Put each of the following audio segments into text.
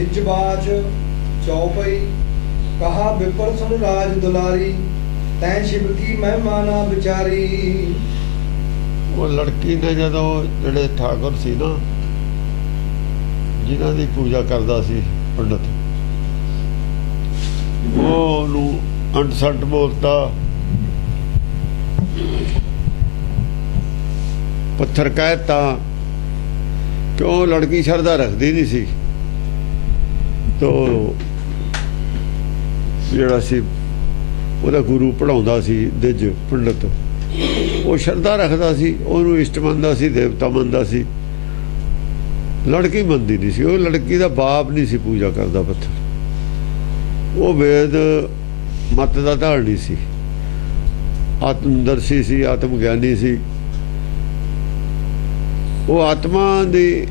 खिचबाज चौपई कहा विपर सुन राज दुलारी तै शिव की महिमा ना विचारी। वो लड़की ने जदों ਜਿਹੜੇ ठाकुर सी ना जिन्हां दी पूजा करदा सी पंडित वो ਉਹਨੂੰ अंट-संट बोलता पत्थर कहता क्यों लड़की शरदा रखती नहीं सी तो ਜਿਹੜਾ ਸੀ ਉਹਦਾ ਗੁਰੂ ਪੜਾਉਂਦਾ ਸੀ ਦਿਜ ਪੰਡਤ ਉਹ ਸ਼ਰਧਾ ਰੱਖਦਾ ਸੀ ਉਹਨੂੰ ਇਸ਼ਟ ਮੰਨਦਾ ਸੀ ਦੇਵਤਾ ਮੰਨਦਾ ਸੀ ਲੜਕੀ ਮੰਨਦੀ ਨਹੀਂ ਸੀ ਉਹ ਲੜਕੀ ਦਾ ਬਾਪ ਨਹੀਂ ਸੀ ਪੂਜਾ ਕਰਦਾ ਪੱਥਰ ਉਹ ਵੇਦ ਮਤ ਦਾ ਧਾਰਨੀ ਸੀ ਆਤਮਦਰਸ਼ੀ ਸੀ ਆਤਮ ਗਿਆਨੀ ਸੀ ਉਹ ਆਤਮਾ ਦੀ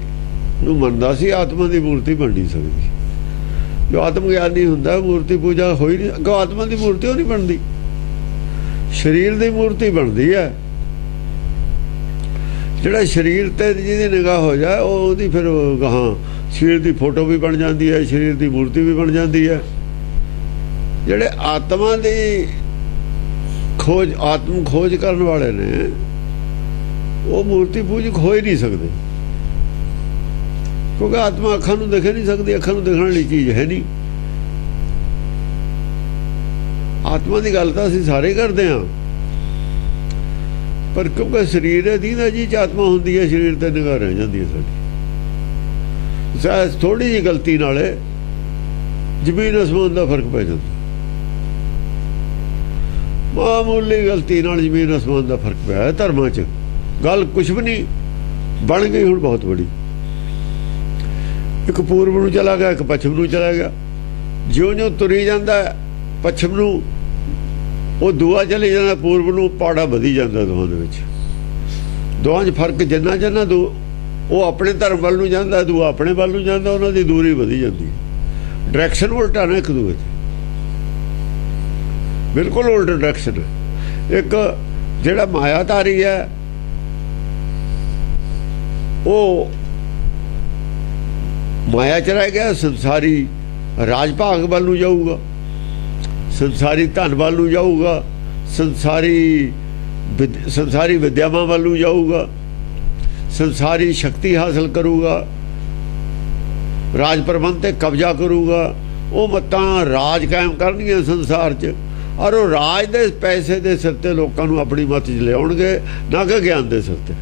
ਨੂੰ ਮੰਨਦਾ ਸੀ ਆਤਮਾ ਦੀ ਮੂਰਤੀ ਬਣ ਨਹੀਂ ਸਕਦੀ जो आत्म ज्ञानी होंदा मूर्ति पूजा हो ही नहीं अगों आत्मा की मूर्ति हो नहीं बनती शरीर की मूर्ति बनती है जिहड़ा शरीर ते जिहदी निगाह हो जाए वो फिर गहां शरीर की फोटो भी बन जाती है शरीर की मूर्ति भी बन जाती है जिहड़े आत्मा की खोज आत्म खोज करने वाले ने वो मूर्ति पूजक हो ही नहीं सकते क्योंकि आत्मा अखां नूं दिख नहीं सकती अखां नूं दिखण वाली चीज़ है नहीं आत्मा की गल तां असीं सारे करते हैं पर क्योंकि शरीर है दीदा जी च आत्मा होंदी है शरीर ते निगाह रह जाती है साडी शायद थोड़ी जी गलती नाल जमीन आसमान का फर्क पै जाता मामूली गलती नाल जमीन आसमान का फर्क पिया धर्मां च गल कुछ भी नहीं बन गई हुण बहुत बड़ी एक पूर्व नूं चला गया एक पश्चिम नूं चला गया ज्यों ज्यों तुरी जाता पश्चिम नूं वो दूआ चली जाता पूर्व नूं पाड़ा वधी जाता दोहां दे विच दोहां 'च फर्क जिन्ना जिन्ना दो वो अपने धर्म वाल नूं जाता दूआ अपने वाल नूं जाता उन्हां दी दूरी वधी जाती है डायरैक्शन उल्टा ना एक दूए ते बिल्कुल उल्टा डायरैक्शन है एक जिहड़ा मायाधारी है वो माया च रह गया संसारी राज भाग वाल नूं जाऊगा संसारी धन वाल नूं जाऊगा संसारी विद्यावां वाल नूं जाऊगा संसारी शक्ति हासिल करूगा राज प्रबंध ते कब्जा करूगा वो मत्तां राज कायम करनगियां संसार च और वो राज दे पैसे दे सिर ते लोकां नूं अपनी मत च लियाउणगे ना कि ज्ञान दे सिर ते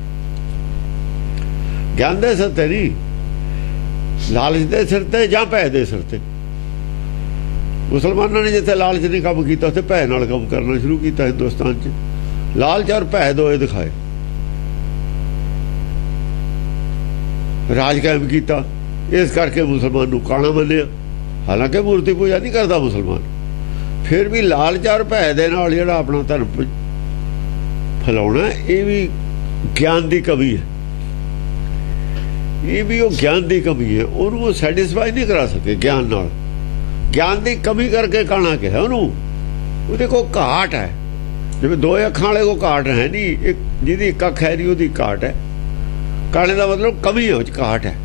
ज्ञान दे सिर ते नहीं लालच के सिर ते जां भै दे सिर ते मुसलमानों ने जिथे लालच नहीं काम किया उत्थे भै नाल काम करना शुरू किया हिंदुस्तान च लालच और भै दोए दिखाए राज कायम किया इस करके मुसलमान नूं काणा मन्निया हालांकि मूर्ति पूजा नहीं करता मुसलमान फिर भी लालच और भै दे नाल जिहड़ा अपना धर्म फैलाउणा ये भी ज्ञान की कमी है ये भी वो ज्ञान की कमी है उन्होंने सैटिस्फाई नहीं करा सके ज्ञान नाल ज्ञान की कमी करके काणा कहा उन्होंने को घाट है जिवें दो अखां वाले को घाट है नहीं एक जिहदी एक अख है नहीं उसकी घाट है काणे का मतलब कमी है उस घाट है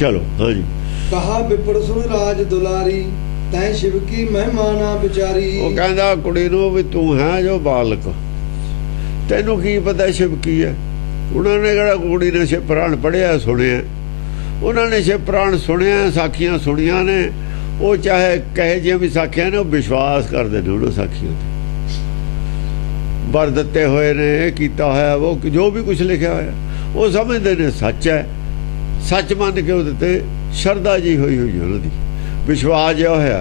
चलो हाँ जी कहा विपर सुन राज दुलारी तै शिव की महिमा ना विचारी वो कहंदा कुड़ी नूं भी तू है जो बालक तैनूं की पता शिव की है उन्होंने कहा कुड़ी ने शिव पुराण पढ़िया सुनिया उन्होंने शिव पुराण सुनिया साखियां सुनिया ने वो चाहे कहे जिहियां भी साखियां ने विश्वास करते हैं उन्होंने साखियां वर दिते हुए ने किया होया वो जो भी कुछ लिखा होया वो समझते हैं सच है सच मन के उत्ते शरधा जी हुई हुई उन्होंने विश्वास जो होया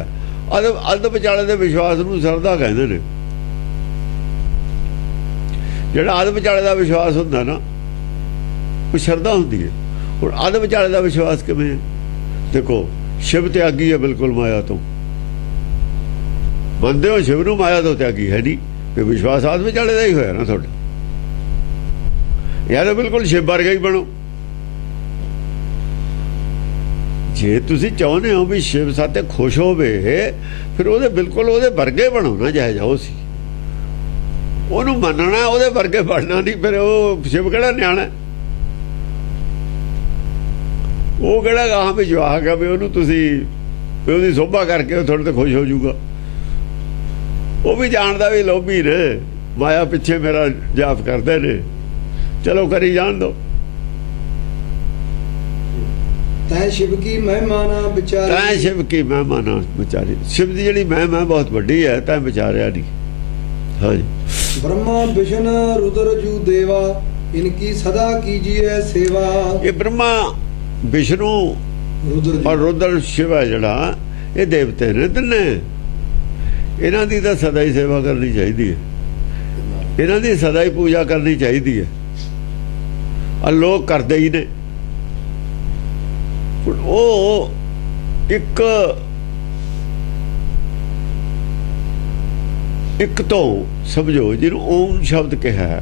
अध विचाले के विश्वास नूं शरधा कहते हैं जिहड़ा अध विचाले का विश्वास हुंदा ना वो शरधा होंदी है और अध विचाले का विश्वास किवें है देखो शिव त्यागी है बिल्कुल माया तो मनते हो शिव नूं माया तो त्यागी है नहीं कि विश्वास अध विचाले का ही होया ना तुहाडा यार बिल्कुल शिव वर्गा ही बनो जे तुसीं चाहुंदे हो भी शिव साथे खुश होवे फिर ਉਹਦੇ बिल्कुल ਉਹਦੇ वर्गे बनो ना जाए जाओ सी ਉਹਨੂੰ ਮੰਨਣਾ ਉਹਦੇ वर्गे बनना नहीं फिर वो शिव ਕਿਹੜਾ ਨਿਆਣਾ ਉਹ ਕਿਹੜਾ ਗਾਹਾਂ ਵੀ ਜਵਾਕ ਆ ਵੀ ਉਹਨੂੰ ਤੁਸੀਂ ਉਹਦੀ ਸੋਭਾ ਕਰਕੇ ਉਹ ਤੁਹਾਡੇ ਤੇ ਖੁਸ਼ ਹੋ ਜਾਊਗਾ। ਉਹ ਵੀ ਜਾਣਦਾ ਵੀ ਲੋਭੀ ਨੇ, ਮਾਇਆ ਪਿੱਛੇ ਮੇਰਾ ਜਾਪ ਕਰਦੇ ਨੇ, ਚਲੋ ਕਰੀ ਜਾਣ ਦੋ। ਤੈਂ ਸ਼ਿਵ ਕੀ ਮਹਿਮਾ ਨਾ ਵਿਚਾਰੀ, ਤੈਂ ਸ਼ਿਵ ਕੀ ਮਹਿਮਾ ਨਾ ਵਿਚਾਰੀ। ਸ਼ਿਵ ਦੀ ਜਿਹੜੀ ਮਹਿਮਾ ਬਹੁਤ ਵੱਡੀ ਹੈ, ਤੈਂ ਵਿਚਾਰਿਆ ਨਹੀਂ। ਹਾਂਜੀ। ਬ੍ਰਹਮਾ ਵਿਸ਼ਨ ਰੁਦਰ ਜੂ ਦੇਵਾ, ਇਨਕੀ ਸਦਾ ਕੀਜੀਏ ਸੇਵਾ। ਇਹ ਬ੍ਰਹਮਾ ਵਿਸ਼ਨੂੰ ਰੁਦਰ ਔਰ ਰੁਦਰ ਸ਼ਿਵ ਹੈ ਜਿਹੜਾ, ਇਹ ਦੇਵਤੇ ਨੇ ਤਿੰਨੇ। ਇਹਨਾਂ ਦੀ ਤਾਂ ਸਦਾ ਹੀ ਸੇਵਾ ਕਰਨੀ ਚਾਹੀਦੀ ਹੈ, ਇਹਨਾਂ ਦੀ ਸਦਾ ਹੀ ਪੂਜਾ ਕਰਨੀ ਚਾਹੀਦੀ ਹੈ। ਆ ਲੋਕ ਕਰਦੇ ਹੀ ਨੇ। ਉਹ ਇੱਕ ਤੋਂ ਸਮਝੋ ਜਿਹਨੂੰ ਓਮ ਸ਼ਬਦ ਕਿਹਾ,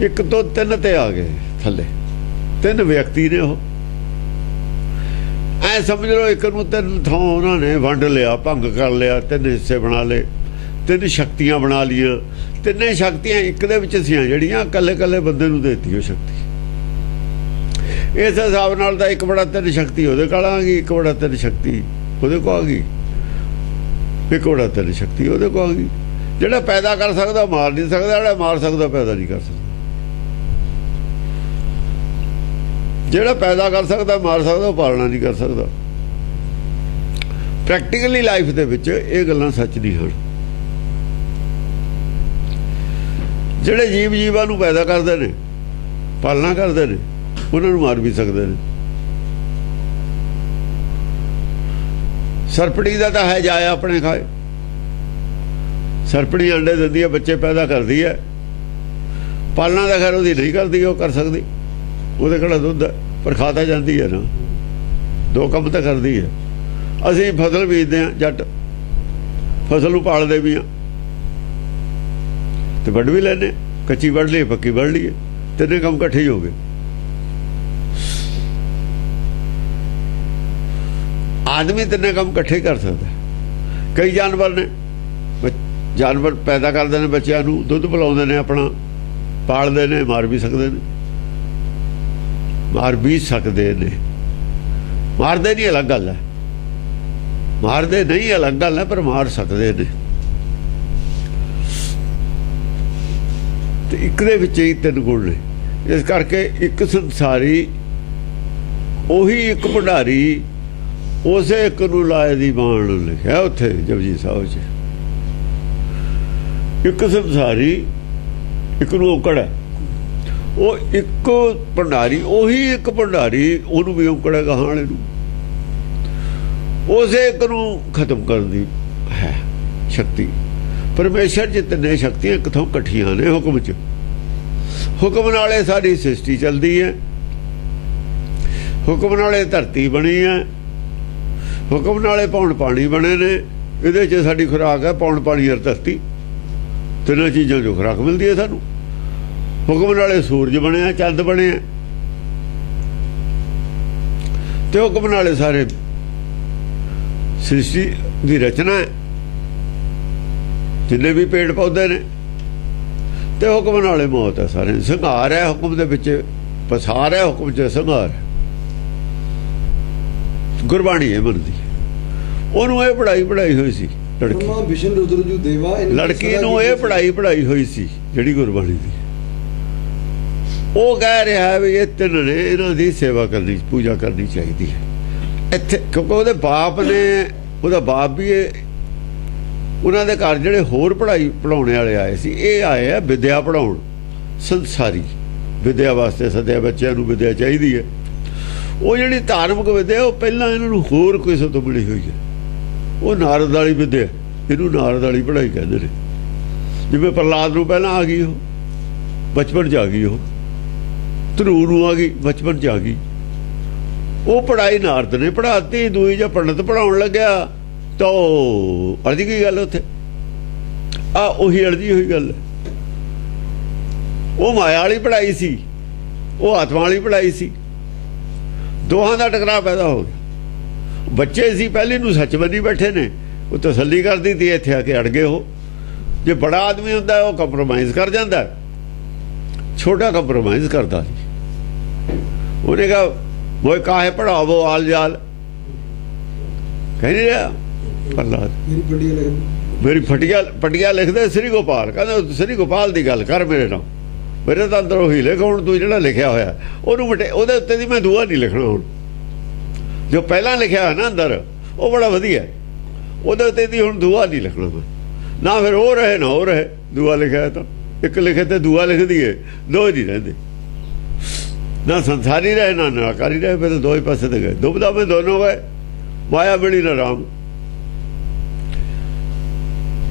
ਇੱਕ ਤੋਂ ਤਿੰਨ ਤੇ ਆ ਗਏ ਥੱਲੇ, ਤਿੰਨ ਵਿਅਕਤੀ ਨੇ। ਉਹ ਐ ਸਮਝ ਲਓ ਇੱਕ ਨੂੰ ਤਿੰਨ ਥਾਂ ਉਹਨਾਂ ਨੇ ਵੰਡ ਲਿਆ, ਭੰਗ ਕਰ ਲਿਆ, ਤਿੰਨ ਹਿੱਸੇ ਬਣਾ ਲਏ, ਤਿੰਨ ਸ਼ਕਤੀਆਂ ਬਣਾ ਲਈਆਂ। ਤਿੰਨੇ ਸ਼ਕਤੀਆਂ ਇੱਕ ਦੇ ਵਿੱਚ ਸੀਆਂ ਜਿਹੜੀਆਂ ਕੱਲੇ ਕੱਲੇ ਬੰਦੇ ਨੂੰ ਦੇਤੀ ਉਹ ਸ਼ਕਤੀ। ਇਸ ਹਿਸਾਬ ਨਾਲ ਤਾਂ 1/3 ਸ਼ਕਤੀ ਉਹਦੇ ਕੋਲ ਆ ਗਈ, 1/3 ਸ਼ਕਤੀ ਉਹਦੇ ਕੋਲ ਆ ਗਈ, 1/3 ਸ਼ਕਤੀ ਉਹਦੇ ਕੋਲ ਆ ਗਈ। ਜਿਹੜਾ ਪੈਦਾ ਕਰ ਸਕਦਾ ਮਾਰ ਨਹੀਂ ਸਕਦਾ, ਜਿਹੜਾ ਮਾਰ ਸਕਦਾ ਪੈਦਾ ਨਹੀਂ ਕਰ ਸਕਦਾ। ਜਿਹੜਾ ਪੈਦਾ ਕਰ ਸਕਦਾ ਮਾਰ ਸਕਦਾ, ਉਹ ਪਾਲਣਾ ਨਹੀਂ ਕਰ ਸਕਦਾ। ਪ੍ਰੈਕਟੀਕਲੀ ਲਾਈਫ ਦੇ ਵਿੱਚ ਇਹ ਗੱਲਾਂ ਸੱਚ ਨਹੀਂ ਹਨ। ਜਿਹੜੇ ਜੀਵਾਂ ਨੂੰ ਪੈਦਾ ਕਰਦੇ ਨੇ, ਪਾਲਣਾ ਕਰਦੇ ਨੇ, ਉਹਨਾਂ ਨੂੰ ਮਾਰ ਵੀ ਸਕਦੇ ਨੇ। ਸਰਪੜੀ ਦਾ ਤਾਂ ਹੈ ਜਾਇਆ ਆਪਣੇ ਖਾਏ। ਸਰਪੜੀ ਅੰਡੇ ਦਿੰਦੀ ਹੈ, ਬੱਚੇ ਪੈਦਾ ਕਰਦੀ ਹੈ, ਪਾਲਣਾ ਦਾ ਖੈਰ ਉਹਦੀ ਨਹੀਂ ਕਰਦੀ, ਉਹ ਕਰ ਸਕਦੀ। ਉਹਦੇ ਕੋਲ ਦੁੱਧ ਹੈ, ਪਰ ਖਾ ਤਾਂ ਜਾਂਦੀ ਹੈ ਨਾ, ਦੋ ਕੰਮ ਤਾਂ ਕਰਦੀ ਹੈ। ਅਸੀਂ ਫਸਲ ਬੀਜਦੇ ਹਾਂ, ਜੱਟ ਫਸਲ ਨੂੰ ਪਾਲਦੇ ਵੀ ਹਾਂ ਤੇ ਵੱਢ ਵੀ ਲੈਂਦੇ, ਕੱਚੀ ਵੱਢ ਲਈ, ਪੱਕੀ ਵੱਢ ਲਈਏ, ਤਿੰਨੇ ਕੰਮ ਇਕੱਠੇ ਹੀ ਹੋ ਗਏ। ਆਦਮੀ ਤਿੰਨੇ ਕੰਮ ਇਕੱਠੇ ਕਰ ਸਕਦਾ। ਕਈ ਜਾਨਵਰ ਨੇ, ਜਾਨਵਰ ਪੈਦਾ ਕਰਦੇ ਨੇ, ਬੱਚਿਆਂ ਨੂੰ ਦੁੱਧ ਪਿਲਾਉਂਦੇ ਨੇ, ਆਪਣਾ ਪਾਲਦੇ ਨੇ, ਮਾਰ ਵੀ ਸਕਦੇ ਨੇ, ਮਾਰ ਵੀ ਸਕਦੇ ਨੇ। ਮਾਰਦੇ ਨਹੀਂ ਅਲੱਗ ਗੱਲ ਹੈ, ਮਾਰਦੇ ਨਹੀਂ ਅਲੱਗ ਗੱਲ ਹੈ, ਪਰ ਮਾਰ ਸਕਦੇ ਨੇ। ਤੇ ਇੱਕ ਦੇ ਵਿੱਚ ਹੀ ਤਿੰਨ ਗੁਣ ਨੇ। ਇਸ ਕਰਕੇ ਇੱਕ ਸੰਸਾਰੀ, ਉਹੀ ਇੱਕ ਭੰਡਾਰੀ, ਉਸੇ ਇੱਕ ਨੂੰ ਲਾਏ ਦੀ ਬਾਣ ਲਿਖਿਆ ਉੱਥੇ ਜਪਜੀ ਸਾਹਿਬ 'ਚ। ਇੱਕ ਸੰਸਾਰੀ, ਇੱਕ ਨੂੰ ਔਕੜ ਹੈ। ਉਹ ਇੱਕ ਭੰਡਾਰੀ, ਉਹੀ ਇੱਕ ਭੰਡਾਰੀ, ਉਹਨੂੰ ਵੀ ਔਕੜ ਹੈ ਗਾਹਾਂ ਵਾਲੇ ਨੂੰ। ਉਸੇ ਇੱਕ ਨੂੰ ਖਤਮ ਕਰਨ ਦੀ ਹੈ ਸ਼ਕਤੀ। ਪਰਮੇਸ਼ਰ 'ਚ ਤਿੰਨੇ ਸ਼ਕਤੀਆਂ ਇੱਕ ਥਾਂ ਇਕੱਠੀਆਂ ਨੇ ਹੁਕਮ 'ਚ। ਹੁਕਮ ਨਾਲੇ ਸਾਰੀ ਸ੍ਰਿਸ਼ਟੀ ਚੱਲਦੀ ਹੈ, ਹੁਕਮ ਨਾਲੇ ਧਰਤੀ ਬਣੀ ਹੈ, ਹੁਕਮ ਨਾਲੇ ਪੌਣ ਪਾਣੀ ਬਣੇ ਨੇ। ਇਹਦੇ 'ਚ ਸਾਡੀ ਖੁਰਾਕ ਹੈ ਪੌਣ ਪਾਣੀ ਔਰ ਧਰਤੀ, ਤਿੰਨਾਂ ਚੀਜ਼ਾਂ 'ਚੋਂ ਖੁਰਾਕ ਮਿਲਦੀ ਹੈ ਸਾਨੂੰ। ਹੁਕਮ ਨਾਲੇ ਸੂਰਜ ਬਣਿਆ, ਚੰਦ ਬਣਿਆ, ਤੇ ਹੁਕਮ ਨਾਲੇ ਸਾਰੇ ਸ੍ਰਿਸ਼ਟੀ ਦੀ ਰਚਨਾ ਹੈ, ਜਿੰਨੇ ਵੀ ਪੇੜ ਪੌਦੇ ਨੇ। ਤੇ ਹੁਕਮ ਨਾਲੇ ਮੌਤ ਹੈ, ਸਾਰੇ ਸੰਘਾਰ ਹੈ ਹੁਕਮ ਦੇ ਵਿੱਚ, ਪਸਾਰ ਹੈ ਹੁਕਮ 'ਚ, ਸੰਘਾਰ ਹੈ। ਗੁਰਬਾਣੀ ਇਹ ਬਣਦੀ, ਉਹਨੂੰ ਇਹ ਪੜਾਈ ਹੋਈ ਸੀ ਲੜਕੀ ਨੂੰ, ਇਹ ਪੜਾਈ ਹੋਈ ਸੀ ਜਿਹੜੀ ਗੁਰਬਾਣੀ ਦੀ। ਉਹ ਕਹਿ ਰਿਹਾ ਵੀ ਇਹ ਤਿੰਨ ਨੇ, ਇਹਨਾਂ ਦੀ ਸੇਵਾ ਕਰਨੀ, ਪੂਜਾ ਕਰਨੀ ਚਾਹੀਦੀ ਹੈ ਇੱਥੇ। ਕਿਉਂਕਿ ਉਹਦੇ ਬਾਪ ਨੇ, ਉਹਦਾ ਬਾਪ ਵੀ ਉਹਨਾਂ ਦੇ ਘਰ ਜਿਹੜੇ ਹੋਰ ਪੜਾਉਣੇ ਵਾਲੇ ਆਏ ਸੀ, ਇਹ ਆਏ ਆ ਵਿਦਿਆ ਪੜਾਉਣ, ਸੰਸਾਰੀ ਵਿਦਿਆ ਵਾਸਤੇ ਸੱਦਿਆ। ਬੱਚਿਆਂ ਨੂੰ ਵਿਦਿਆ ਚਾਹੀਦੀ ਹੈ। ਉਹ ਜਿਹੜੀ ਧਾਰਮਿਕ ਵਿਦਿਆ, ਉਹ ਪਹਿਲਾਂ ਇਹਨਾਂ ਨੂੰ ਹੋਰ ਕਿਸੇ ਤੋਂ ਮਿਲੀ ਹੋਈ ਹੈ। ਉਹ ਨਾਰਦ ਵਾਲੀ ਵਿਦਿਆ, ਇਹਨੂੰ ਨਾਰਦ ਵਾਲੀ ਪੜ੍ਹਾਈ ਕਹਿੰਦੇ ਨੇ। ਜਿਵੇਂ ਪ੍ਰਹਲਾਦ ਨੂੰ ਪਹਿਲਾਂ ਆ ਗਈ, ਉਹ ਬਚਪਨ 'ਚ ਆ ਗਈ, ਉਹ ਧਰੂ ਨੂੰ ਆ ਗਈ, ਬਚਪਨ 'ਚ ਆ ਗਈ। ਉਹ ਪੜ੍ਹਾਈ ਨਾਰਦ ਨੇ ਪੜ੍ਹਾਤੀ। ਦੂਈ ਜਾਂ ਪੰਡਤ ਪੜ੍ਹਾਉਣ ਲੱਗਿਆ ਤਾਂ ਉਹ ਅੜਦੀ ਗਈ ਗੱਲ ਉੱਥੇ। ਉਹੀ ਅੜਦੀ ਹੋਈ ਗੱਲ ਹੈ। ਉਹ ਮਾਇਆ ਵਾਲੀ ਪੜ੍ਹਾਈ ਸੀ, ਉਹ ਆਤਮਾ ਵਾਲੀ ਪੜ੍ਹਾਈ ਸੀ। ਦੋਹਾਂ ਦਾ ਟਕਰਾਅ ਪੈਦਾ ਹੋ ਗਿਆ। ਬੱਚੇ ਸੀ ਪਹਿਲੇ ਨੂੰ ਸੱਚ ਬੰਨੀ ਬੈਠੇ ਨੇ, ਉਹ ਤਸੱਲੀ ਕਰਦੀ ਤੀ, ਇੱਥੇ ਆ ਕੇ ਅੜ ਗਏ। ਉਹ ਜੇ ਬੜਾ ਆਦਮੀ ਹੁੰਦਾ ਉਹ ਕੰਪਰੋਮਾਈਜ਼ ਕਰ ਜਾਂਦਾ, ਛੋਟਾ ਕੰਪਰੋਮਾਈਜ਼ ਕਰਦਾ ਸੀ। ਉਹਨੇ ਕਿਹਾ मोए काहे पढ़ावो आल जाल, कह नहीं रहा प्रहलाद। मेरी फटिया लिखते श्री गोपाल, कहते श्री गोपाल की गल कर मेरे नाल, मेरे तो अंदर उही लिख, हुण तू जिहड़ा लिखिया होया उहनूं मटे उहदे उत्ते दी मैं दूआ नहीं लिखना। हुण जो पहला लिखिया है ना अंदर वो बड़ा वधिया, उहदे उत्ते दी हुण दूआ नहीं लिखना मैं, ना फिर वो रहे ना वो रहे। दूआ लिखिया है तो एक लिखे तो दूआ लिख दिए, दो ही नहीं रहिंदे, ना संसारी रहे ना निराकारी रहे, फिर तो दो ही पासे ते गए, दुबदा में दोनों गए, माया मिली ना राम।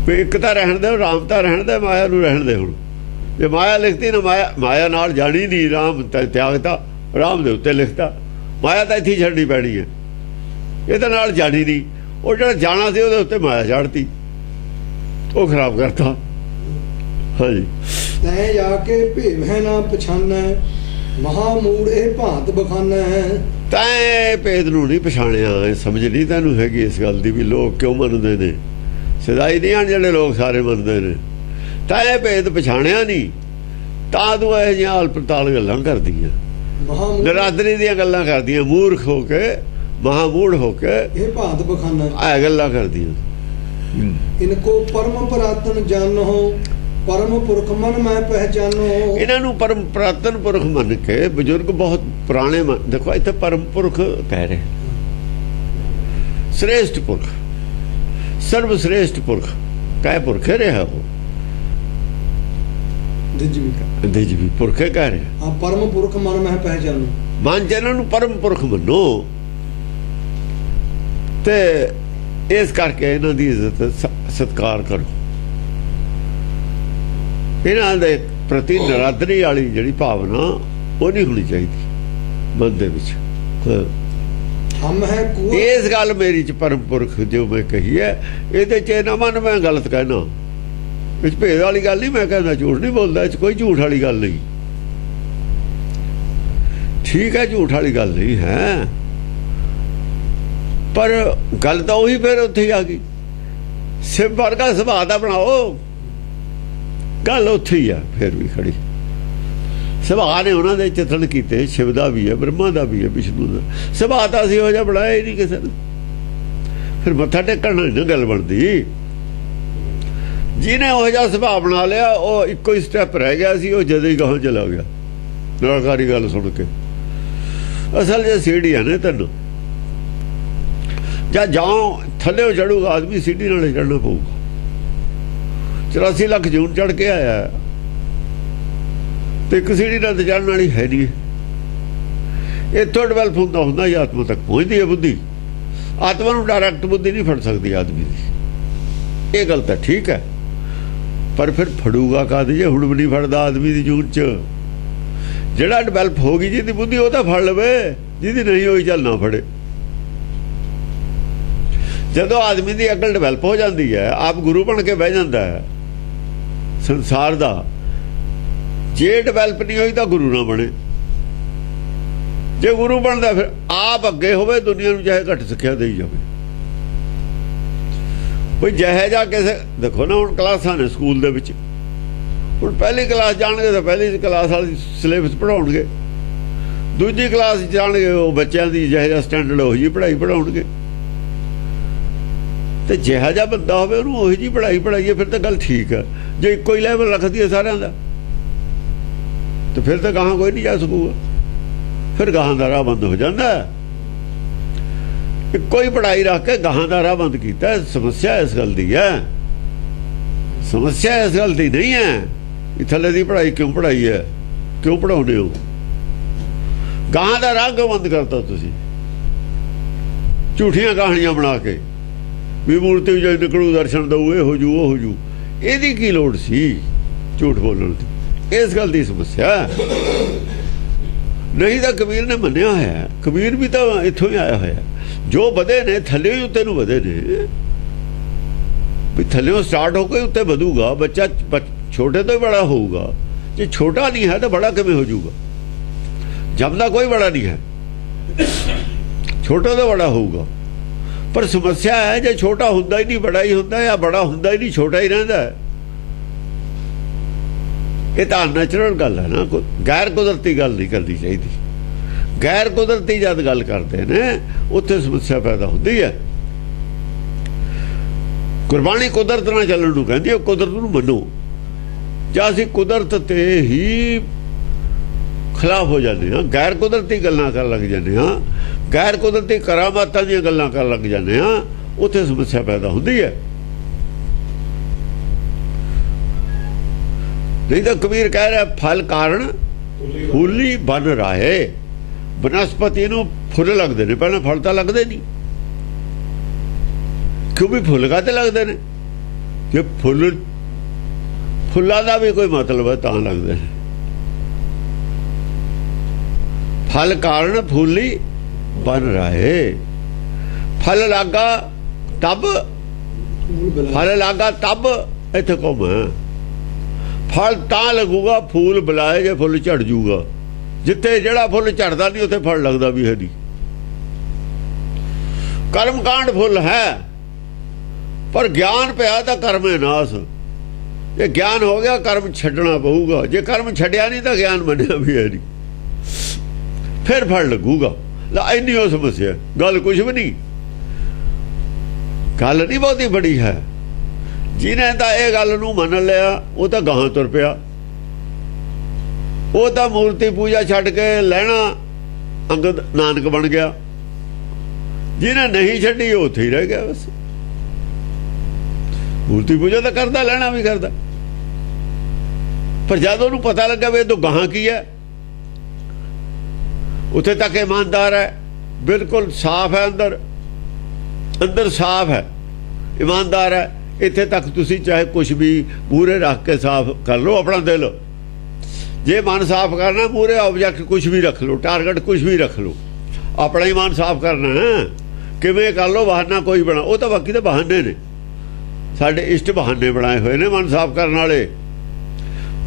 एक तो रहन दे, राम तो रहन दे, माया नूं रहन दे। हुण जे माया लिखती ना माया नाल जानी नहीं, राम त्यागता, राम दे उत्ते लिखता, माया तो इत्थे छड्डनी पैनी है, ये नाल जानी नहीं। वो जिहड़ा जाना सी उहदे उत्ते माया छड्डती, वो खराब करता। हाँ जी। तैं जाके भेव है ना पछाना, महामूड़ ए भांत बखाना है। तैं भेद नूं नहीं पछाणिया, समझ नहीं तैनूं हैगी इस गल दी भी लोग क्यों मनदे ने, सदाई नहीं आण ਜਿਹੜੇ लोग सारे मनदे ने। तैं भेद पछाणिया नहीं ਤਾਂ ਤੂੰ ਇਹ ਜਿਹੀਆਂ ਆਲ ਪਤਾਲ ਗੱਲਾਂ ਕਰਦੀਆਂ, ਨਰਾਦਰੀ ਦੀਆਂ ਗੱਲਾਂ ਕਰਦੀਆਂ, ਮੂਰਖ ਹੋ ਕੇ ਮਹਾਮੂੜ ਹੋ ਕੇ ਇਹ ਭਾਂਤ ਬਖਾਨਾ ਇਹ ਗੱਲਾਂ ਕਰਦੀਆਂ। ਇਨਕੋ ਪਰਮ ਪੁਰਾਤਨ ਜਾਨੋ, परम पुरख मन मैं पहचानो। इन्हों परम पुरातन पुरख मन के बजुर्ग बहुत पुराने मन, देखो इतने परम पुरख कह रहे, श्रेष्ठ पुरख, सर्वश्रेष्ठ पुरख कह पुरखे रहा वो दिजवी पुरखे कह रहे। परम पुरख मन मैं पहचानो, मन च इन्हों परम पुरख मनो ते इस करके इन्हों की इज्जत सत्कार करो। इन्हों के प्रति नरादरी वाली जी भावना वो नहीं होनी चाहिए मन दे विच। इस गल मेरी च परम पुरख जो मैं कही है ये ना मन मैं गलत कहना, इस भेद वाली गल नहीं, मैं कहना झूठ नहीं बोलता, इस कोई झूठ वाली गल नहीं, ठीक है झूठ वाली गल नहीं है, पर गल तो उही फिर उत्थे आ गई, शिव वर्गा सुभाव दा बनाओ, गल उत्थे ही है फिर भी खड़ी। सुभाव ने उन्होंने चित्रण किए, शिव का भी है, ब्रह्मा का भी है, विष्णु का, सुभाव तो असीं हो बनाया ही नहीं किसी ने, फिर मत्था टेकण नहीं गल बनती। जिन्हें वो जहा सुभाव बना लिया वो एको ही स्टैप रह गया सी, वो जद ही गांव चला गया निराकारी गल सुन के। असल जो सीढ़ियां ने तेन ਜਾਂ ਜਾਂ ਥੱਲੇ ਚੜੂਗਾ आदमी सीढ़ी नाल चढ़ना पऊगा। 84 ਲੱਖ जून चढ़ के आया तो एक सीढ़ी नाल चढ़न वाली है नहीं, इतों डिवेल्प होंदा होंदा आत्मा तक पहुँचती है बुद्धि। आत्मा नूं डायरैक्ट बुद्धि नहीं फड़ सकती आदमी की, ये गल तो ठीक है, पर फिर फड़ूगा कद जे हुण भी नहीं फड़दा आदमी की जून च। जिहड़ा डिवेल्प होगी जिहदी बुद्धि वो तो फड़ लवे, जिहदी नहीं होई चल ना फड़े। जदों आदमी की अकल डिवेल्प हो जाती है, आप गुरु बन के बह जाता है संसार का, जे डिवेल्प नहीं हुई तो गुरु ना बने, जे गुरु बनता फिर आप अगे होवे दुनिया में चाहे घट सिक्ख्या दे जाए। भाई जहे जा किसे देखो ना, हुण क्लासां ने स्कूल दे विच, हुण पहली क्लास जाणगे तो पहली क्लास वाली सिलेबस पढ़ाउणगे, दूजी क्लास जाणगे वो बच्चों की जहे जा स्टैंडर्ड उही जी पढ़ाई पढ़ाउणगे। तो जिहा जा बंदा होवे उहनूं उही जी पढ़ाई पढ़ाइए, फिर तो गल ठीक है। जो इक्को ही लैवल रख दिए सारिਆਂ ਦਾ तो फिर तो गाहां कोई नहीं जा सकूगा, फिर गाहां दा राह बंद हो जाता है। इक्को ही पढ़ाई रख के गाहां दा राह बंद कीता, समस्या इस गल दी है, समस्या इस गल दी नहीं है कि थल्ले दी पढ़ाई क्यों पढ़ाई है, क्यों पढ़ाउंदे हो, गाहां दा राह क्यों बंद करता तुसीं झूठियां कहानियां बना के भी मूर्ति जो निकलू दर्शन दऊ ये हो जू वो हो जू, ਇਹਦੀ ਕੀ ਲੋੜ ਸੀ ਝੂਠ ਬੋਲਣ ਦੀ, ਇਸ ਗੱਲ ਦੀ ਸਮੱਸਿਆ। ਨਹੀਂ ਤਾਂ ਕਬੀਰ ਨੇ ਮੰਨਿਆ ਹੋਇਆ, ਕਬੀਰ ਵੀ ਤਾਂ ਇੱਥੋਂ ਹੀ ਆਇਆ ਹੋਇਆ, ਜੋ ਵਧੇ ਨੇ ਥੱਲੇ ਹੀ ਉੱਤੇ ਨੂੰ ਵਧੇ ਨੇ, ਵੀ ਥੱਲੇ ਸਟਾਰਟ ਹੋ ਕੇ ਉੱਤੇ ਵਧੂਗਾ ਬੱਚਾ, ਛੋਟੇ ਤੋਂ ਹੀ ਬੜਾ ਹੋਊਗਾ, ਜੇ ਛੋਟਾ ਨਹੀਂ ਹੈ ਤਾਂ ਬੜਾ ਕਿਵੇਂ ਹੋ ਜਾਊਗਾ। ਜੰਮਦਾ ਕੋਈ ਬੜਾ ਨਹੀਂ ਹੈ, ਛੋਟਾ ਤੋਂ ਬੜਾ ਹੋਊਗਾ। पर समस्या है जो छोटा हुंदा ही नहीं बड़ा ही हुंदा, या बड़ा हुंदा ही नहीं छोटा ही रहिंदा है। ये तो अनैचुरल गल है ना, गैर कुदरती गल नहीं करनी चाहिए। ਗੈਰ ਕੁਦਰਤੀ ਜਦ ਗੱਲ ਕਰਦੇ ਨੇ ਉੱਥੇ ਸਮੱਸਿਆ ਪੈਦਾ ਹੁੰਦੀ ਹੈ। ਗੁਰਬਾਣੀ ਕੁਦਰਤ ਨਾਲ ਚੱਲਣ ਨੂੰ ਕਹਿੰਦੀ ਹੈ, ਕੁਦਰਤ ਨੂੰ ਮੰਨੋ। ਜਾਂ ਅਸੀਂ ਕੁਦਰਤ ਤੇ ਹੀ ਖਿਲਾਫ ਹੋ ਜਾਂਦੇ ਹਾਂ, ਗੈਰ ਕੁਦਰਤੀ ਗੱਲਾਂ ਕਰਨ ਲੱਗ ਜਾਂਦੇ ਹਾਂ, ਗੈਰ ਕੁਦਰਤੀ ਕਰਾਮਾਤਾਂ ਦੀਆਂ ਗੱਲਾਂ ਕਰਨ ਲੱਗ ਜਾਂਦੇ ਹਾਂ, ਉੱਥੇ ਸਮੱਸਿਆ ਪੈਦਾ ਹੁੰਦੀ ਹੈ। ਨਹੀਂ ਤਾਂ ਕਬੀਰ ਕਹਿ ਰਿਹਾ ਫਲ ਕਾਰਨ ਫੁੱਲੀ ਬਨ ਰਾਹੇ। ਬਨਸਪਤੀ ਨੂੰ ਫੁੱਲ ਲੱਗਦੇ ਨੇ, ਪਹਿਲਾਂ ਫਲ ਤਾਂ ਲੱਗਦੇ ਨਹੀਂ। ਕਿਉਂ ਵੀ ਫੁੱਲ ਕਾਹਤੇ ਲੱਗਦੇ ਨੇ? ਕਿ ਫੁੱਲਾਂ ਦਾ ਵੀ ਕੋਈ ਮਤਲਬ ਹੈ ਤਾਂ ਲੱਗਦੇ ਨੇ। ਫਲ ਕਾਰਨ ਫੁੱਲੀ ਬਨ ਰਾਹੇ। ਫਲ ਲਾਗਾ ਤਬ, ਫਲ ਲਾਗਾ ਤਬ ਇੱਥੇ ਘੁੰਮ। ਫਲ ਤਾਂ ਲੱਗੂਗਾ ਫੂਲ ਬੁਲਾਏ ਜੇ ਫੁੱਲ ਝੜ ਜੂਗਾ। ਜਿੱਥੇ ਜਿਹੜਾ ਫੁੱਲ ਝੜਦਾ ਨਹੀਂ ਉੱਥੇ ਫਲ ਲੱਗਦਾ ਵੀ ਹੈ ਨਹੀਂ। ਕਰਮ ਕਾਂਡ ਫੁੱਲ ਹੈ, ਪਰ ਗਿਆਨ ਪਿਆ ਤਾਂ ਕਰਮੇ ਨਾਸ। ਜੇ ਗਿਆਨ ਹੋ ਗਿਆ ਕਰਮ ਛੱਡਣਾ ਪਊਗਾ। ਜੇ ਕਰਮ ਛੱਡਿਆ ਨਹੀਂ ਤਾਂ ਗਿਆਨ ਮੰਨਿਆ ਵੀ ਹੈ ਨਹੀਂ, ਫਿਰ ਫਲ ਲੱਗੂਗਾ। ਇੰਨੀ ਉਹ ਸਮੱਸਿਆ, ਗੱਲ ਕੁਛ ਵੀ ਨਹੀਂ। ਗੱਲ ਨਹੀਂ ਬਹੁਤੀ ਬੜੀ ਹੈ। ਜਿਹਨੇ ਤਾਂ ਇਹ ਗੱਲ ਨੂੰ ਮੰਨ ਲਿਆ ਉਹ ਤਾਂ ਗਾਹਾਂ ਤੁਰ ਪਿਆ। ਉਹ ਤਾਂ ਮੂਰਤੀ ਪੂਜਾ ਛੱਡ ਕੇ ਲੈਣਾ ਅੰਗਦ ਨਾਨਕ ਬਣ ਗਿਆ। ਜਿਹਨੇ ਨਹੀਂ ਛੱਡੀ ਉਹ ਉੱਥੇ ਹੀ ਰਹਿ ਗਿਆ। ਬਸ ਮੂਰਤੀ ਪੂਜਾ ਤਾਂ ਕਰਦਾ, ਲੈਣਾ ਵੀ ਕਰਦਾ, ਪਰ ਜਦ ਉਹਨੂੰ ਪਤਾ ਲੱਗਾ ਵੀ ਇਹ ਤੋਂ ਗਾਹਾਂ ਕੀ ਹੈ, ਉੱਥੇ ਤੱਕ ਇਮਾਨਦਾਰ ਹੈ, ਬਿਲਕੁਲ ਸਾਫ਼ ਹੈ, ਅੰਦਰ ਸਾਫ਼ ਹੈ, ਇਮਾਨਦਾਰ ਹੈ। ਇੱਥੇ ਤੱਕ ਤੁਸੀਂ ਚਾਹੇ ਕੁਛ ਵੀ ਮੂਹਰੇ ਰੱਖ ਕੇ ਸਾਫ਼ ਕਰ ਲਓ ਆਪਣਾ ਦਿਲ। ਜੇ ਮਨ ਸਾਫ਼ ਕਰਨਾ ਮੂਹਰੇ ਆਬਜੈਕਟ ਕੁਛ ਵੀ ਰੱਖ ਲਓ, ਟਾਰਗੇਟ ਕੁਛ ਵੀ ਰੱਖ ਲਓ, ਆਪਣਾ ਹੀ ਮਨ ਸਾਫ਼ ਕਰਨਾ ਕਿਵੇਂ ਕਰ ਲਓ, ਬਹਾਨਾ ਕੋਈ ਬਣਾ। ਉਹ ਤਾਂ ਬਾਕੀ ਤਾਂ ਬਹਾਨੇ ਨੇ, ਸਾਡੇ ਇਸ਼ਟ ਬਹਾਨੇ ਬਣਾਏ ਹੋਏ ਨੇ ਮਨ ਸਾਫ਼ ਕਰਨ ਵਾਲੇ।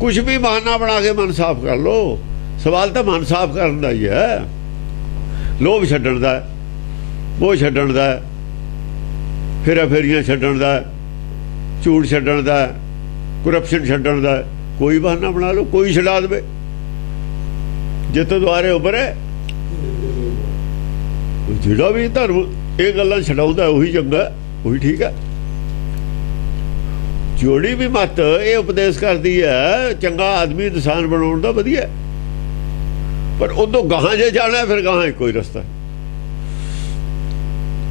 ਕੁਛ ਵੀ ਬਹਾਨਾ ਬਣਾ ਕੇ ਮਨ ਸਾਫ਼ ਕਰ ਲਓ। ਸਵਾਲ ਤਾਂ ਮਨ ਸਾਫ਼ ਕਰਨ ਦਾ ਹੀ ਹੈ। ਲੋਭ ਛੱਡਣ ਦਾ, ਮੋਹ ਛੱਡਣ ਦਾ, ਫੇਰਾ ਫੇਰੀਆਂ ਛੱਡਣ ਦਾ, ਝੂਠ ਛੱਡਣ ਦਾ, ਕਰਪਸ਼ਨ ਛੱਡਣ ਦਾ। ਕੋਈ ਬਹਾਨਾ ਬਣਾ ਲਓ, ਕੋਈ ਛਡਾ ਦੇਵੇ। ਜਿੱਥੇ ਦੁਆਰੇ ਉੱਪਰੇ ਜਿਹੜਾ ਵੀ ਧਰਮ ਇਹ ਗੱਲਾਂ ਛਡਾਉਂਦਾ ਉਹੀ ਚੰਗਾ, ਉਹੀ ਠੀਕ ਹੈ। ਜੋੜੀ ਵੀ ਮਤ ਇਹ ਉਪਦੇਸ਼ ਕਰਦੀ ਹੈ ਚੰਗਾ ਆਦਮੀ ਇਨਸਾਨ ਬਣਾਉਣ ਦਾ, ਵਧੀਆ। ਪਰ ਉਦੋਂ ਗਾਹਾਂ ਜੇ ਜਾਣਾ ਫਿਰ ਗਾਹਾਂ ਇੱਕੋ ਹੀ ਰਸਤਾ।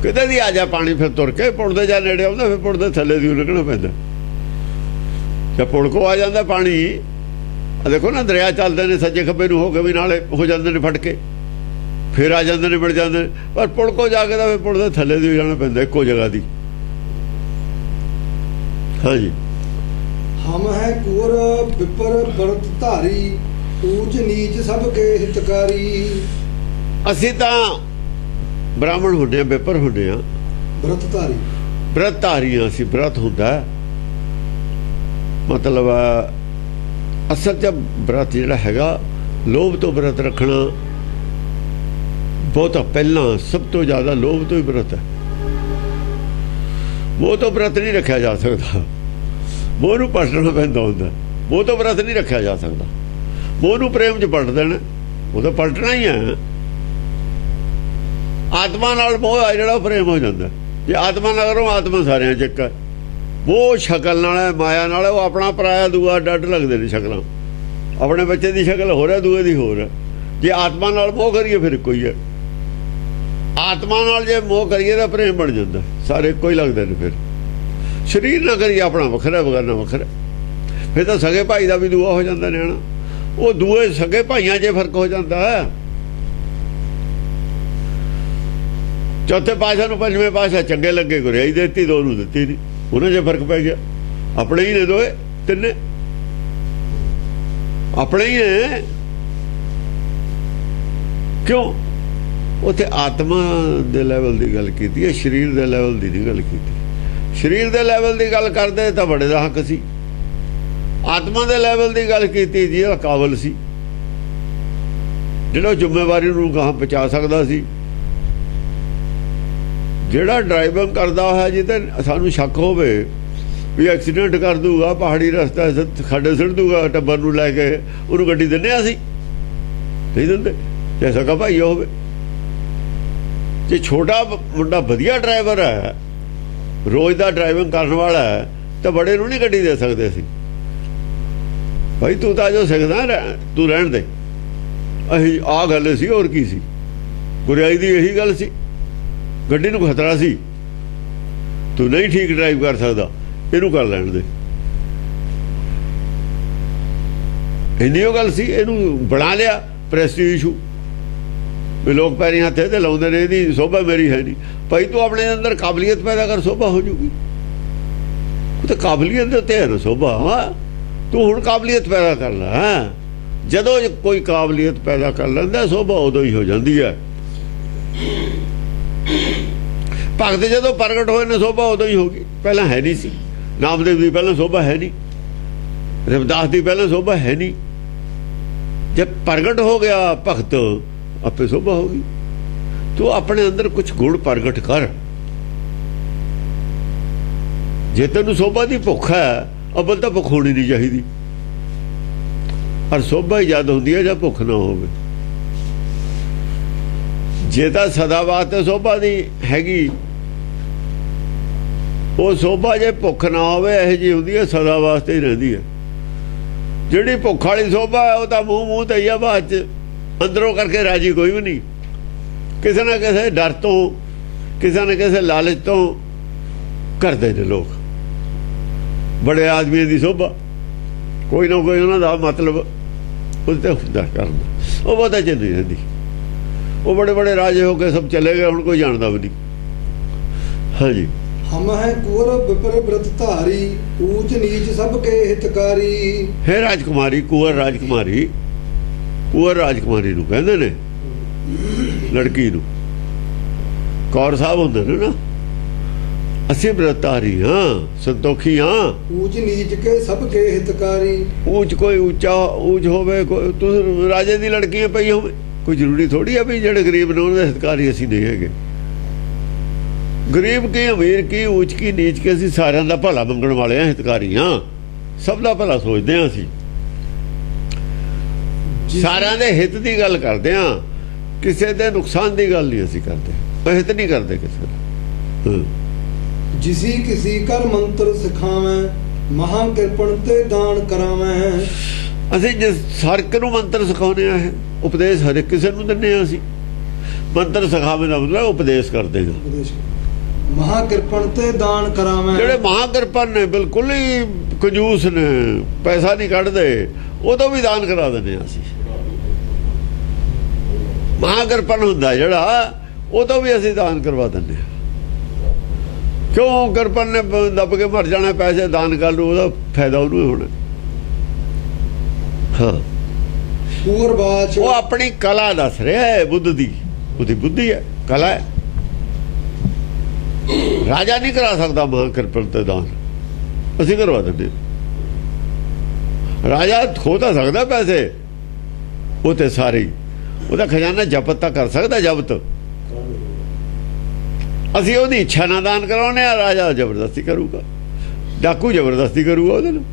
ਕਿਤੇ ਦੀ ਆ ਜਾ ਪਾਣੀ, ਫਿਰ ਤੁਰ ਕੇ ਪੁਲ ਦੇ ਜਾ ਨੇੜੇ ਆਉਂਦਾ, ਫਿਰ ਪੁਲ ਦੇ ਥੱਲੇ ਦੀ ਲੱਗਣਾ ਪੈਂਦਾ। ਜੇ ਪੁਲ ਕੋ ਆ ਜਾਂਦਾ ਪਾਣੀ, ਆ ਦੇਖੋ ਨਾ ਦਰਿਆ ਚੱਲਦੇ ਨੇ ਸੱਜੇ ਖੱਬੇ ਨੂੰ ਹੋ ਕੇ ਵੀ ਨਾਲੇ ਹੋ ਜਾਂਦੇ ਨੇ ਫਟ ਕੇ, ਫਿਰ ਆ ਜਾਂਦੇ ਨੇ, ਮਿਲ ਜਾਂਦੇ ਨੇ। ਪਰ ਪੁਲ ਕੋ ਜਾ ਕੇ ਤਾਂ ਫਿਰ ਪੁਲ ਦੇ ਥੱਲੇ ਦੀ ਜਾਣਾ ਪੈਂਦਾ ਇੱਕੋ ਜਗ੍ਹਾ ਦੀ। ਹਾਂਜੀ। ਹਮ ਹੈ ਕੁਰ ਵਿਪਰ ਬਰਤ ਧਾਰੀ, ਊਚ ਨੀਚ ਸਭ ਕੇ ਹਿਤਕਾਰੀ। ਅਸੀਂ ਤਾਂ ਬ੍ਰਾਹਮਣ ਹੁੰਦੇ ਆ, ਵਿਪਰ ਹੁੰਦੇ ਆ, ਬਰਤ ਧਾਰੀ, ਬ੍ਰਤ ਧਾਰੀਆਂ। ਅਸੀਂ ਬ੍ਰਤ ਹੁੰਦਾ ਮਤਲਬ ਅਸਲ 'ਚ ਬ੍ਰਤ ਜਿਹੜਾ ਹੈਗਾ ਲੋਭ ਤੋਂ ਬ੍ਰਤ ਰੱਖਣਾ ਬਹੁਤ ਪਹਿਲਾਂ, ਸਭ ਤੋਂ ਜ਼ਿਆਦਾ ਲੋਭ ਤੋਂ ਹੀ ਬ੍ਰਤ ਹੈ। ਮੋਹ ਤੋਂ ਬ੍ਰਤ ਨਹੀਂ ਰੱਖਿਆ ਜਾ ਸਕਦਾ। ਮੋਹ ਨੂੰ ਪਲਟਣਾ ਪੈਂਦਾ ਹੁੰਦਾ। ਮੋਹ ਤੋਂ ਬ੍ਰਤ ਨਹੀਂ ਰੱਖਿਆ ਜਾ ਸਕਦਾ। ਮੋਹ ਨੂੰ ਪ੍ਰੇਮ 'ਚ ਪਲਟ ਦੇਣਾ, ਉਹ ਤਾਂ ਪਲਟਣਾ ਹੀ ਹੈ। ਆਤਮਾ ਨਾਲ ਮੋਹ ਆ ਜਿਹੜਾ ਪ੍ਰੇਮ ਹੋ ਜਾਂਦਾ। ਜੇ ਆਤਮਾ ਨਾਲ ਕਰੋ, ਆਤਮਾ ਸਾਰਿਆਂ 'ਚ ਇੱਕ ਹੈ। ਉਹ ਸ਼ਕਲ ਨਾਲ, ਮਾਇਆ ਨਾਲ, ਉਹ ਆਪਣਾ ਪਰਾਇਆ ਦੂਆ ਡੱਡ ਲੱਗਦੇ ਨੇ ਸ਼ਕਲਾਂ। ਆਪਣੇ ਬੱਚੇ ਦੀ ਸ਼ਕਲ ਹੋਰ ਹੈ, ਦੂਏ ਦੀ ਹੋਰ ਹੈ। ਜੇ ਆਤਮਾ ਨਾਲ ਮੋਹ ਕਰੀਏ ਫਿਰ ਇੱਕੋ ਹੀ ਹੈ। ਆਤਮਾ ਨਾਲ ਜੇ ਮੋਹ ਕਰੀਏ ਤਾਂ ਪ੍ਰੇਮ ਬਣ ਜਾਂਦਾ, ਸਾਰੇ ਇੱਕੋ ਹੀ ਲੱਗਦੇ ਨੇ। ਫਿਰ ਸਰੀਰ ਨਾ ਕਰੀਏ ਆਪਣਾ ਵੱਖਰਾ, ਬਗਾਨਾ ਵੱਖਰਾ, ਫਿਰ ਤਾਂ ਸਗੇ ਭਾਈ ਦਾ ਵੀ ਦੂਆ ਹੋ ਜਾਂਦਾ ਨਿਆਣਾ। ਉਹ ਦੂਏ ਸਗੇ ਭਾਈਆਂ 'ਚ ਫਰਕ ਹੋ ਜਾਂਦਾ। ਚੌਥੇ ਪਾਤਸ਼ਾਹ ਨੂੰ ਪੰਜਵੇਂ ਪਾਤਸ਼ਾਹ ਚੰਗੇ ਲੱਗੇ, ਗੁਰਿਆਈ ਦਿੱਤੀ, ਦੋ ਨੂੰ ਦਿੱਤੀ ਨਹੀਂ। ਉਹਨਾਂ 'ਚ ਫਰਕ ਪੈ ਗਿਆ। ਆਪਣੇ ਹੀ ਨੇ ਦੋਏ ਤਿੰਨੇ, ਆਪਣੇ ਹੀ ਨੇ। ਕਿਉਂ? ਉੱਥੇ ਆਤਮਾ ਦੇ ਲੈਵਲ ਦੀ ਗੱਲ ਕੀਤੀ ਹੈ, ਸਰੀਰ ਦੇ ਲੈਵਲ ਦੀ ਨਹੀਂ ਗੱਲ ਕੀਤੀ। ਸਰੀਰ ਦੇ ਲੈਵਲ ਦੀ ਗੱਲ ਕਰਦੇ ਤਾਂ ਬੜੇ ਦਾ ਹੱਕ ਸੀ। ਆਤਮਾ ਦੇ ਲੈਵਲ ਦੀ ਗੱਲ ਕੀਤੀ ਜਿਹਦਾ ਕਾਬਲ ਸੀ, ਜਿਹੜਾ ਜ਼ਿੰਮੇਵਾਰੀ ਨੂੰ ਗਾਹਾਂ ਪਹੁੰਚਾ ਸਕਦਾ ਸੀ, ਜਿਹੜਾ ਡਰਾਈਵਿੰਗ ਕਰਦਾ ਹੋਇਆ ਜਿਹਦੇ ਸਾਨੂੰ ਸ਼ੱਕ ਹੋਵੇ ਵੀ ਐਕਸੀਡੈਂਟ ਕਰ ਦੂਗਾ, ਪਹਾੜੀ ਰਸਤਾ ਖੱਡੇ ਸਿੱਟ ਦੂਗਾ ਟੱਬਰ ਨੂੰ ਲੈ ਕੇ, ਉਹਨੂੰ ਗੱਡੀ ਦਿੰਦੇ ਅਸੀਂ? ਨਹੀਂ ਦਿੰਦੇ। ਜੇ ਸਕਾ ਭਾਈ ਹੋਵੇ। ਜੇ ਛੋਟਾ ਮੁੰਡਾ ਵਧੀਆ ਡਰਾਈਵਰ ਹੈ, ਰੋਜ਼ ਦਾ ਡਰਾਈਵਿੰਗ ਕਰਨ ਵਾਲਾ ਹੈ, ਤਾਂ ਬੜੇ ਨੂੰ ਨਹੀਂ ਗੱਡੀ ਦੇ ਸਕਦੇ ਸੀ। ਭਾਈ ਤੂੰ ਤਾਂ ਜੋ ਸਿੱਖਦਾ ਤੂੰ ਰਹਿਣ ਦੇ। ਅਸੀਂ ਆਹ ਗੱਲ ਸੀ, ਹੋਰ ਕੀ ਸੀ? ਗੁਰਿਆਈ ਦੀ ਇਹੀ ਗੱਲ ਸੀ, ਗੱਡੀ ਨੂੰ ਖਤਰਾ ਸੀ, ਤੂੰ ਨਹੀਂ ਠੀਕ ਡਰਾਈਵ ਕਰ ਸਕਦਾ, ਇਹਨੂੰ ਕਰ ਲੈਣ ਦੇ। ਇੰਨੀ ਉਹ ਗੱਲ ਸੀ। ਇਹਨੂੰ ਬਣਾ ਲਿਆ ਪ੍ਰੈਸਟੀਜ ਇਸ਼ੂ ਵੀ ਲੋਕ ਪੈਰੀਂ ਹੱਥੇ ਤੇ ਲਾਉਂਦੇ ਨੇ, ਇਹਦੀ ਸੋਭਾ ਮੇਰੀ ਹੈ ਨਹੀਂ। ਭਾਈ ਤੂੰ ਆਪਣੇ ਅੰਦਰ ਕਾਬਲੀਅਤ ਪੈਦਾ ਕਰ, ਸੋਭਾ ਹੋ ਜੂਗੀ। ਉਹ ਤਾਂ ਕਾਬਲੀਅਤ ਦੇ ਉੱਤੇ ਹੈ ਨਾ ਸੋਭਾ। ਹਾਂ, ਤੂੰ ਹੁਣ ਕਾਬਲੀਅਤ ਪੈਦਾ ਕਰ ਲੈ। ਜਦੋਂ ਕੋਈ ਕਾਬਲੀਅਤ ਪੈਦਾ ਕਰ ਲੈਂਦਾ, ਸੋਭਾ ਉਦੋਂ ਹੀ ਹੋ ਜਾਂਦੀ ਹੈ। ਭਗਤ ਜਦੋਂ ਪ੍ਰਗਟ ਹੋਏ ਨੇ, ਸੋਭਾ ਉਦੋਂ ਹੀ ਹੋ ਗਈ। ਪਹਿਲਾਂ ਹੈ ਨਹੀਂ ਸੀ। ਨਾਮਦੇਵ ਦੀ ਪਹਿਲਾਂ ਸੋਭਾ ਹੈ ਨਹੀਂ, ਰਵਿਦਾਸ ਦੀ ਪਹਿਲਾਂ ਸੋਭਾ ਹੈ ਨਹੀਂ। ਜਦ ਪ੍ਰਗਟ ਹੋ ਗਿਆ ਭਗਤ, ਆਪੇ ਸੋਭਾ ਹੋ ਗਈ। ਤੂੰ ਆਪਣੇ ਅੰਦਰ ਕੁਝ ਗੁਣ ਪ੍ਰਗਟ ਕਰ। ਜੇ ਤੈਨੂੰ ਸੋਭਾ ਦੀ ਭੁੱਖ ਹੈ, ਅਵਲ ਤਾਂ ਭੁੱਖ ਹੋਣੀ ਨਹੀਂ ਚਾਹੀਦੀ। ਪਰ ਸੋਭਾ ਹੀ ਜਦ ਹੁੰਦੀ ਹੈ ਜਦ ਭੁੱਖ ਨਾ ਹੋਵੇ। ਜੇ ਤਾਂ ਸਦਾ ਵਾਸਤੇ ਸੋਭਾ ਦੀ ਹੈਗੀ, ਉਹ ਸੋਭਾ ਜੇ ਭੁੱਖ ਨਾ ਹੋਵੇ ਇਹੋ ਜਿਹੀ ਹੁੰਦੀ ਹੈ, ਸਦਾ ਵਾਸਤੇ ਹੀ ਰਹਿੰਦੀ ਹੈ। ਜਿਹੜੀ ਭੁੱਖ ਵਾਲੀ ਸੋਭਾ ਹੈ, ਉਹ ਤਾਂ ਮੂੰਹ ਤੇ ਹੀ ਆ, ਬਾਅਦ ਚ ਅੰਦਰੋਂ ਕਰਕੇ ਰਾਜੀ ਕੋਈ ਵੀ ਨਹੀਂ। ਕਿਸੇ ਨਾ ਕਿਸੇ ਡਰ ਤੋਂ, ਕਿਸੇ ਨਾ ਕਿਸੇ ਲਾਲਚ ਤੋਂ ਕਰਦੇ ਨੇ ਲੋਕ। ਬੜੇ ਆਦਮੀਆਂ ਦੀ ਸੋਭਾ ਕੋਈ ਨਾ ਕੋਈ ਉਹਨਾਂ ਦਾ ਮਤਲਬ ਉਹਦੇ ਤੇ ਹੁੰਦਾ ਕਰਨ ਦਾ, ਉਹ ਬਹੁਤਾ ਚਿਰ ਨਹੀਂ ਰਹਿੰਦੀ। ਉਹ ਬੜੇ ਬੜੇ ਰਾਜੇ ਹੋ ਕੇ ਸਭ ਚਲੇ ਗਏ, ਹੁਣ ਕੋਈ ਜਾਣਦਾ ਵੀ ਨਹੀਂ। ਹਾਂਜੀ। ਹਮ ਹੈ ਕੁਰ ਵਿਪਰ ਬ੍ਰਤ ਧਾਰੀ, ਊਚ ਨੀਚ ਸਭ ਕੇ ਹਿਤਕਾਰੀ। ਹੈ ਰਾਜਕੁਮਾਰੀ, ਕੁੰਵਰ ਰਾਜਕੁਮਾਰੀ। ਕੁੰਵਰ ਰਾਜਕੁਮਾਰੀ ਨੂੰ ਕਹਿੰਦੇ ਨੇ ਲੜਕੀ ਨੂੰ। ਕੌਰ ਸਾਹਿਬ ਹੁੰਦੇ ਨੇ ਨਾ। ਅਸੀਂ ਬ੍ਰਤਾਰੀ ਹਾਂ, ਸੰਤੋਖੀ ਹਾਂ। ਊਚ ਨੀਚ ਕੇ ਸਭ ਕੇ ਹਿਤਕਾਰੀ। ਊਚ ਕੋਈ ਉੱਚਾ ਊਚ ਹੋਵੇ, ਕੋਈ ਤੁਸੀਂ ਰਾਜੇ ਦੀ ਲੜਕੀ ਪਈ ਹੋਵੇ, ਕੋਈ ਜ਼ਰੂਰੀ ਥੋੜੀ ਆ ਵੀ ਜਿਹੜੇ ਗਰੀਬ ਨੇ ਉਹਨਾਂ ਦੇ ਹਿਤਕਾਰੀ ਅਸੀਂ ਨਹੀਂ ਹੈਗੇ। ਗਰੀਬ ਕੀ, ਅਮੀਰ ਕੀ, ਊਚ ਕੀ, ਨੀਚ ਕੀ, ਅਸੀਂ ਸਾਰਿਆਂ ਦਾ ਭਲਾ ਮੰਗਣ ਵਾਲੇ ਹਾਂ, ਹਿਤਕਾਰੀ ਹਾਂ। ਸਭ ਦਾ ਭਲਾ ਸੋਚਦੇ ਹਾਂ। ਅਸੀਂ ਸਾਰਿਆਂ ਦੇ ਹਿੱਤ ਦੀ ਗੱਲ ਕਰਦੇ ਹਾਂ, ਕਿਸੇ ਦੇ ਨੁਕਸਾਨ ਦੀ ਗੱਲ ਨਹੀਂ ਅਸੀਂ ਕਰਦੇ। ਹਿੱਤ ਨਹੀਂ ਕਰਦੇ ਕਿਸੇ ਦਾ। ਜਿਸੀ ਕਿਸੀ ਕਰ ਮੰਤਰ ਸਿਖਾਵੇਂ, ਮਹਾ ਕਿਰਪਣ ਤੇ ਦਾਨ ਕਰਾਵੇਂ। ਅਸੀਂ ਜਿਸ ਹਰ ਇੱਕ ਨੂੰ ਮੰਤਰ ਸਿਖਾਉਂਦੇ ਆ, ਉਪਦੇਸ਼ ਹਰ ਇੱਕ ਕਿਸੇ ਨੂੰ ਦਿੰਦੇ ਆ। ਅਸੀਂ ਮੰਤਰ ਸਿਖਾਵੇਂ ਦਾ ਮਤਲਬ ਉਪਦੇਸ਼ ਕਰਦੇ ਹਾਂ। ਮਹਾ ਕਿਰਪਣ ਤੇ ਦਾਨ ਕਰਾਵੇਂ। ਜਿਹੜੇ ਮਹਾਕਿਰਪਨ ਨੇ, ਬਿਲਕੁਲ ਹੀ ਕੰਜੂਸ ਨੇ, ਪੈਸਾ ਨਹੀਂ ਕੱਢਦੇ, ਉਦੋਂ ਵੀ ਦਾਨ ਕਰਾ ਦਿੰਦੇ ਆ ਅਸੀਂ। ਮਹਾਕਿਰਪਨ ਹੁੰਦਾ ਜਿਹੜਾ, ਉਦੋਂ ਵੀ ਅਸੀਂ ਦਾਨ ਕਰਵਾ ਦਿੰਦੇ ਹਾਂ। ਕਿਉਂ? ਕਿਰਪਨ ਨੇ ਦੱਬ ਕੇ ਮਰ ਜਾਣਾ, ਪੈਸੇ ਦਾਨ ਕਰ ਲੂ, ਉਹਦਾ ਫਾਇਦਾ ਉਹਨੂੰ ਹੀ ਹੋਣਾ। ਹਾਂ, ਪੂਰਬਾਚ ਉਹ ਆਪਣੀ ਕਲਾ ਦੱਸ ਰਿਹਾ ਹੈ, ਬੁੱਧ ਦੀ। ਉਹਦੀ ਬੁੱਧੀ ਹੈ, ਕਲਾ ਹੈ। ਰਾਜਾ ਨਹੀਂ ਕਰਾ ਸਕਦਾ ਮਹਾਕਿਰਪਨ ਤੇ ਦਾਨ, ਅਸੀਂ ਕਰਵਾ ਦਿੰਦੇ। ਰਾਜਾ ਖੋ ਤਾਂ ਸਕਦਾ ਪੈਸੇ, ਉਹ ਤੇ ਸਾਰੇ ਉਹਦਾ ਖਜ਼ਾਨਾ ਜ਼ਬਤ ਤਾਂ ਕਰ ਸਕਦਾ, ਜ਼ਬਤ। ਅਸੀਂ ਉਹਦੀ ਇੱਛਾ ਨਾਲ ਦਾਨ ਕਰਾਉਨੇ ਆ, ਰਾਜਾ ਜ਼ਬਰਦਸਤੀ ਕਰੂਗਾ। ਡਾਕੂ ਜ਼ਬਰਦਸਤੀ ਕਰੂਗਾ ਉਹਦੇ ਨਾਲ,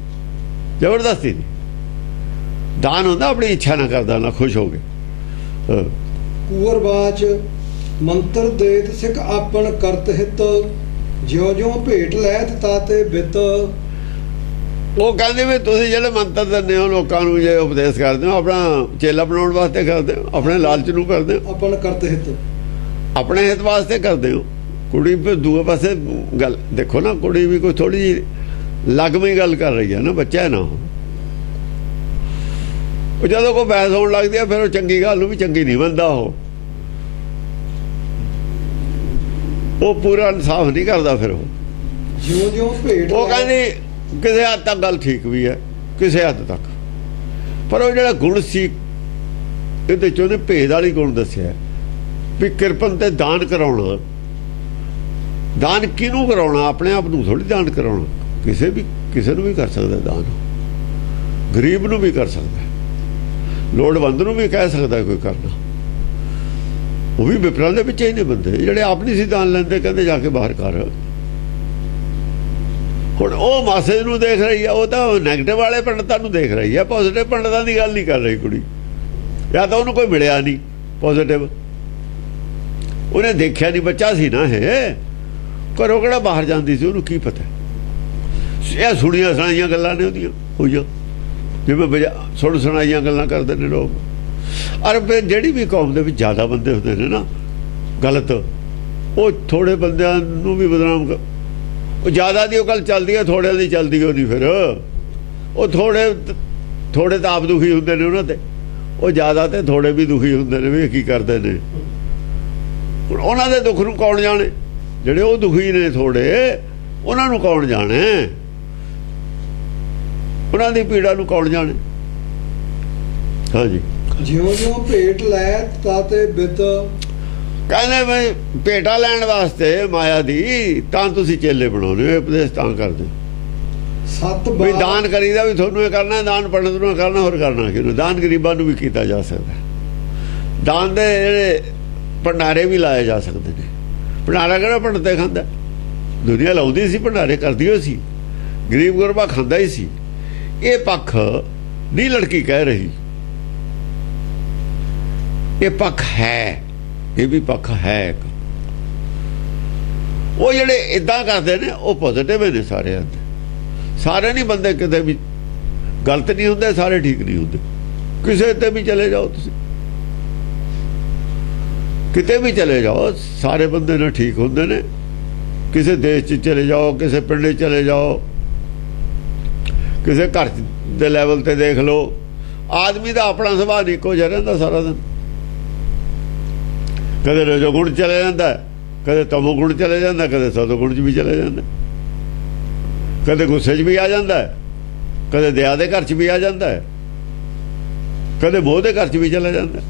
ਜ਼ਬਰਦਸਤੀ ਨਹੀਂ। ਦਾਨ ਹੁੰਦਾ ਆਪਣੀ ਇੱਛਾ ਨਾਲ ਕਰਦਾ, ਨਾ ਖੁਸ਼ ਹੋ ਕੇ। ਕੂਰਬਾਚ ਮੰਤਰ ਦੇਤ ਸਿੱਖ ਆਪਣ ਕਰਤ ਹਿਤ, ਜਿਉ ਜਿਉ ਭੇਟ ਲੈਤ ਤਾਤੇ ਬਿਤ। ਉਹ ਕਹਿੰਦੇ ਵੀ ਤੁਸੀਂ ਜਿਹੜੇ ਮੰਤਰ ਦਿੰਦੇ ਹੋ ਲੋਕਾਂ ਨੂੰ, ਜੇ ਉਪਦੇਸ਼ ਕਰਦੇ ਹੋ, ਆਪਣਾ ਚੇਲਾ ਬਣਾਉਣ ਵਾਸਤੇ ਕਰਦੇ ਹੋ, ਆਪਣੇ ਲਾਲਚ ਨੂੰ ਕਰਦੇ ਹੋ, ਆਪਣ ਕਰਤ ਹਿਤ, ਆਪਣੇ ਹਿੱਤ ਵਾਸਤੇ ਕਰਦੇ ਹੋ। ਕੁੜੀ ਫਿਰ ਦੂਏ ਪਾਸੇ ਗੱਲ ਦੇਖੋ ਨਾ, ਕੁੜੀ ਵੀ ਕੋਈ ਥੋੜੀ ਜਿਹੀ ਲੱਗਵੀਂ ਗੱਲ ਕਰ ਰਹੀ ਹੈ ਨਾ, ਬੱਚਾ ਹੈ ਨਾ ਉਹ। ਜਦੋਂ ਕੋਈ ਬਹਿਸ ਹੋਣ ਲੱਗਦੀ ਹੈ, ਫਿਰ ਉਹ ਚੰਗੀ ਗੱਲ ਨੂੰ ਵੀ ਚੰਗੀ ਨਹੀਂ ਮੰਨਦਾ। ਉਹ ਪੂਰਾ ਇਨਸਾਫ ਨਹੀਂ ਕਰਦਾ। ਫਿਰ ਉਹ ਜਿਉਂ ਜਿਉਂ ਭੇਟ, ਉਹ ਕਹਿੰਦੀ ਕਿਸੇ ਹੱਦ ਤੱਕ ਗੱਲ ਠੀਕ ਵੀ ਹੈ, ਕਿਸੇ ਹੱਦ ਤੱਕ। ਪਰ ਉਹ ਜਿਹੜਾ ਗੁਣ ਸੀ ਇਹਦੇ ਚ ਉਹਨੇ ਭੇਦ ਵਾਲੀ ਗੁਣ ਦੱਸਿਆ ਵੀ ਕਿਰਪਨ ਤੇ ਦਾਨ ਕਰਾਉਣਾ। ਦਾਨ ਕਿਹਨੂੰ ਕਰਾਉਣਾ? ਆਪਣੇ ਆਪ ਨੂੰ ਥੋੜੀ ਦਾਨ ਕਰਾਉਣਾ। ਕਿਸੇ ਨੂੰ ਵੀ ਕਰ ਸਕਦਾ ਦਾਨ, ਗਰੀਬ ਨੂੰ ਵੀ ਕਰ ਸਕਦਾ, ਲੋੜਵੰਦ ਨੂੰ ਵੀ ਕਹਿ ਸਕਦਾ ਕੋਈ ਕਰਨਾ। ਉਹ ਵੀ ਵਿਪਰਾਂ ਦੇ ਵਿੱਚ ਹੀ ਨੇ ਬੰਦੇ ਜਿਹੜੇ ਆਪ ਨਹੀਂ ਸੀ ਦਾਨ ਲੈਂਦੇ, ਕਹਿੰਦੇ ਜਾ ਕੇ ਬਾਹਰ ਕਰ। ਹੁਣ ਉਹ ਮਾਸੇ ਨੂੰ ਦੇਖ ਰਹੀ ਆ, ਉਹ ਤਾਂ ਨੈਗੇਟਿਵ ਵਾਲੇ ਪੰਡਤਾਂ ਨੂੰ ਦੇਖ ਰਹੀ ਆ, ਪੋਜ਼ਿਟਿਵ ਪੰਡਤਾਂ ਦੀ ਗੱਲ ਨਹੀਂ ਕਰ ਰਹੀ ਕੁੜੀ। ਜਾਂ ਤਾਂ ਉਹਨੂੰ ਕੋਈ ਮਿਲਿਆ ਨਹੀਂ ਪੋਜ਼ਿਟਿਵ। ਉਹਨੇ ਦੇਖਿਆ ਨਹੀਂ, ਬੱਚਾ ਸੀ ਨਾ ਇਹ, ਘਰੋਂ ਕਿਹੜਾ ਬਾਹਰ ਜਾਂਦੀ ਸੀ, ਉਹਨੂੰ ਕੀ ਪਤਾ। ਇਹ ਸੁਣੀਆਂ ਸੁਣਾਈਆਂ ਗੱਲਾਂ ਨੇ ਉਹਦੀਆਂ ਹੋਈਆਂ, ਜਿਵੇਂ ਸੁਣ ਸੁਣਾਈਆਂ ਗੱਲਾਂ ਕਰਦੇ ਨੇ ਲੋਕ। ਔਰ ਜਿਹੜੀ ਵੀ ਕੌਮ ਦੇ ਵਿੱਚ ਜ਼ਿਆਦਾ ਬੰਦੇ ਹੁੰਦੇ ਨੇ ਨਾ ਗਲਤ, ਉਹ ਥੋੜੇ ਬੰਦਿਆਂ ਨੂੰ ਵੀ ਬਦਨਾਮ ਉਹ ਜ਼ਿਆਦਾ ਦੀ ਉਹ ਗੱਲ ਚੱਲਦੀ ਹੈ, ਥੋੜਿਆਂ ਦੀ ਚੱਲਦੀ ਉਹ ਨਹੀਂ। ਫਿਰ ਉਹ ਥੋੜੇ ਤਾਂ ਆਪ ਦੁਖੀ ਹੁੰਦੇ ਨੇ ਉਹਨਾਂ ਤੇ, ਉਹ ਜ਼ਿਆਦਾ ਤੇ ਥੋੜੇ ਵੀ ਦੁਖੀ ਹੁੰਦੇ ਨੇ ਵੀ ਕੀ ਕਰਦੇ ਨੇ। ਹੁਣ ਉਹਨਾਂ ਦੇ ਦੁੱਖ ਨੂੰ ਕੌਣ ਜਾਣੇ, ਜਿਹੜੇ ਉਹ ਦੁਖੀ ਨੇ ਥੋੜੇ, ਉਹਨਾਂ ਨੂੰ ਕੌਣ ਜਾਣੇ, ਉਹਨਾਂ ਦੀ ਪੀੜਾ ਨੂੰ ਕੌਣ ਜਾਣੇ। ਹਾਂਜੀ, ਜਿਉਂ-ਜਿਉਂ ਭੇਟ ਲੈ ਤਾਤੇ ਬਿਤ। ਕਹਿੰਦੇ ਬਈ ਭੇਟਾ ਲੈਣ ਵਾਸਤੇ ਮਾਇਆ ਦੀ ਤਾਂ ਤੁਸੀਂ ਚੇਲੇ ਬਣਾਉਣੇ ਹੋ, ਉਪਦੇਸ਼ ਤਾਂ ਕਰਦੇ ਸਤ ਵੀ ਦਾਨ ਕਰੀਦਾ ਵੀ ਤੁਹਾਨੂੰ ਇਹ ਕਰਨਾ, ਦਾਨ ਪੰਡਤ ਨੂੰ ਕਰਨਾ, ਹੋਰ ਕਰਨਾ ਕਿਹਨੂੰ। ਦਾਨ ਗਰੀਬਾਂ ਨੂੰ ਵੀ ਕੀਤਾ ਜਾ ਸਕਦਾ, ਦਾਨ ਦੇ ਜਿਹੜੇ ਭੰਡਾਰੇ ਵੀ ਲਾਏ ਜਾ ਸਕਦੇ ਨੇ। ਭੰਡਾਰਾ ਕਿਹੜਾ ਪੰਡਤ ਖਾਂਦਾ, ਦੁਨੀਆ ਲਾਉਂਦੀ ਸੀ ਭੰਡਾਰੇ, ਕਰਦੀ ਹੋ ਸੀ, ਗਰੀਬ ਗੁਰਬਾ ਖਾਂਦਾ ਹੀ ਸੀ। ਇਹ ਪੱਖ ਨਹੀਂ ਲੜਕੀ ਕਹਿ ਰਹੀ, ਇਹ ਪੱਖ ਹੈ, ਇਹ ਵੀ ਪੱਖ ਹੈ। ਉਹ ਜਿਹੜੇ ਇਦਾਂ ਕਰਦੇ ਨੇ ਉਹ ਪੋਜ਼ਿਟਿਵ ਨੇ ਸਾਰੇ, ਸਾਰੇ ਨਹੀਂ ਬੰਦੇ ਕਿਤੇ ਵੀ ਗਲਤ ਨਹੀਂ ਹੁੰਦੇ, ਸਾਰੇ ਠੀਕ ਨਹੀਂ ਹੁੰਦੇ। ਕਿਸੇ ਤੇ ਵੀ ਚਲੇ ਜਾਓ ਤੁਸੀਂ, ਕਿਤੇ ਵੀ ਚਲੇ ਜਾਓ, ਸਾਰੇ ਬੰਦੇ ਨਾ ਠੀਕ ਹੁੰਦੇ ਨੇ। ਕਿਸੇ ਦੇਸ਼ 'ਚ ਚਲੇ ਜਾਓ, ਕਿਸੇ ਪਿੰਡ 'ਚ ਚਲੇ ਜਾਓ, ਕਿਸੇ ਘਰ ਦੇ ਲੈਵਲ ਤੇ ਦੇਖ ਲਓ, ਆਦਮੀ ਦਾ ਆਪਣਾ ਸੁਭਾਅ ਨਹੀਂ ਇੱਕੋ ਜਿਹਾ ਰਹਿੰਦਾ ਸਾਰਾ ਦਿਨ। ਕਦੇ ਰਜੋ ਗੁਣ ਚਲੇ ਜਾਂਦਾ, ਕਦੇ ਤਮੋ ਗੁਣ ਚਲੇ ਜਾਂਦਾ, ਕਦੇ ਸਤੋ ਗੁਣ 'ਚ ਵੀ ਚਲੇ ਜਾਂਦਾ, ਕਦੇ ਗੁੱਸੇ 'ਚ ਵੀ ਆ ਜਾਂਦਾ, ਕਦੇ ਦਇਆ ਦੇ ਘਰ 'ਚ ਵੀ ਆ ਜਾਂਦਾ, ਕਦੇ ਮੋਹ ਦੇ ਘਰ 'ਚ ਵੀ ਚਲਾ ਜਾਂਦਾ,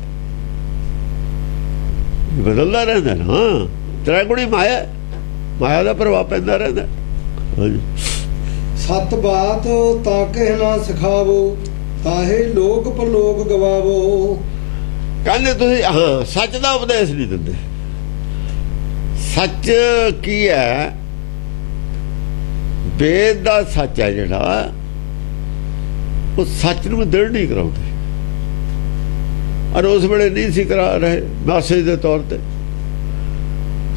ਬਦਲਦਾ ਰਹਿੰਦਾ ਨਾ। ਤ੍ਰੈਗੁਣੀ ਮਾਇਆ, ਮਾਇਆ ਦਾ ਪ੍ਰਭਾਵ ਪੈਂਦਾ ਰਹਿੰਦਾ। ਸਤ ਬਾਤ ਤਾਂ ਕਹਿ ਨਾ ਸਿਖਾਵੋ, ਤਾਹੇ ਲੋਕ ਪਰਲੋਕ ਗਵਾਵੋ। ਕਹਿੰਦੇ ਤੁਸੀਂ ਹਾਂ ਸੱਚ ਦਾ ਉਪਦੇਸ਼ ਨਹੀਂ ਦਿੰਦੇ। ਸੱਚ ਕੀ ਹੈ, ਵੇਦ ਦਾ ਸੱਚ ਹੈ ਜਿਹੜਾ, ਉਹ ਸੱਚ ਨੂੰ ਦ੍ਰਿੜ ਨਹੀਂ ਕਰਾਉਂਦੇ। ਔਰ ਉਸ ਵੇਲੇ ਨਹੀਂ ਸੀ ਕਰਾ ਰਹੇ, ਮੈਸੇਜ ਦੇ ਤੌਰ ਤੇ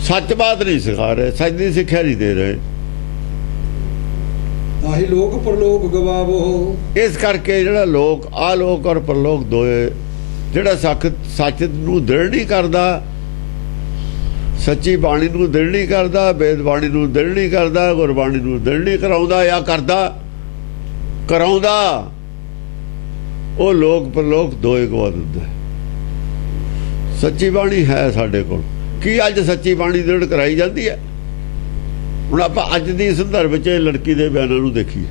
ਸੱਚ ਬਾਤ ਨਹੀਂ ਸਿਖਾ ਰਹੇ, ਸੱਚ ਦੀ ਸਿੱਖਿਆ ਨਹੀਂ ਦੇ ਰਹੇ। ਤਾਹੀ ਲੋਕ ਪਰਲੋਕ ਗਵਾਵੋ। ਇਸ ਕਰਕੇ ਜਿਹੜਾ ਲੋਕ ਆਲੋਕ ਔਰ ਪਰਲੋਕ ਦੋਏ, ਜਿਹੜਾ ਸੱਚ ਨੂੰ ਦ੍ਰਿੜ ਨਹੀਂ ਕਰਦਾ, ਸੱਚੀ ਬਾਣੀ ਨੂੰ ਦ੍ਰਿੜ ਨਹੀਂ ਕਰਦਾ, ਵੇਦ ਬਾਣੀ ਨੂੰ ਦ੍ਰਿੜ ਨਹੀਂ ਕਰਦਾ, ਗੁਰਬਾਣੀ ਨੂੰ ਦ੍ਰਿੜ ਨਹੀਂ ਕਰਾਉਂਦਾ ਜਾਂ ਕਰਾਉਂਦਾ, ਉਹ ਲੋਕ ਪਰਲੋਕ ਦੋਏ ਗਵਾ ਦਿੰਦਾ। ਸੱਚੀ ਬਾਣੀ ਹੈ ਸਾਡੇ ਕੋਲ, ਕੀ ਅੱਜ ਸੱਚੀ ਬਾਣੀ ਦ੍ਰਿੜ ਕਰਾਈ ਜਾਂਦੀ ਹੈ? ਹੁਣ ਆਪਾਂ ਅੱਜ ਦੀ ਸੰਦਰਭ ਵਿੱਚ ਇਹ ਲੜਕੀ ਦੇ ਬਿਆਨਾਂ ਨੂੰ ਦੇਖੀਏ,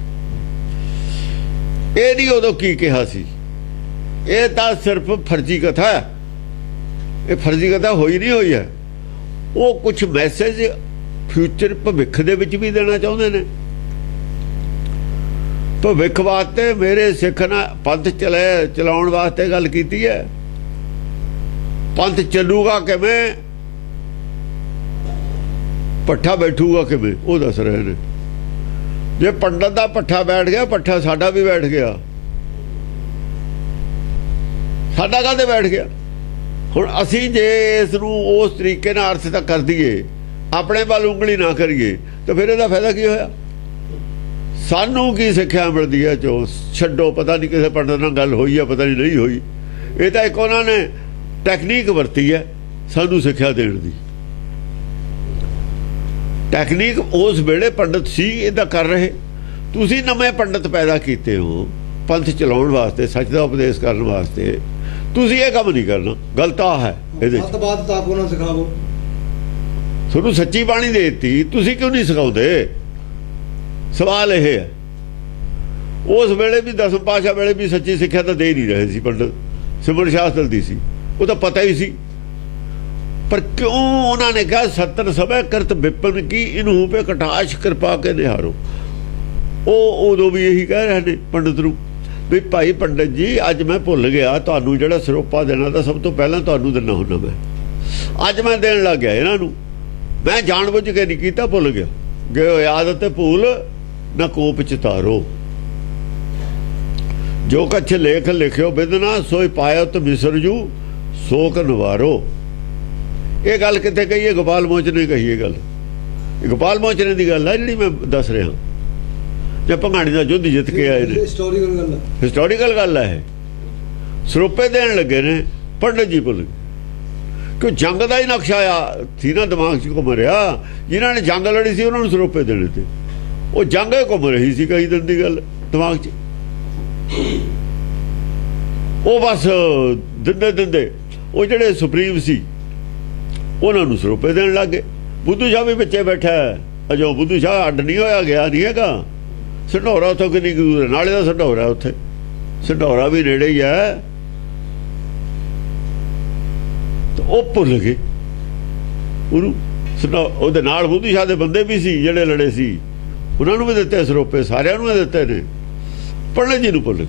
ਇਹ ਨਹੀਂ ਉਦੋਂ ਕੀ ਕਿਹਾ ਸੀ, ਇਹ ਤਾਂ ਸਿਰਫ ਫਰਜ਼ੀ ਕਥਾ ਹੈ। ਇਹ ਫਰਜ਼ੀ ਕਥਾ ਹੋਈ ਨਹੀਂ ਹੋਈ ਹੈ, ਉਹ ਕੁਝ ਮੈਸੇਜ ਫਿਊਚਰ ਭਵਿੱਖ ਦੇ ਵਿੱਚ ਵੀ ਦੇਣਾ ਚਾਹੁੰਦੇ ਨੇ। ਭਵਿੱਖ ਵਾਸਤੇ ਮੇਰੇ ਸਿੱਖ ਨਾਲ ਪੰਥ ਚਲਾਉਣ ਵਾਸਤੇ ਗੱਲ ਕੀਤੀ ਹੈ। ਪੰਥ ਚੱਲੂਗਾ ਕਿਵੇਂ, ਪੱਠਾ ਬੈਠੂਗਾ ਕਿਵੇਂ, ਉਹ ਦੱਸ ਰਹੇ ਨੇ। ਜੇ ਪੰਡਤ ਦਾ ਪੱਠਾ ਬੈਠ ਗਿਆ, ਪੱਠਾ ਸਾਡਾ ਵੀ ਬੈਠ ਗਿਆ। ਸਾਡਾ ਕਾਹਦੇ ਬੈਠ ਗਿਆ? ਹੁਣ ਅਸੀਂ ਜੇ ਇਸ ਨੂੰ ਉਸ ਤਰੀਕੇ ਨਾਲ ਅਰਥ ਤੱਕ ਕਰ ਦਈਏ, ਆਪਣੇ ਵੱਲ ਉਂਗਲੀ ਨਾ ਕਰੀਏ, ਤਾਂ ਫਿਰ ਇਹਦਾ ਫਾਇਦਾ ਕੀ ਹੋਇਆ? ਸਾਨੂੰ ਕੀ ਸਿੱਖਿਆ ਮਿਲਦੀ ਹੈ? ਛੱਡੋ, ਪਤਾ ਨਹੀਂ ਕਿਸੇ ਪੰਡਤ ਨਾਲ ਗੱਲ ਹੋਈ ਹੈ, ਪਤਾ ਨਹੀਂ ਹੋਈ। ਇਹ ਤਾਂ ਇੱਕ ਉਹਨਾਂ ਨੇ ਟੈਕਨੀਕ ਵਰਤੀ ਹੈ ਸਾਨੂੰ ਸਿੱਖਿਆ ਦੇਣ ਦੀ। ਟੈਕਨੀਕ ਉਸ ਵੇਲੇ ਪੰਡਤ ਸੀ ਇਹਦਾ ਕਰ ਰਹੇ, ਤੁਸੀਂ ਨਵੇਂ ਪੰਡਤ ਪੈਦਾ ਕੀਤੇ ਹੋ ਪੰਥ ਚਲਾਉਣ ਵਾਸਤੇ, ਸੱਚ ਦਾ ਉਪਦੇਸ਼ ਕਰਨ ਵਾਸਤੇ। ਤੁਸੀਂ ਇਹ ਕੰਮ ਨਹੀਂ ਕਰਨਾ, ਗਲਤ ਆ ਹੈ ਇਹਦੇ ਸਤ ਬਾਤ ਤਾਂ ਕੋ ਨਾ ਸਿਖਾਵੋ। ਤੁਹਾਨੂੰ ਸੱਚੀ ਬਾਣੀ ਦੇ ਦਿੱਤੀ, ਤੁਸੀਂ ਕਿਉਂ ਨਹੀਂ ਸਿਖਾਉਂਦੇ? ਸਵਾਲ ਇਹ ਹੈ। ਉਸ ਵੇਲੇ ਵੀ ਦਸਮ ਪਾਤਸ਼ਾਹ ਵੇਲੇ ਵੀ ਸੱਚੀ ਸਿੱਖਿਆ ਤਾਂ ਦੇ ਨਹੀਂ ਰਹੇ ਸੀ ਪੰਡਤ, ਸਿਮਰਨ ਸ਼ਾਸਤਰ ਦੀ ਸੀ, ਉਹ ਤਾਂ ਪਤਾ ਹੀ ਸੀ। ਪਰ ਕਿਉਂ ਉਹਨਾਂ ਨੇ ਕਿਹਾ ਸੱਤਰ ਸਭੈ ਕਰਤ ਵਿਪਨ ਕੀ ਇਨਹੂ ਪੇ ਕਟਾਸ਼ ਕਿਰਪਾ ਕੇ ਨਿਹਾਰੋ। ਉਹ ਉਦੋਂ ਵੀ ਇਹੀ ਕਹਿ ਰਹੇ ਨੇ ਪੰਡਤ ਨੂੰ ਵੀ ਭਾਈ ਪੰਡਤ ਜੀ, ਅੱਜ ਮੈਂ ਭੁੱਲ ਗਿਆ ਤੁਹਾਨੂੰ ਜਿਹੜਾ ਸਰੋਪਾ ਦੇਣਾ ਤਾਂ ਸਭ ਤੋਂ ਪਹਿਲਾਂ ਤੁਹਾਨੂੰ ਦਿੰਦਾ ਹੁੰਦਾ ਮੈਂ, ਅੱਜ ਮੈਂ ਦੇਣ ਲੱਗ ਗਿਆ ਇਹਨਾਂ ਨੂੰ। ਮੈਂ ਜਾਣ ਬੁੱਝ ਕੇ ਨਹੀਂ ਕੀਤਾ, ਭੁੱਲ ਗਿਆ। ਗਏ ਆਦਤ ਤੇ ਭੂਲ ਨਾ ਕੋਪ ਚਿਤਾਰੋ, ਜੋ ਕਛ ਲੇਖ ਲਿਖਿਓ ਬਿਦਨਾ ਸੋਈ ਪਾਇਓ ਤੇ ਵਿਸਰਜੂ, शोक निवारो। ये गल कितने कही है? गोपाल मोचन ने कही है गल। गोपाल मोचने की गल है जी मैं दस रहा। जब भंगाणी का युद्ध जित के आए ने, हिस्टोरीकल गल है। सरोपे देन लगे ने, पंडित जी भुल गए कि जंग का ही नक्शा आ थी ना दिमाग च घूम रहा। जिन्होंने जंग लड़ी सी उन्होंने सरोपे देने थे, वो जंग घूम रही सी कई दिन की गल दिमाग च। वो बस दिंदे दिंदे वो ਜਿਹੜੇ सुप्रीम सी उन्होंने सरोपे देन लग गए। बुद्धू शाह भी बच्चे बैठा है अजो। बुद्धू शाह अड्ड नहीं होया गया नहीं हैगा। संढौरा उतों कितनी दूर है, नाले का संढौरा उत्थे, संढौरा भी नेड़े ही है। तो वो भुल गए ਉਹਦੇ ਨਾਲ बुद्धू शाह के बंदे भी सी ਜਿਹੜੇ लड़े सी, उन्होंने भी दिते सरोपे, सारिਆਂ ਨੂੰ दिते ने। पंडित जी ਨੂੰ भुल गए।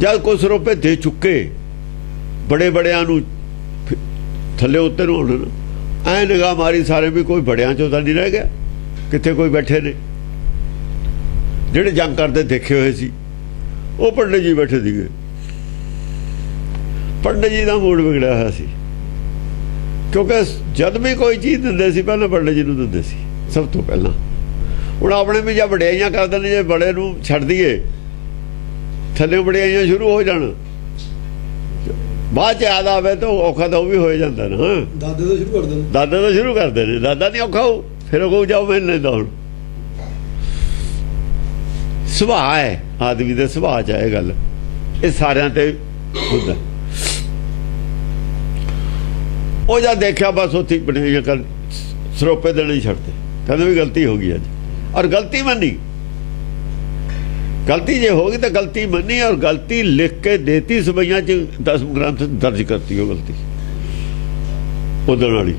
जब कोई सरोपे दे चुके बड़े बड़िया थले उत्ते होने ऐ निगाह मारी सारे भी कोई बड़िया चो तो नहीं रह गया, कितने कोई बैठे ने जेडे जंग करते देखे हुए सी। वो पंडित जी बैठे थे। पंडित जी का मूड बिगड़िया हुआ सी, क्योंकि जब भी कोई चीज़ दिंदे सी पहले पंडित जी को दिंदे सी सब तो पहला। हुण अपने भी जब वडियाइयां करते हैं, जो बड़े नूं छड्ड दईए थले वडियाइयां शुरू हो जाण, बाद च याद आवे तो औखा तो भी हो जाता ना। दादे तो शुरू कर दें, दादे तो शुरू करते हैं। दादा नहीं औखा हो, फिर वो जाओ मैं लेंदा। हुण सुभाਅ है आदमी के, सुभाਅ च है गल। ये सारिਆਂ ते हुंदा। वो जब देखा बस उत्थे बड़े कर सरोपे देने ही छड्डते, कहते भी गलती हो गई अज। और गलती मनी, गलती जे होगी तो गलती मनी और गलती लिख के देती सबैया च 10 ग्रंथ दर्ज करती हो गलती उदण वाली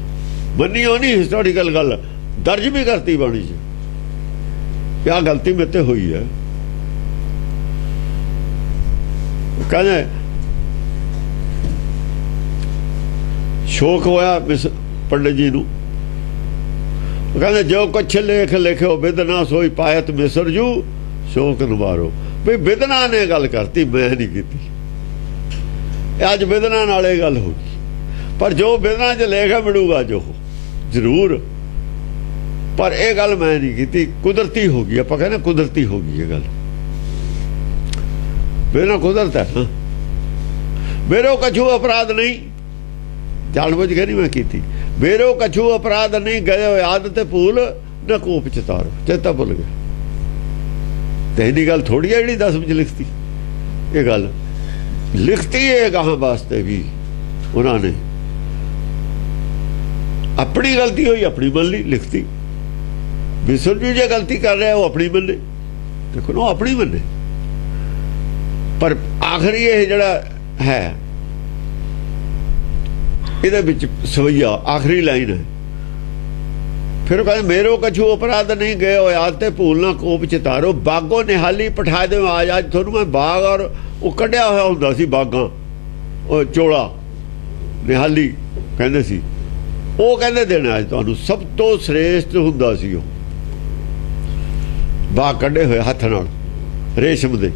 मनी। वो नहीं हिस्टोरीकल गल दर्ज भी करती बाणी च, क्या गलती मेरे ते हुई है। कहने शोक होया पंडित जी नूं। कहते जो कुछ लेख लिखो बिदना सोई पायत मिसर जू शोक निवारो। भी बिदना ने गल करती, मैं नहीं की। अज बिदना नाल गल होगी, पर जो बिदना च लेख है मिलूगा जो जरूर, पर यह गल मैं नहीं की। कुदरती होगी, आप कहने कुदरती होगी ये गल। बिदना कुदरत है ना। मेरो कछु अपराध नहीं, जानबूझ के नहीं मैं की। मेरो कछु अपराध नहीं, गए याद ते भूल न कोप चितारो। चेता भुल गया तो इन्नी गल थोड़ी है जी 10 में लिखती। ये गल लिखती है कहाँ वास्ते भी उन्होंने अपनी गलती हुई अपनी मन ली लिखती। विसर जी जो गलती कर रहा है वो अपनी मने, देखो ना अपनी मने। पर आखिरी ये जड़ा है ये सवैया आखिरी लाइन है। फिर कहते मेरो कछु अपराध नहीं, गए हो याद ते भूलना कोप चितारो। बागो निहाली पठा दे आज। आज थोनू मैं बाग और वो कढ़िया होया हुंदा सी बागां, वो चोला निहाली कहंदे सी, वो कहंदे देना आज तुहानू। सब तो श्रेष्ठ हुंदा सी वो बाग कढ़े हुए हथ नाल रेशम दे।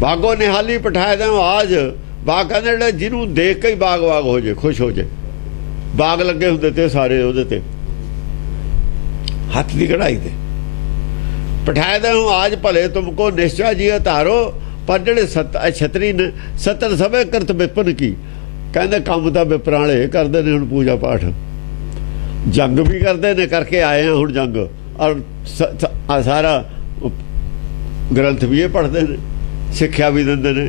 बागो निहाली पठा दे आज। बाग कहंदे जिन्हों देख के ही बाग बाग हो जाए, खुश हो जाए। बाग लगे हुंदे ते सारे उहदे ते हाथ की कढ़ाई थे। पठाए दे आज भले तुमको निश्चय जी तारो। पर जेडे छतरी ने सतर सभे करत विपन की, कहते काम तो विपरां वाले करते हैं। हुण पूजा पाठ जंग भी करते ने, करके आए हैं हुण जंग। और सारा ग्रंथ भी ये पढ़ते हैं, सिक्ख्या भी देंदे ने।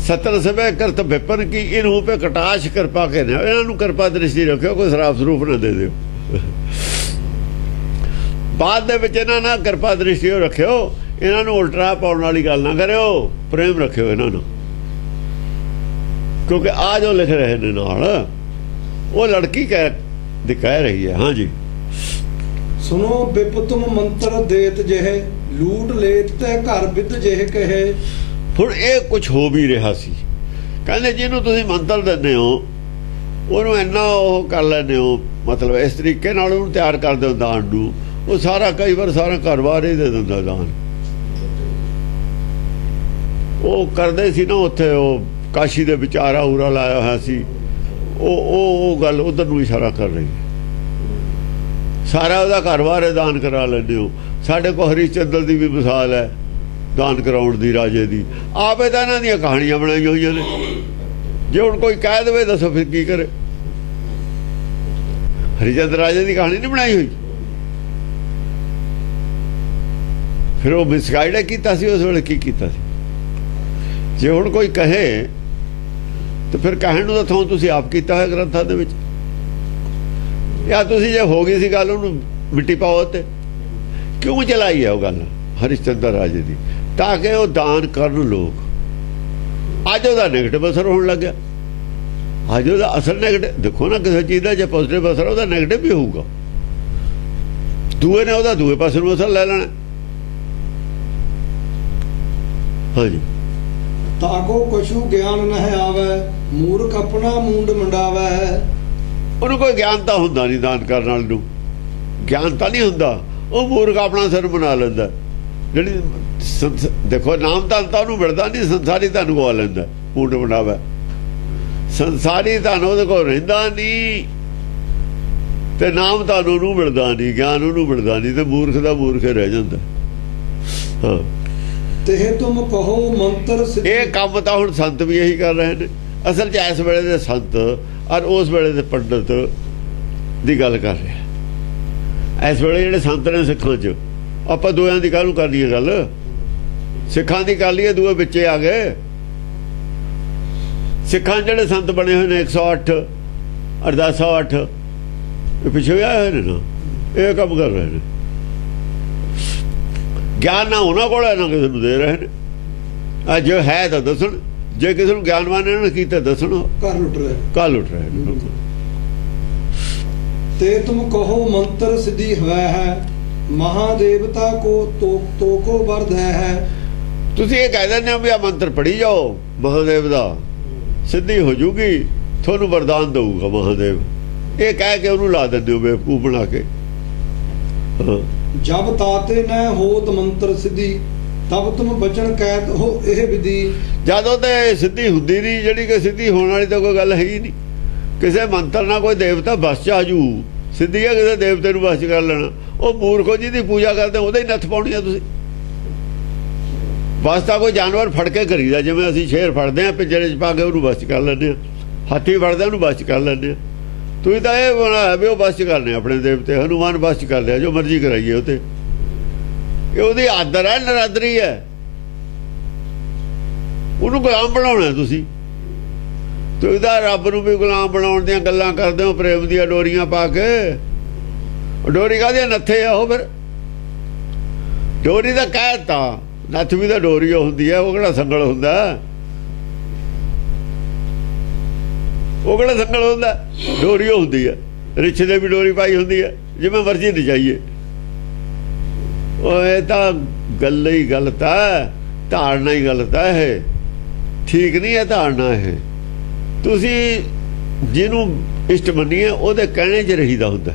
सतर सभे करत विपन की, इनहू पे कटाश कृपा के ने। इन्हों कृपा दृष्टि रखियो, कोई शराब सरूप ना दे दिओ। बाद दे विच इन्हां नाल कृपा दृष्टि रखियो, इन्हों उल्टा पाउण वाली गल ना करियो, प्रेम रखियो इन्हों। क्योंकि आ जो लिख रहे ने नाल वो लड़की कह रही है। हाँ जी सुनो बिप तुम मंत्र देत जेहे, लूट लेत ते घर बिद जेह कहे। हुण ये कुछ हो भी रहा सी। कहते जिन्हों तुसीं मंत्र दिंदे हो उन्होंने इन्ना वो कर लेंदे हो, मतलब इस तरीके नाल उहनूं तैयार करदे हो दान नूं। वो सारा कई बार सारा घर बार ही दे दिंदा दान। वो करदे सी ना उत्थे, वो ਕਾਸ਼ੀ ਦੇ ਵਿਚਾਰਾ ਉਰਾ ਲਾਇਆ ਹੋਇਆ ਸੀ, ਉਹ ਗੱਲ ਉਧਰ ਨੂੰ ਇਸ਼ਾਰਾ ਕਰ ਰਹੀ ਹੈ। ਸਾਰਾ ਉਹਦਾ ਘਰ-ਬਾਰ ਦਾਨ ਕਰਾ ਲੈਂਦੇ ਹੋ। ਸਾਡੇ ਕੋਲ ਹਰੀਚੰਦਰ ਦੀ ਵੀ ਮਿਸਾਲ ਹੈ ਦਾਨ ਕਰਾਉਣ ਦੀ, ਰਾਜੇ ਦੀ। ਆਪੇ ਤਾਂ ਇਹਨਾਂ ਦੀਆਂ ਕਹਾਣੀਆਂ ਬਣਾਈਆਂ ਹੋਈਆਂ ਨੇ। ਜੇ ਹੁਣ ਕੋਈ ਕਹਿ ਦੇਵੇ ਦੱਸੋ ਫਿਰ ਕੀ ਕਰੇ? ਹਰੀਚੰਦਰ ਰਾਜੇ ਦੀ ਕਹਾਣੀ ਨਹੀਂ ਬਣਾਈ ਹੋਈ। ਫਿਰ ਉਹ ਮਿਸਗਾਈਡ ਕੀਤਾ ਸੀ ਉਸ ਵੇਲੇ, ਕੀ ਕੀਤਾ ਸੀ? ਜੇ ਹੁਣ ਕੋਈ ਕਹੇ ਤੇ ਫਿਰ ਕਹਿਣ ਨੂੰ ਤਾਂ ਥੋਂ ਤੁਸੀਂ ਆਪ ਕੀਤਾ ਹੋਇਆ ਗ੍ਰੰਥਾਂ ਦੇ ਵਿੱਚ, ਜਾਂ ਤੁਸੀਂ ਜੇ ਹੋ ਗਈ ਸੀ ਗੱਲ ਉਹਨੂੰ ਮਿੱਟੀ ਪਾਓ। ਤੇ ਕਿਉਂ ਚਲਾਈ ਹੈ ਉਹ ਗੱਲ ਹਰੀਚੰਦਰ ਰਾਜੇ ਦੀ? ਤਾਂ ਕਿ ਉਹ ਦਾਨ ਕਰਨ ਲੋਕ। ਅੱਜ ਉਹਦਾ ਨੈਗੇਟਿਵ ਅਸਰ ਹੋਣ ਲੱਗਿਆ। ਅੱਜ ਉਹਦਾ ਅਸਰ ਨੈਗੇਟਿਵ। ਦੇਖੋ ਨਾ, ਕਿਸੇ ਚੀਜ਼ ਦਾ ਜੇ ਪੋਜ਼ਿਟਿਵ ਅਸਰ ਉਹਦਾ ਨੈਗੇਟਿਵ ਵੀ ਹੋਊਗਾ। ਦੂਏ ਨੇ ਉਹਦਾ ਦੂਏ ਪਾਸੇ ਨੂੰ ਅਸਰ ਲੈ ਲੈਣਾ। ਹਾਂਜੀ। ਤਾਕੋ ਕਛੂ ਗਿਆਨ ਨਹਿ ਆਵੈ, ਮੂਰਖ ਆਪਣਾ ਮੂੰਡ ਮੰਡਾਵੈ। ਉਹਨੂੰ ਕੋਈ ਗਿਆਨ ਤਾਂ ਹੁੰਦਾ ਨਹੀਂ, ਦਾਨ ਕਰਨ ਵਾਲੇ ਨੂੰ ਗਿਆਨ ਤਾਂ ਨਹੀਂ ਹੁੰਦਾ। ਉਹ ਮੂਰਖ ਆਪਣਾ ਸਿਰ ਬਣਾ ਲੈਂਦਾ। ਜਿਹੜੀ ਦੇਖੋ, ਨਾਮ ਤਾਂ ਉਹਨੂੰ ਮਿਲਦਾ ਨਹੀਂ, ਸੰਸਾਰੀ ਧਨ ਗਵਾ ਲੈਂਦਾ, ਮੂੰਡ ਬਣਾਵਾ। ਸੰਸਾਰੀ ਧਨ ਉਹਦੇ ਕੋਲ ਰਹਿੰਦਾ ਨਹੀਂ, ਤੇ ਨਾਮ ਤਾਂ ਉਹਨੂੰ ਮਿਲਦਾ ਨਹੀਂ, ਗਿਆਨ ਉਹਨੂੰ ਮਿਲਦਾ ਨਹੀਂ, ਤੇ ਮੂਰਖ ਦਾ ਮੂਰਖ ਰਹਿ ਜਾਂਦਾ। ਹਾਂ, ਤੇ ਤੁਮ ਕਹੋ ਮੰਤਰ ਸਿੱਧੀ। ਇਹ ਕੰਮ ਤਾਂ ਹੁਣ ਸੰਤ ਵੀ ਇਹੀ ਕਰ ਰਹੇ ਨੇ। ਅਸਲ 'ਚ ਇਸ ਵੇਲੇ ਦੇ ਸੰਤ ਔਰ ਉਸ ਵੇਲੇ ਦੇ ਪੰਡਤ ਦੀ ਗੱਲ ਕਰ ਰਿਹਾ। ਇਸ ਵੇਲੇ ਜਿਹੜੇ ਸੰਤ ਨੇ ਸਿੱਖਾਂ 'ਚ, ਆਪਾਂ ਦੋਆਂ ਦੀ ਕਾਹਨੂੰ ਕਰਨੀ ਹੈ ਗੱਲ? ਸਿੱਖਾਂ ਦੀ ਕਰ ਲਈਏ, ਦੂਏ ਵਿੱਚੇ ਆ ਗਏ। ਸਿੱਖਾਂ ਜਿਹੜੇ ਸੰਤ ਬਣੇ ਹੋਏ ਨੇ 108 ਅਰਦਾਸਾ 8 ਇਹ ਪਿੱਛੇ ਆਏ ਹੋਏ ਨੇ ਨਾ, ਇਹ ਕੰਮ ਕਰ ਰਹੇ ਨੇ। ਗਿਆਨ ਨਾ ਉਹਨਾਂ ਕੋਲ ਹੈ, ਨਾ ਕਿਸੇ ਨੂੰ ਦੇ ਰਹੇ ਨੇ। ਜੋ ਹੈ ਤਾਂ ਦੱਸਣ, ਜੇ ਕਿਸੇ ਨੂੰ ਗਿਆਨਵਾਨ ਇਹਨਾਂ ਨੇ ਕੀਤਾ ਦੱਸਣ। ਘਰ ਲੁੱਟ ਰਹੇ ਨੇ। ਤੇ ਤੁਮ ਕਹੋ ਮੰਤਰ ਸਿੱਧੀ ਹੋਇਆ ਹੈ, ਮਹਾਦੇਵਤਾ ਕੋ ਤੋਕੋ ਵਰਦ ਹੈ। ਤੁਸੀਂ ਇਹ ਕਹਿ ਦਿੰਦੇ ਹੋ ਵੀ ਆ ਮੰਤਰ ਪੜ੍ਹੀ ਜਾਓ, ਮਹਾਦੇਵ ਦਾ ਸਿੱਧੀ ਹੋ ਜੂਗੀ, ਤੁਹਾਨੂੰ ਵਰਦਾਨ ਦਊਗਾ ਮਹਾਦੇਵ। ਇਹ ਕਹਿ ਕੇ ਉਹਨੂੰ ਲਾ ਦਿੰਦੇ ਹੋ ਬੇਵਕੂਫ ਬਣਾ ਕੇ। ਜਬ ਤਾਤੇ ਨ ਹੋਤ ਮੰਤਰ ਸਿੱਧੀ, ਤਬ ਤੁਮ ਬਚਨ ਕਹਿਤ ਹੋ ਇਹ ਵਿਧੀ। ਜਦੋਂ ਤੇ ਸਿੱਧੀ ਹੁੰਦੀ ਨਹੀਂ, ਜਿਹੜੀ ਕਿ ਸਿੱਧੀ ਹੋਣ ਵਾਲੀ ਤਾਂ ਕੋਈ ਗੱਲ ਹੈ ਹੀ ਨਹੀਂ। ਕਿਸੇ ਮੰਤਰ ਨਾਲ ਕੋਈ ਦੇਵਤਾ ਬਸ ਚ ਆਜੂ, ਸਿੱਧੀ ਹੈ ਕਿਸੇ ਦੇਵਤੇ ਨੂੰ ਬਸ ਚ ਕਰ ਲੈਣਾ। ਉਹ ਮੂਰਖੋ ਜੀ ਦੀ ਪੂਜਾ ਕਰਦੇ, ਉਹਦੇ ਹੀ ਨੱਥ ਪਾਉਣੀ ਆ ਤੁਸੀਂ। ਬਸ ਤਾਂ ਕੋਈ ਜਾਨਵਰ ਫੜ ਕੇ ਕਰੀਦਾ, ਜਿਵੇਂ ਅਸੀਂ ਸ਼ੇਰ ਫੜਦੇ ਆ ਪਿੰਜਰੇ 'ਚ ਪਾ ਕੇ ਉਹਨੂੰ ਬਸ ਚ ਕਰ ਲੈਂਦੇ ਆ, ਹਾਥੀ ਫੜਦੇ ਉਹਨੂੰ ਬਸ ਚ ਕਰ ਲੈਂਦੇ ਆ। ਤੁਸੀਂ ਤਾਂ ਇਹ ਬਣਾਇਆ ਵੀ ਉਹ ਬਸ ਚ ਕਰਨੇ ਆਪਣੇ ਦੇਵਤੇ। ਹਨੂਮਾਨ ਬਸ ਚ ਕਰ ਲਿਆ, ਜੋ ਮਰਜ਼ੀ ਕਰਾਈਏ ਉਹ ਤੇ। ਇਹ ਉਹਦੀ ਆਦਰ ਹੈ, ਨਰਾਦਰੀ ਹੈ। ਉਹਨੂੰ ਗੁਲਾਮ ਬਣਾਉਣਾ ਤੁਸੀਂ ਤਾਂ ਰੱਬ ਨੂੰ ਵੀ ਗੁਲਾਮ ਬਣਾਉਣ ਦੀਆਂ ਗੱਲਾਂ ਕਰਦੇ ਹੋ, ਪ੍ਰੇਮ ਦੀਆਂ ਡੋਰੀਆਂ ਪਾ ਕੇ। ਡੋਰੀ ਕਾਹਦੀਆਂ ਨੱਥੇ ਆ ਉਹ? ਫਿਰ ਡੋਰੀ ਦਾ ਕਹਿਤਾ, ਨੱਥ ਵੀ ਤਾਂ ਡੋਰੀ ਹੁੰਦੀ ਹੈ। ਉਹ ਕਿਹੜਾ ਸੰਗਲ ਹੁੰਦਾ? ਉਹ ਕਿਹੜਾ ਸੰਗਲ ਹੁੰਦਾ? ਡੋਰੀ ਹੁੰਦੀ ਹੈ। ਰਿਛ ਦੇ ਵੀ ਡੋਰੀ ਪਾਈ ਹੁੰਦੀ ਹੈ, ਜਿਵੇਂ ਮਰਜ਼ੀ ਨਚਾਈਏ। ਉਹ ਇਹ ਤਾਂ ਗੱਲ ਹੀ ਗਲਤ ਹੈ, ਧਾਰਨਾ ਹੀ ਗਲਤ ਹੈ। ਇਹ ਠੀਕ ਨਹੀਂ ਹੈ ਧਾਰਨਾ। ਇਹ ਤੁਸੀਂ ਜਿਹਨੂੰ ਇਸ਼ਟ ਮੰਨੀਏ ਉਹਦੇ ਕਹਿਣੇ 'ਚ ਰਹੀਦਾ ਹੁੰਦਾ,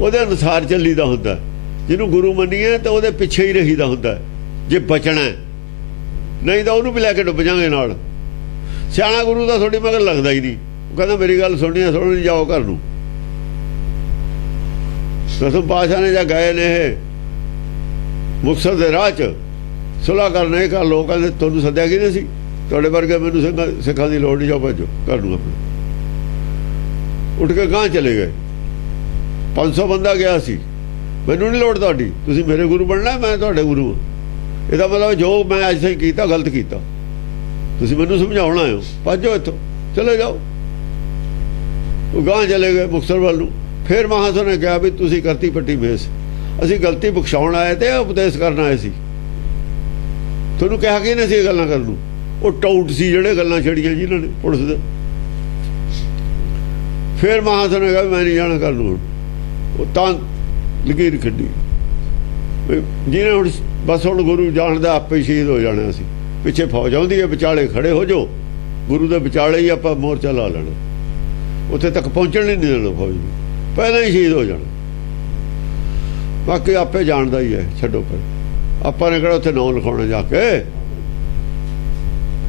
ਉਹਦੇ ਅਨੁਸਾਰ ਚੱਲੀਦਾ ਹੁੰਦਾ। ਜਿਹਨੂੰ ਗੁਰੂ ਮੰਨੀਏ ਤਾਂ ਉਹਦੇ ਪਿੱਛੇ ਹੀ ਰਹੀਦਾ ਹੁੰਦਾ ਜੇ ਬਚਣਾ। ਨਹੀਂ ਤਾਂ ਉਹਨੂੰ ਵੀ ਲੈ ਕੇ ਡੁੱਬ ਜਾਵਾਂਗੇ ਨਾਲ। ਸਿਆਣਾ ਗੁਰੂ ਦਾ ਤੁਹਾਡੀ ਮਗਰ ਲੱਗਦਾ ਹੀ ਨਹੀਂ। ਉਹ ਕਹਿੰਦਾ ਮੇਰੀ ਗੱਲ ਸੁਣਨੀ ਹੈ, ਸੁਣਨੀ ਜਾਓ ਘਰ ਨੂੰ। ਦਸਮ ਪਾਤਸ਼ਾਹ ਨੇ ਜਾਂ ਗਏ ਨੇ ਇਹ ਮੁਕਤਸਰ ਦੇ ਰਾਹ 'ਚ ਸੁਲਾਹ ਕਰਨੇ ਘਰ, ਲੋਕ ਕਹਿੰਦੇ ਤੁਹਾਨੂੰ ਸੱਦਿਆ ਕਿਹਨੇ ਸੀ? ਤੁਹਾਡੇ ਵਰਗੇ ਮੈਨੂੰ ਸਿੱਖਾਂ ਦੀ ਲੋੜ ਨਹੀਂ, ਜਾਓ ਭੱਜੋ ਘਰ ਨੂੰ ਆਪਣੇ। ਉੱਠ ਕੇ ਗਾਂਹ ਚਲੇ ਗਏ। 500 ਬੰਦਾ ਗਿਆ ਸੀ। ਮੈਨੂੰ ਨਹੀਂ ਲੋੜ ਤੁਹਾਡੀ, ਤੁਸੀਂ ਮੇਰੇ ਗੁਰੂ ਬਣਨਾ, ਮੈਂ ਤੁਹਾਡੇ ਗੁਰੂ ਹਾਂ। ਇਹਦਾ ਮਤਲਬ ਜੋ ਮੈਂ ਅੱਜ ਤੱਕ ਕੀਤਾ ਗਲਤ ਕੀਤਾ, ਤੁਸੀਂ ਮੈਨੂੰ ਸਮਝਾਉਣਾ ਆਇਓ। ਭੱਜੋ ਇੱਥੋਂ, ਚਲੇ ਜਾਓ। ਉਹ ਗਾਂਹ ਚਲੇ ਗਏ ਮੁਕਤਸਰ ਵੱਲ ਨੂੰ। ਫਿਰ ਮਹਾਸੋ ਨੇ ਕਿਹਾ ਵੀ ਤੁਸੀਂ ਕਰਤੀ ਪੱਟੀ ਮੇਸ, ਅਸੀਂ ਗਲਤੀ ਬਖਸ਼ਾਉਣ ਆਏ ਤੇ ਉਪਦੇਸ਼ ਕਰਨ ਆਏ ਸੀ। ਤੁਹਾਨੂੰ ਕਿਹਾ ਕਿ ਨਹੀਂ ਸੀ ਇਹ ਗੱਲਾਂ ਕਰਨ ਨੂੰ? ਉਹ ਟਾਊਟ ਸੀ ਜਿਹੜੇ ਗੱਲਾਂ ਛੜੀਆਂ ਜਿਨ੍ਹਾਂ ਨੇ ਪੁਲਿਸ ਦੇ। ਫਿਰ ਮਹਾਸੋ ਨੇ ਕਿਹਾ ਮੈਂ ਨਹੀਂ ਜਾਣਾ ਕਰਨ ਨੂੰ। ਉਹ ਤਾਂ ਲਕੀਰ ਕੱਢੀ, ਜਿਹਨੇ ਹੁਣ ਬਸ ਹੁਣ ਗੁਰੂ ਜਾਣਦਾ ਆਪੇ ਹੀ ਸ਼ਹੀਦ ਹੋ ਜਾਣਾ। ਅਸੀਂ ਪਿੱਛੇ ਫੌਜ ਆਉਂਦੀ ਹੈ, ਵਿਚਾਲੇ ਖੜੇ ਹੋ ਜਾਓ, ਗੁਰੂ ਦੇ ਵਿਚਾਲੇ ਹੀ ਆਪਾਂ ਮੋਰਚਾ ਲਾ ਲੈਣਾ। ਉੱਥੇ ਤੱਕ ਪਹੁੰਚਣ ਨਹੀਂ ਦੇਣਾ ਫੌਜ ਨੂੰ, ਪਹਿਲਾਂ ਹੀ ਸ਼ਹੀਦ ਹੋ ਜਾਣਾ। ਬਾਕੀ ਆਪੇ ਜਾਣਦਾ ਹੀ ਹੈ, ਛੱਡੋ ਪਰ। ਆਪਾਂ ਨੇ ਕਿਹੜਾ ਉੱਥੇ ਨਾਂ ਲਿਖਾਉਣਾ ਜਾ ਕੇ?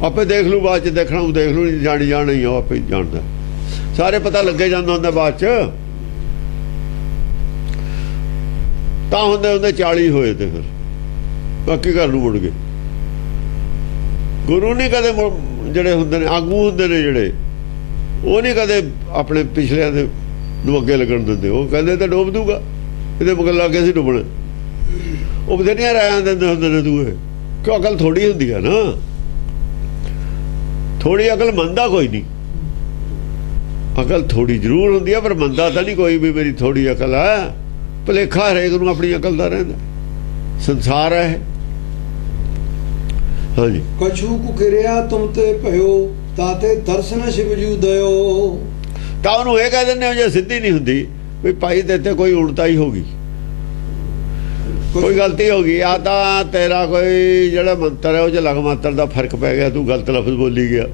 ਆਪੇ ਦੇਖ ਲੂ, ਬਾਅਦ ਚ ਦੇਖਣਾ ਉਹ ਦੇਖ ਲੂ, ਜਾਣੀ ਜਾਣਾ ਹੀ ਉਹ ਆਪੇ ਜਾਣਦਾ, ਸਾਰੇ ਪਤਾ ਲੱਗੇ ਜਾਂਦਾ ਹੁੰਦਾ ਬਾਅਦ ਚ। ਤਾਂ ਹੁੰਦੇ 40 ਹੋਏ ਤੇ ਫਿਰ ਬਾਕੀ ਘਰ ਨੂੰ ਮੁੜ ਗਏ। ਗੁਰੂ ਨਹੀਂ ਕਦੇ ਜਿਹੜੇ ਹੁੰਦੇ ਨੇ ਆਗੂ ਹੁੰਦੇ ਨੇ ਜਿਹੜੇ, ਉਹ ਨਹੀਂ ਕਦੇ ਆਪਣੇ ਪਿਛਲਿਆਂ ਦੇ ਨੂੰ ਅੱਗੇ ਲੱਗਣ ਦਿੰਦੇ। ਉਹ ਕਹਿੰਦੇ ਤਾਂ ਡੋਬ ਦੂਗਾ, ਇਹਦੇ ਮਗਰ ਲੱਗ ਕੇ ਸੀ ਡੁੱਬਣਾ। ਉਹ ਬਥੇਰੀਆਂ ਰਾਇਆਂ ਦਿੰਦੇ ਹੁੰਦੇ ਨੇ ਦੂਏ, ਕਿਉਂ ਅਕਲ ਥੋੜੀ ਹੁੰਦੀ ਆ ਨਾ, ਥੋੜੀ ਅਕਲ ਮੰਨਦਾ ਕੋਈ ਨਹੀਂ। ਅਕਲ ਥੋੜੀ ਜ਼ਰੂਰ ਹੁੰਦੀ ਆ ਪਰ ਮੰਨਦਾ ਤਾਂ ਨਹੀਂ ਕੋਈ ਵੀ ਮੇਰੀ ਥੋੜੀ ਅਕਲ ਹੈ। ਭੁਲੇਖਾ ਹਰੇਕ ਨੂੰ ਆਪਣੀ ਅਕਲ ਦਾ ਰਹਿੰਦਾ, ਸੰਸਾਰ ਹੈ। ਹਾਂਜੀ, ਕਛੂ ਕੁ ਕਿਰਿਆ ਤੁਮ ਤੇ ਭਇਓ ਤਾਤੇ ਦਰਸ਼ਨ ਸ਼ਿਵ ਜੂ ਦਇਓ। ਤਾਂ ਉਹਨੂੰ ਇਹ ਕਹਿ ਦਿੰਦੇ ਹੋ ਜੇ ਸਿੱਧੀ ਨਹੀਂ ਹੁੰਦੀ ਵੀ ਭਾਈ ਤੇ ਕੋਈ ਉਲਟਾ ਹੀ ਹੋ ਗਈ, ਕੋਈ ਗਲਤੀ ਹੋ ਗਈ, ਆ ਤਾਂ ਤੇਰਾ ਕੋਈ ਜਿਹੜਾ ਮੰਤਰ ਹੈ ਉਹ 'ਚ ਲਗ ਮਾਤਰ ਦਾ ਫਰਕ ਪੈ ਗਿਆ, ਤੂੰ ਗਲਤ ਲਫ਼ਜ਼ ਬੋਲੀ ਗਿਆ,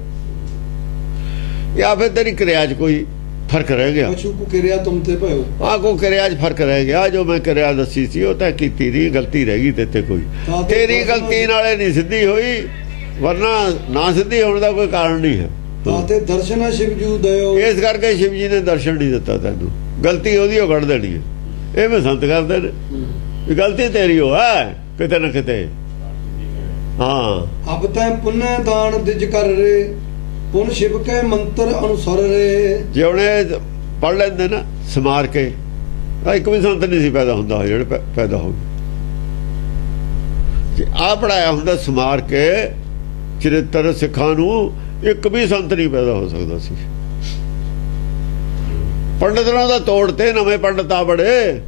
ਜਾਂ ਫਿਰ ਤੇਰੀ ਕਿਰਿਆ 'ਚ ਕੋਈ ਫਰਕ ਰਹਿ ਗਿਆ। ਕਛੂ ਕੁ ਕਿਰਿਆ ਤੁਮ ਤੇ ਭਇਓ, ਆ ਕੋ ਕਿਰਿਆ 'ਚ ਫਰਕ ਰਹਿ ਗਿਆ। ਜੋ ਮੈਂ ਕਿਰਿਆ ਦੱਸੀ ਸੀ ਉਹ ਤਾਂ ਕੀਤੀ ਨਹੀਂ, ਗਲਤੀ ਰਹਿ ਗਈ ਤੇ ਕੋਈ, ਤੇਰੀ ਗਲਤੀ ਨਾਲੇ ਨਹੀਂ ਸਿੱਧੀ ਹੋਈ, ਵਰਨਾ ਨਾ ਸਿੱਧੀ ਹੋਣ ਦਾ ਕੋਈ ਕਾਰਨ ਨਹੀਂ ਹੈ। ਤਾਤੇ ਦਰਸ਼ਨ ਸ਼ਿਵ ਜੂ ਦਇਓ, ਇਸ ਕਰਕੇ ਸ਼ਿਵ ਜੀ ਨੇ ਦਰਸ਼ਨ ਨਹੀਂ ਦਿੱਤਾ ਤੈਨੂੰ, ਗਲਤੀ ਉਹਦੀ ਉਹ ਕੱਢ ਦੇਣੀ ਹੈ। ਇਹ ਮੈਂ ਸੰਤ ਕਰਦੇ ਨੇ ਵੀ ਗਲਤੀ ਤੇਰੀ ਹੋ ਹੈ ਕਿਤੇ ਨਾ ਕਿਤੇ। ਹਾਂ, ਅਬ ਤੈ ਪੁੰਨੈ ਦਾਨ ਦਿਜ ਕਰ ਰੇ, ਪੁਨ ਸ਼ਿਵ ਕੇ ਮੰਤਰ ਅਨੁਸਰ ਰੇ। ਜੇ ਉਹਨੇ ਪੜ੍ਹ ਲੈਂਦੇ ਨਾ ਸਮਾਰ ਕੇ, ਇੱਕ ਵੀ ਸੰਤ ਨਹੀਂ ਸੀ ਪੈਦਾ ਹੁੰਦਾ ਜਿਹੜੇ ਪੈਦਾ ਹੋ ਗਏ। ਜੇ ਆਹ ਪੜਾਇਆ ਹੁੰਦਾ ਸਮਾਰ ਕੇ ਚਰਿੱਤਰ ਸਿੱਖਾਂ ਨੂੰ, ਇੱਕ ਵੀ ਸੰਤ ਨਹੀਂ ਪੈਦਾ ਹੋ ਸਕਦਾ ਸੀ। ਪੰਡਤਾਂ ਦਾ ਤੋੜ ਤੇ ਨਵੇਂ ਪੰਡਤ ਆ ਬੜੇ।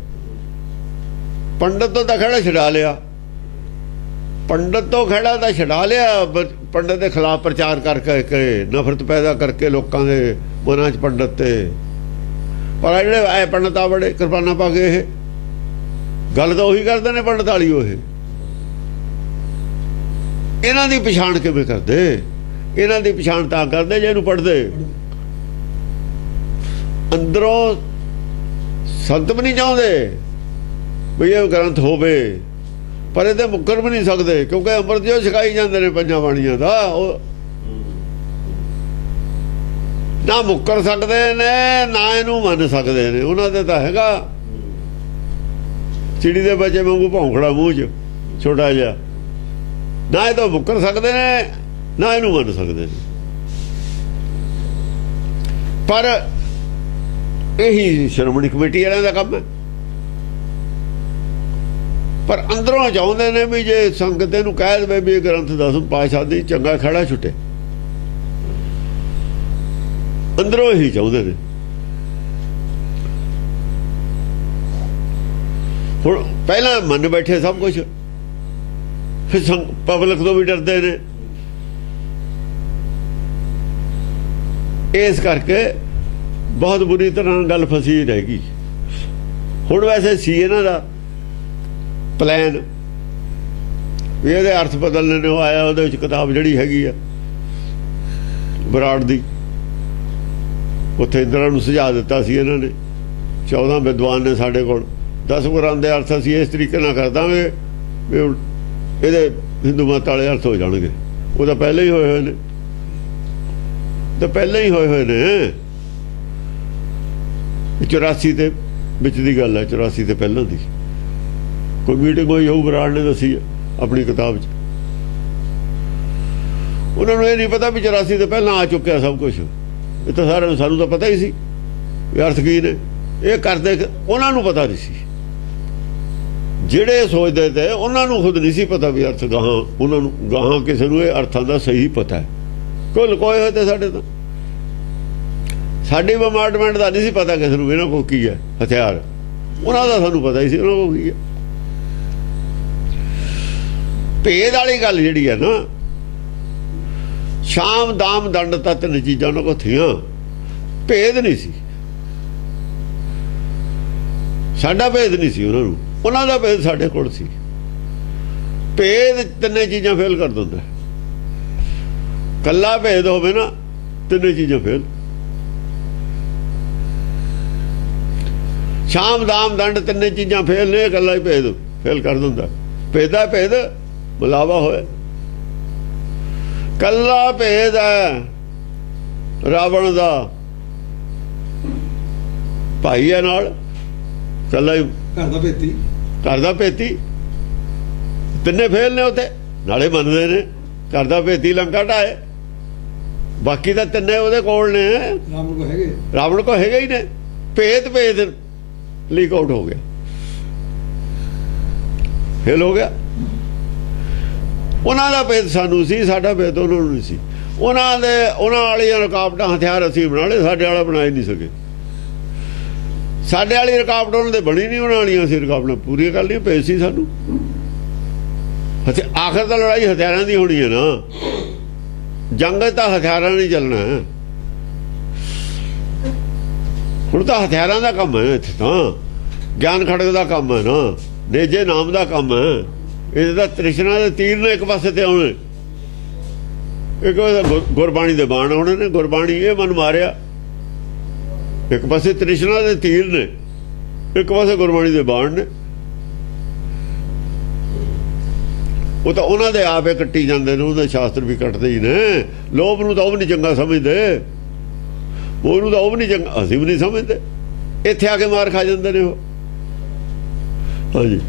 ਪੰਡਤ ਤੋਂ ਤਾਂ ਖੜਾ ਛਡਾ ਲਿਆ, ਪੰਡਤ ਤੋਂ ਖੜਾ ਤਾਂ ਛਡਾ ਲਿਆ, ਪੰਡਤ ਦੇ ਖਿਲਾਫ ਪ੍ਰਚਾਰ ਕਰਕੇ ਨਫ਼ਰਤ ਪੈਦਾ ਕਰਕੇ ਲੋਕਾਂ ਦੇ ਮਨਾਂ 'ਚ ਪੰਡਤ ਤੇ। ਪਰ ਜਿਹੜੇ ਆਏ ਪੰਡਤ ਆ ਬੜੇ ਕਿਰਪਾਨਾਂ ਪਾ ਕੇ, ਇਹ ਗੱਲ ਤਾਂ ਉਹੀ ਕਰਦੇ ਨੇ ਪੰਡਤ ਵਾਲੀ। ਉਹ ਇਹਨਾਂ ਦੀ ਪਛਾਣ ਕਿਵੇਂ ਕਰਦੇ? ਇਹਨਾਂ ਦੀ ਪਛਾਣ ਤਾਂ ਕਰਦੇ ਜੇ ਇਹਨੂੰ ਪੜ੍ਹਦੇ। ਅੰਦਰੋਂ ਸੰਤ ਵੀ ਨਹੀਂ ਚਾਹੁੰਦੇ ਵੀ ਇਹ ਗ੍ਰੰਥ ਹੋਵੇ, ਪਰ ਇਹਦੇ ਮੁੱਕਰ ਵੀ ਨਹੀਂ ਸਕਦੇ, ਕਿਉਂਕਿ ਅੰਮ੍ਰਿਤ ਜੋ ਛਕਾਈ ਜਾਂਦੇ ਨੇ ਪੰਜਾਂ ਬਾਣੀਆਂ ਦਾ, ਉਹ ਨਾ ਮੁੱਕਰ ਸਕਦੇ ਨੇ ਨਾ ਇਹਨੂੰ ਮੰਨ ਸਕਦੇ ਨੇ। ਉਹਨਾਂ ਦੇ ਤਾਂ ਹੈਗਾ ਚਿੜੀ ਦੇ ਬੱਚੇ ਵਾਂਗੂ ਭੌਂਕੜਾ ਮੂੰਹ 'ਚ ਛੋਟਾ ਜਿਹਾ, ਨਾ ਇਹ ਤਾਂ ਮੁੱਕਰ ਸਕਦੇ ਨੇ ਨਾ ਇਹਨੂੰ ਮੰਨ ਸਕਦੇ ਨੇ। ਪਰ ਇਹੀ ਸ਼੍ਰੋਮਣੀ ਕਮੇਟੀ ਵਾਲਿਆਂ ਦਾ ਕੰਮ ਹੈ। ਪਰ ਅੰਦਰੋਂ ਚਾਹੁੰਦੇ ਨੇ ਵੀ ਜੇ ਸੰਗਤ ਨੂੰ ਕਹਿ ਦੇਵੇ ਵੀ ਇਹ ਗ੍ਰੰਥ ਦਸਮ ਪਾਤਸ਼ਾਹ ਦੀ, ਚੰਗਾ ਖੜਾ ਛੁੱਟੇ। ਅੰਦਰੋਂ ਹੀ ਚਾਹੁੰਦੇ ਨੇ। ਹੁਣ ਪਹਿਲਾਂ ਮੰਨ ਬੈਠੇ ਸਭ ਕੁਝ, ਫਿਰ ਪਬਲਿਕ ਤੋਂ ਵੀ ਡਰਦੇ ਨੇ। ਇਸ ਕਰਕੇ ਬਹੁਤ ਬੁਰੀ ਤਰ੍ਹਾਂ ਗੱਲ ਫਸੀ ਰਹਿ ਗਈ। ਹੁਣ ਵੈਸੇ ਸੀ ਇਹਨਾਂ ਦਾ ਪਲਾਨ ਵੀ ਇਹਦੇ ਅਰਥ ਬਦਲਣੇ ਨੇ। ਉਹ ਆਇਆ ਉਹਦੇ ਵਿੱਚ ਕਿਤਾਬ ਜਿਹੜੀ ਹੈਗੀ ਆ ਬਰਾੜ ਦੀ, ਉੱਥੇ ਇੰਦਰਾ ਨੂੰ ਸੁਝਾਅ ਦਿੱਤਾ ਸੀ ਇਹਨਾਂ ਨੇ। 14 ਵਿਦਵਾਨ ਨੇ ਸਾਡੇ ਕੋਲ, 10 ਗੁਰਾਂ ਦੇ ਅਰਥ ਅਸੀਂ ਇਸ ਤਰੀਕੇ ਨਾਲ ਕਰ ਦਾਂਗੇ ਵੀ ਇਹਦੇ ਹਿੰਦੂ ਮਤ ਵਾਲੇ ਅਰਥ ਹੋ ਜਾਣਗੇ। ਉਹ ਤਾਂ ਪਹਿਲਾਂ ਹੀ ਹੋਏ ਨੇ, ਤਾਂ ਪਹਿਲਾਂ ਹੀ ਹੋਏ ਨੇ। 84 ਦੇ ਵਿੱਚ ਦੀ ਗੱਲ ਹੈ, 84 ਤੇ ਪਹਿਲਾਂ ਦੀ ਕੋਈ ਮੀਟਿੰਗ ਹੋਈ ਹੋਊ, ਬਰਾੜ ਨੇ ਦੱਸੀ ਆਪਣੀ ਕਿਤਾਬ 'ਚ। ਉਹਨਾਂ ਨੂੰ ਇਹ ਨਹੀਂ ਪਤਾ ਵੀ 84 ਤੋਂ ਪਹਿਲਾਂ ਆ ਚੁੱਕਿਆ ਸਭ ਕੁਝ। ਇਹ ਤਾਂ ਸਾਰਿਆਂ ਨੂੰ, ਸਾਨੂੰ ਤਾਂ ਪਤਾ ਹੀ ਸੀ ਵੀ ਅਰਥ ਕੀ ਨੇ। ਇਹ ਕਰਦੇ ਉਹਨਾਂ ਨੂੰ ਪਤਾ ਨਹੀਂ ਸੀ, ਜਿਹੜੇ ਸੋਚਦੇ ਤੇ ਉਹਨਾਂ ਨੂੰ ਖੁਦ ਨਹੀਂ ਸੀ ਪਤਾ ਵੀ ਅਰਥ ਗਾਹਾਂ, ਉਹਨਾਂ ਨੂੰ ਗਾਹਾਂ ਕਿਸੇ ਨੂੰ ਇਹ ਅਰਥਾਂ ਦਾ ਸਹੀ ਪਤਾ ਹੈ। ਕੋਈ ਲੁਕੋਏ ਹੋਏ ਤੇ ਸਾਡੇ ਤੋਂ, ਸਾਡੀ ਬਮਾਰਡਮੈਂਟ ਦਾ ਨਹੀਂ ਸੀ ਪਤਾ ਕਿਸੇ ਨੂੰ ਇਹਨਾਂ ਕੋਲ ਕੀ ਹੈ ਹਥਿਆਰ। ਉਹਨਾਂ ਦਾ ਸਾਨੂੰ ਪਤਾ ਹੀ ਸੀ ਉਹਨਾਂ ਕੋਲ ਕੀ ਹੈ। ਭੇਦ ਵਾਲੀ ਗੱਲ ਜਿਹੜੀ ਹੈ ਨਾ, ਸ਼ਾਮ ਦਾਮ ਦੰਡ ਤਾਂ ਤਿੰਨ ਚੀਜ਼ਾਂ ਉਹਨਾਂ ਕੋਲ ਥੀਆਂ, ਭੇਦ ਨਹੀਂ ਸੀ। ਸਾਡਾ ਭੇਦ ਨਹੀਂ ਸੀ ਉਹਨਾਂ ਨੂੰ, ਉਹਨਾਂ ਦਾ ਭੇਦ ਸਾਡੇ ਕੋਲ ਸੀ। ਭੇਦ ਤਿੰਨੇ ਚੀਜ਼ਾਂ ਫੇਲ ਕਰ ਦਿੰਦਾ। ਕੱਲਾ ਭੇਦ ਹੋਵੇ ਨਾ, ਤਿੰਨੇ ਚੀਜ਼ਾਂ ਫੇਲ। ਸ਼ਾਮ ਦਾਮ ਦੰਡ ਤਿੰਨੇ ਚੀਜ਼ਾਂ ਫੇਲ ਨੇ, ਕੱਲਾ ਹੀ ਭੇਦ ਫੇਲ ਕਰ ਦਿੰਦਾ। ਭੇਦਾ ਭੇਦ ਬੁਲਾਵਾ ਹੋਏ, ਕੱਲਾ ਭੇਦ ਹੈ ਰਾਵਣ ਦਾ, ਭਾਈ ਹੈ ਨਾਲ ਕੱਲਾ ਹੀ ਘਰ ਦਾ ਭੇਤੀ। ਘਰ ਦਾ ਭੇਤੀ, ਤਿੰਨੇ ਫੇਲ ਨੇ ਉਤੇ, ਨਾਲੇ ਮੰਨਦੇ ਨੇ ਘਰ ਦਾ ਭੇਤੀ ਲੰਕਾ ਢਾਏ, ਬਾਕੀ ਤਾਂ ਤਿੰਨੇ ਉਹਦੇ ਕੋਲ ਨੇ, ਰਾਵਣ ਕੋ ਹੈਗੇ, ਰਾਵਣ ਕੋ ਹੈਗੇ ਹੀ ਨੇ। ਭੇਦ ਲੀਕ ਆਊਟ ਹੋ ਗਿਆ, ਫੇਲ ਹੋ ਗਿਆ। ਉਹਨਾਂ ਦਾ ਭੇਦ ਸਾਨੂੰ ਸੀ, ਸਾਡਾ ਭੇਦ ਉਹਨਾਂ ਨੂੰ ਨਹੀਂ ਸੀ। ਉਹਨਾਂ ਵਾਲੀਆਂ ਰੁਕਾਵਟਾਂ ਹਥਿਆਰ ਅਸੀਂ ਬਣਾ ਲਏ, ਸਾਡੇ ਵਾਲਾ ਬਣਾ ਹੀ ਨਹੀਂ ਸਕੇ। ਸਾਡੇ ਵਾਲੀ ਰੁਕਾਵਟ ਉਹਨਾਂ ਦੇ ਬਣੀ ਨਹੀਂ, ਉਹਨਾਂ ਵਾਲੀਆਂ ਅਸੀਂ ਰੁਕਾਵਟਾਂ ਪੂਰੀਆਂ ਕਰ ਲਈਆਂ। ਭੇਦ ਸੀ ਸਾਨੂੰ। ਆਖਰ ਤਾਂ ਲੜਾਈ ਹਥਿਆਰਾਂ ਦੀ ਹੋਣੀ ਹੈ ਨਾ, ਜੰਗ ਤਾਂ ਹਥਿਆਰਾਂ ਨਹੀਂ ਚੱਲਣਾ। ਹੁਣ ਤਾਂ ਹਥਿਆਰਾਂ ਦਾ ਕੰਮ ਹੈ, ਇੱਥੇ ਤਾਂ ਗਿਆਨ ਖੜਕ ਦਾ ਕੰਮ ਹੈ ਨਾ, ਨੇਜੇ ਨਾਮ ਦਾ ਕੰਮ ਹੈ। ਇਹਦੇ ਤਾਂ ਤ੍ਰਿਸ਼ਨਾ ਦੇ ਤੀਰ ਨੇ ਇੱਕ ਪਾਸੇ ਤੇ ਆਉਣੇ, ਇੱਕ ਪਾਸੇ ਗੁਰਬਾਣੀ ਦੇ ਬਾਣ ਆਉਣੇ ਨੇ। ਗੁਰਬਾਣੀ ਇਹ ਮਨ ਮਾਰਿਆ, ਇੱਕ ਪਾਸੇ ਤ੍ਰਿਸ਼ਨਾ ਦੇ ਤੀਰ ਨੇ, ਇੱਕ ਪਾਸੇ ਗੁਰਬਾਣੀ ਦੇ ਬਾਣ ਨੇ। ਉਹ ਤਾਂ ਉਹਨਾਂ ਦੇ ਆਪੇ ਕੱਟੀ ਜਾਂਦੇ ਨੇ, ਉਹਦੇ ਸ਼ਾਸਤਰ ਵੀ ਕੱਟਦੇ ਹੀ ਨੇ। ਲੋਭ ਨੂੰ ਤਾਂ ਉਹ ਵੀ ਨਹੀਂ ਚੰਗਾ ਸਮਝਦੇ, ਉਹਨੂੰ ਤਾਂ ਉਹ ਵੀ ਨਹੀਂ ਚੰਗਾ, ਅਸੀਂ ਵੀ ਨਹੀਂ ਸਮਝਦੇ। ਇੱਥੇ ਆ ਕੇ ਮਾਰ ਖਾ ਜਾਂਦੇ ਨੇ ਉਹ। ਹਾਂਜੀ,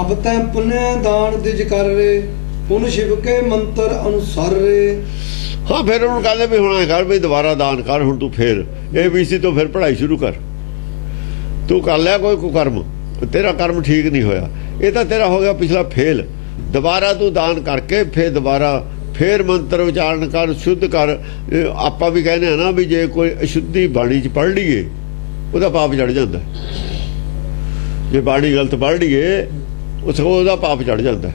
ਅਬ ਤੈ ਪੁਨਿਆ ਦਾਨ ਦਿਜ ਕਰ ਰੇ, ਪੁਨ ਸ਼ਿਵ ਕੇ ਮੰਤਰ ਅਨੁਸਾਰ ਰੇ। ਹਾਂ, ਫਿਰ ਉਹਨੂੰ ਕਹਿੰਦੇ ਵੀ ਹੁਣ ਐ ਕਰ ਵੀ ਦੁਬਾਰਾ ਦਾਨ ਕਰ, ਹੁਣ ਤੂੰ ਫੇਰ ABC ਤੋਂ ਫਿਰ ਪੜ੍ਹਾਈ ਸ਼ੁਰੂ ਕਰ। ਤੂੰ ਕਰ ਲਿਆ ਕੋਈ ਕੁਕਰਮ, ਤੇਰਾ ਕਰਮ ਠੀਕ ਨਹੀਂ ਹੋਇਆ, ਇਹ ਤਾਂ ਤੇਰਾ ਹੋ ਗਿਆ ਪਿਛਲਾ ਫੇਲ। ਦੁਬਾਰਾ ਤੂੰ ਦਾਨ ਕਰਕੇ ਫੇਰ ਦੁਬਾਰਾ ਫੇਰ ਮੰਤਰ ਉਚਾਰਨ ਕਰ, ਸ਼ੁੱਧ ਕਰ। ਆਪਾਂ ਵੀ ਕਹਿੰਦੇ ਆ ਨਾ ਵੀ ਜੇ ਕੋਈ ਅਸ਼ੁੱਧੀ ਬਾਣੀ 'ਚ ਪੜ੍ਹ ਲਈਏ ਉਹਦਾ ਪਾਪ ਚੜ ਜਾਂਦਾ। ਜੇ ਬਾਣੀ ਗਲਤ ਪੜ੍ਹ ਲਈਏ ਉਹਦਾ ਪਾਪ ਚੜ ਜਾਂਦਾ।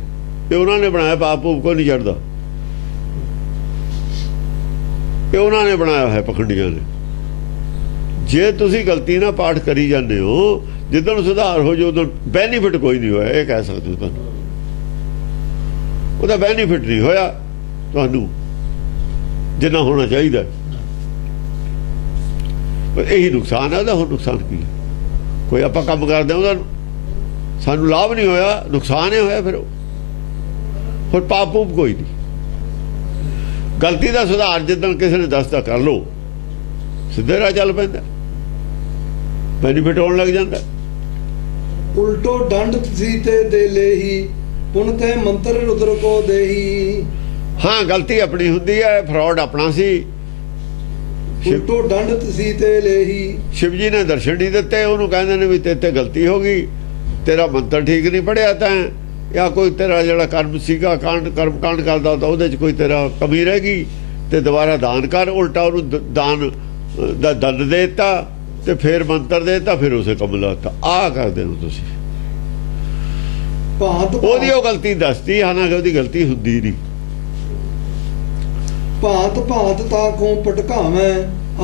ਇਹ ਉਹਨਾਂ ਨੇ ਬਣਾਇਆ, ਪਾਪ ਪੂਪ ਕੋਈ ਨਹੀਂ ਚੜਦਾ। ਇਹ ਉਹਨਾਂ ਨੇ ਬਣਾਇਆ ਹੈ ਪਖੰਡੀਆਂ ਨੇ। ਜੇ ਤੁਸੀਂ ਗਲਤੀ ਨਾਲ ਪਾਠ ਕਰੀ ਜਾਂਦੇ ਹੋ, ਜਿੱਦਣ ਸੁਧਾਰ ਹੋ ਜਾਓ ਉਦੋਂ ਬੈਨੀਫਿਟ ਕੋਈ ਨਹੀਂ ਹੋਇਆ, ਇਹ ਕਹਿ ਸਕਦੇ ਹੋ ਤੁਹਾਨੂੰ। ਉਹਦਾ ਬੈਨੀਫਿਟ ਨਹੀਂ ਹੋਇਆ ਤੁਹਾਨੂੰ ਜਿੰਨਾ ਹੋਣਾ ਚਾਹੀਦਾ। ਇਹੀ ਨੁਕਸਾਨ ਹੈ ਉਹਦਾ। ਹੋਰ ਨੁਕਸਾਨ ਕੀ ਹੈ? ਕੋਈ ਆਪਾਂ ਕੰਮ ਕਰਦੇ ਉਹਦਾ ਸਾਨੂੰ ਲਾਭ ਨਹੀਂ ਹੋਇਆ, ਨੁਕਸਾਨ ਹੀ ਹੋਇਆ। ਫਿਰ ਹੋਰ ਪਾਪ ਪੂਪ ਕੋਈ ਨਹੀਂ। ਗਲਤੀ ਦਾ ਸੁਧਾਰ ਜਿੱਦਣ ਕਿਸੇ ਨੇ ਦੱਸਦਾ ਕਰ ਲਓ, ਸਿੱਧੇ ਰਾਹ ਚੱਲ ਪੈਂਦਾ, ਬੈਨੀਫਿਟ ਹੋਣ ਲੱਗ ਜਾਂਦਾ। ਉਲਟੋ ਡੰਡ ਸੀ ਤੇ ਦੇ ਲੇਹੀ, ਪੁਨ ਤੇ ਮੰਤਰ ਰੁਦਰ ਕੋ ਦੇਹੀ। ਹਾਂ, ਗਲਤੀ ਆਪਣੀ ਹੁੰਦੀ ਹੈ, ਫਰਾਡ ਆਪਣਾ ਸੀ। ਉਲਟੋ ਡੰਡ ਸੀ ਤੇ ਲੇਹੀ। ਸ਼ਿਵ ਜੀ ਨੇ ਦਰਸ਼ਨ ਨਹੀਂ ਦਿੱਤੇ, ਉਹਨੂੰ ਕਹਿੰਦੇ ਨੇ ਵੀ ਤੇਤੇ ਗਲਤੀ ਹੋ ਗਈ, ਤੇਰਾ ਮੰਤਰ ਠੀਕ ਨਹੀਂ ਪੜਿਆ ਤੈਂ, ਜਾਂ ਕੋਈ ਤੇਰਾ ਜਿਹੜਾ ਕਰਮ ਸੀਗਾ ਕਰਮ ਕਾਂਡ ਕਰਦਾ ਤਾਂ ਉਹਦੇ 'ਚ ਕੋਈ ਤੇਰਾ ਕਮੀ ਰਹਿ ਗਈ, ਤੇ ਦੁਬਾਰਾ ਦਾਨ ਕਰ। ਉਲਟਾ ਉਹਨੂੰ ਦਾਨ ਦਾ ਦੰਡ ਦੇ ਦਿੱਤਾ ਤੇ ਫਿਰ ਮੰਤਰ ਦੇ ਦਿੱਤਾ, ਫਿਰ ਉਸੇ ਕੰਮ ਲਾਤਾ। ਆਹ ਕਰਦੇ ਹੋ ਤੁਸੀਂ। ਉਹਦੀ ਉਹ ਗਲਤੀ ਦੱਸਦੀ, ਹਾਲਾਂਕਿ ਉਹਦੀ ਗਲਤੀ ਹੁੰਦੀ ਨਹੀਂ। ਭਾਂਤ ਭਾਂਤ ਤਾ ਕੋ ਪਟਕਾਵੇਂ,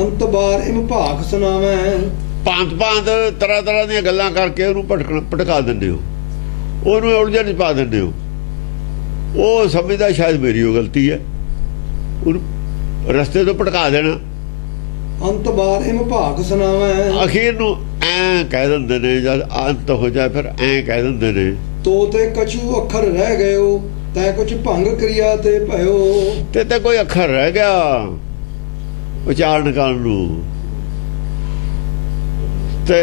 ਅੰਤ ਬਾਰ ਇਮ ਭਾਖ ਸੁਣਾਵੇਂ। ਭਾਂਤ ਭਾਂਤ ਤਰ੍ਹਾਂ ਤਰ੍ਹਾਂ ਦੀਆਂ ਗੱਲਾਂ ਕਰਕੇ ਉਹਨੂੰ ਭਟਕਾ ਦਿੰਦੇ ਹੋ, ਉਹਨੂੰ ਉਲਝਣ 'ਚ ਪਾ ਦਿੰਦੇ ਹੋ। ਉਹ ਸਮਝਦਾ ਸ਼ਾਇਦ ਮੇਰੀ ਉਹ ਗਲਤੀ ਹੈ, ਉਹਨੂੰ ਰਸਤੇ ਤੋਂ ਭਟਕਾ ਦੇਣਾ। ਅੰਤ ਬਾਰ ਇਮ ਭਾਖ ਸੁਣਾਵੇਂ। ਅਖੀਰ ਨੂੰ ਐਂ ਕਹਿ ਦਿੰਦੇ ਨੇ, ਜਦ ਅੰਤ ਹੋ ਜਾਏ ਫਿਰ ਐਂ ਕਹਿ ਦਿੰਦੇ ਨੇ, ਤੋ ਤੇ ਕਛੂ ਅੱਖਰ ਰਹਿ ਗਇਓ, ਤੈ ਕੁਛ ਭੰਗ ਕਰਿਆ ਤੇ ਭਇਓ। ਤੇ ਕੋਈ ਅੱਖਰ ਰਹਿ ਗਿਆ ਉਚਾਰਨ ਕਰਨ ਨੂੰ, ਤੇ